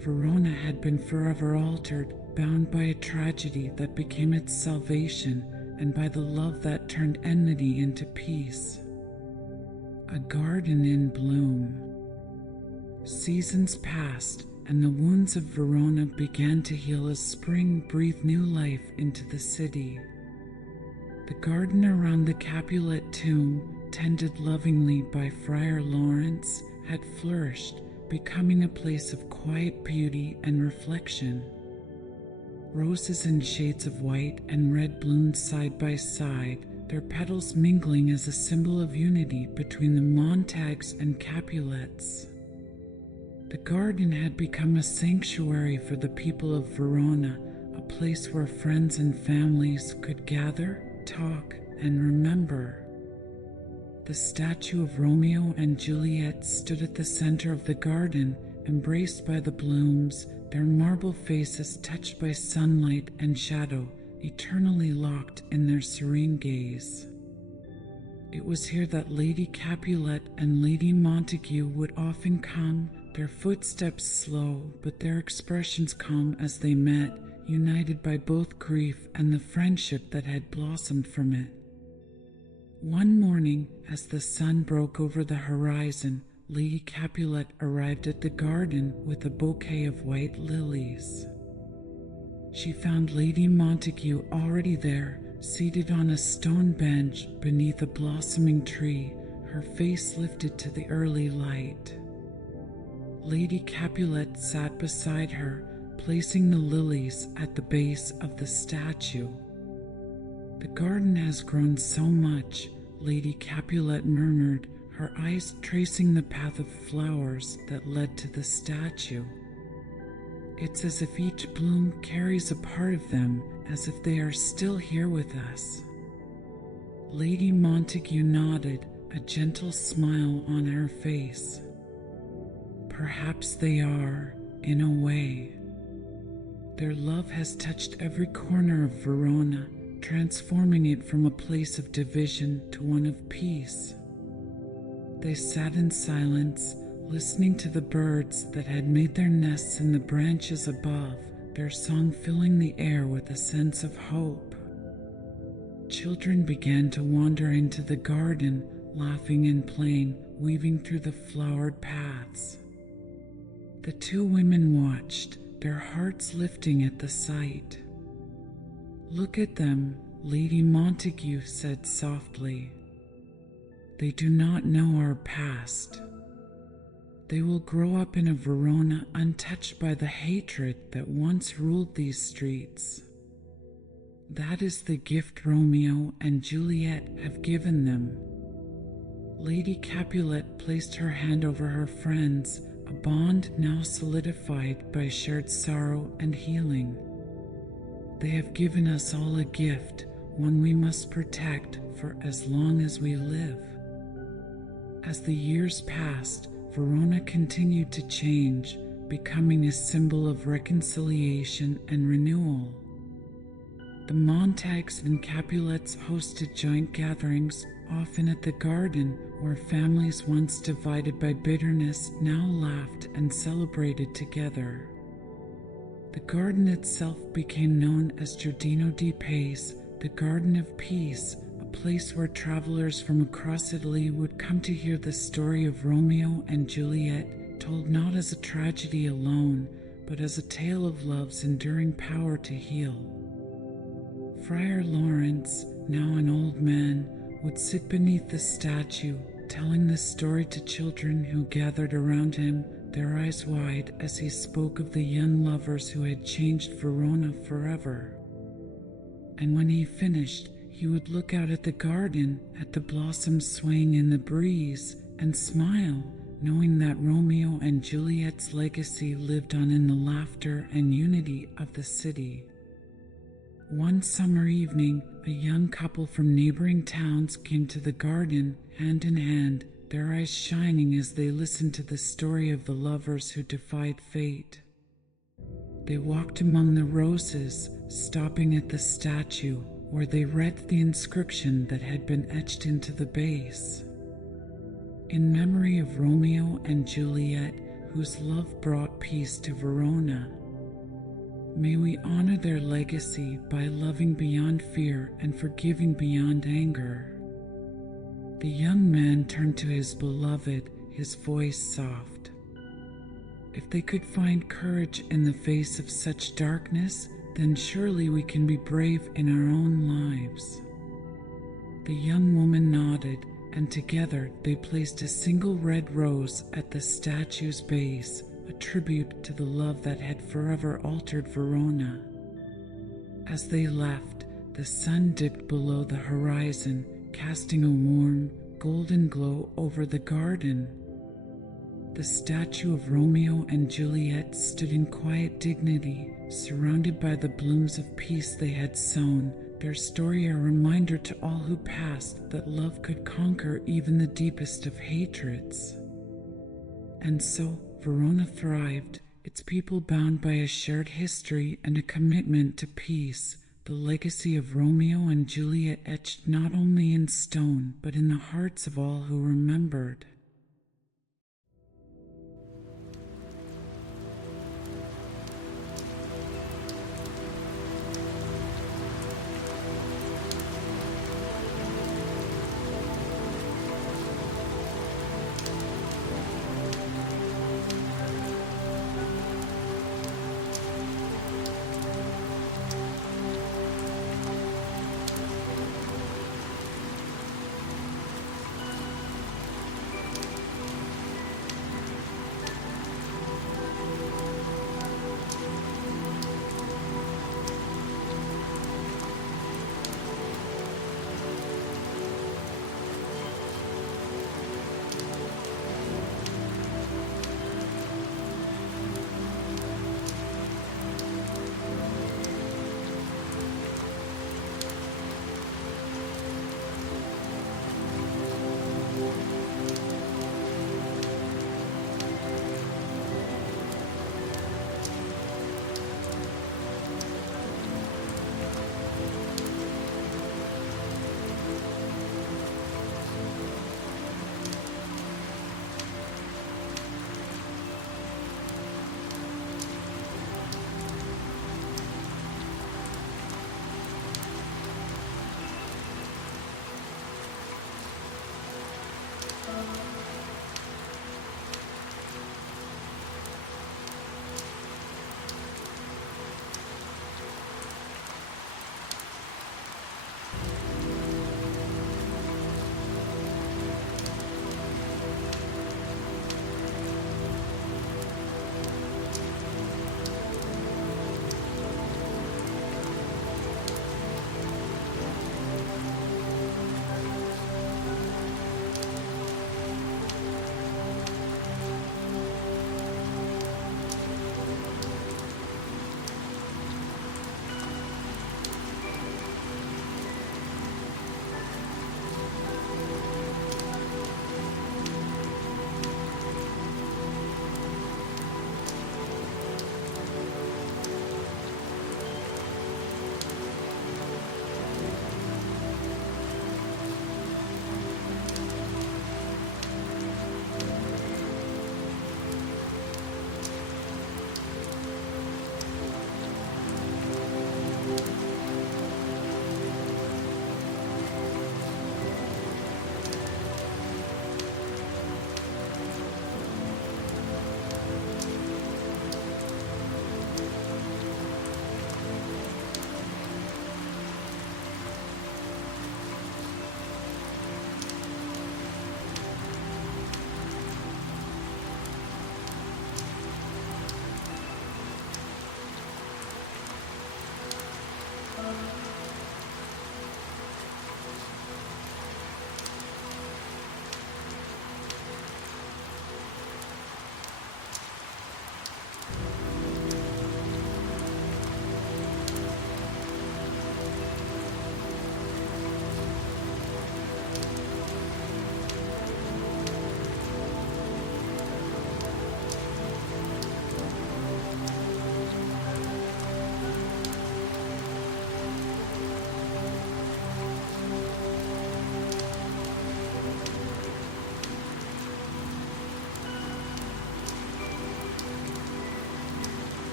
Verona had been forever altered, bound by a tragedy that became its salvation, and by the love that turned enmity into peace. A garden in bloom. Seasons passed, and the wounds of Verona began to heal as spring breathed new life into the city. The garden around the Capulet tomb, tended lovingly by Friar Lawrence, had flourished, becoming a place of quiet beauty and reflection. Roses in shades of white and red bloomed side by side, their petals mingling as a symbol of unity between the Montagues and Capulets. The garden had become a sanctuary for the people of Verona, a place where friends and families could gather, talk, and remember. The statue of Romeo and Juliet stood at the center of the garden, embraced by the blooms, their marble faces touched by sunlight and shadow, eternally locked in their serene gaze. It was here that Lady Capulet and Lady Montague would often come, their footsteps slow, but their expressions calm as they met, united by both grief and the friendship that had blossomed from it. One morning, as the sun broke over the horizon, Lady Capulet arrived at the garden with a bouquet of white lilies. She found Lady Montague already there, seated on a stone bench beneath a blossoming tree, her face lifted to the early light. Lady Capulet sat beside her, placing the lilies at the base of the statue. "The garden has grown so much," Lady Capulet murmured, her eyes tracing the path of flowers that led to the statue. "It's as if each bloom carries a part of them, as if they are still here with us." Lady Montague nodded, a gentle smile on her face. "Perhaps they are, in a way. Their love has touched every corner of Verona, transforming it from a place of division to one of peace." They sat in silence, listening to the birds that had made their nests in the branches above, their song filling the air with a sense of hope. Children began to wander into the garden, laughing and playing, weaving through the flowered paths. The two women watched, their hearts lifting at the sight. "Look at them," Lady Montague said softly. "They do not know our past. They will grow up in a Verona untouched by the hatred that once ruled these streets. That is the gift Romeo and Juliet have given them." Lady Capulet placed her hand over her friend's, a bond now solidified by shared sorrow and healing. "They have given us all a gift, one we must protect for as long as we live." As the years passed, Verona continued to change, becoming a symbol of reconciliation and renewal. The Montagues and Capulets hosted joint gatherings, often at the garden, where families once divided by bitterness now laughed and celebrated together. The garden itself became known as Giardino di Pace, the Garden of Peace, a place where travelers from across Italy would come to hear the story of Romeo and Juliet, told not as a tragedy alone, but as a tale of love's enduring power to heal. Friar Lawrence, now an old man, would sit beneath the statue, telling the story to children who gathered around him, their eyes wide as he spoke of the young lovers who had changed Verona forever. And when he finished, he would look out at the garden, at the blossoms swaying in the breeze, and smile, knowing that Romeo and Juliet's legacy lived on in the laughter and unity of the city. One summer evening, a young couple from neighboring towns came to the garden, hand in hand, their eyes shining as they listened to the story of the lovers who defied fate. They walked among the roses, stopping at the statue, where they read the inscription that had been etched into the base. "In memory of Romeo and Juliet, whose love brought peace to Verona. May we honor their legacy by loving beyond fear and forgiving beyond anger." The young man turned to his beloved, his voice soft. "If they could find courage in the face of such darkness, then surely we can be brave in our own lives." The young woman nodded, and together they placed a single red rose at the statue's base, a tribute to the love that had forever altered Verona. As they left, the sun dipped below the horizon, casting a warm, golden glow over the garden. The statue of Romeo and Juliet stood in quiet dignity, surrounded by the blooms of peace they had sown, their story a reminder to all who passed that love could conquer even the deepest of hatreds. And so, Verona thrived, its people bound by a shared history and a commitment to peace, the legacy of Romeo and Juliet etched not only in stone, but in the hearts of all who remembered.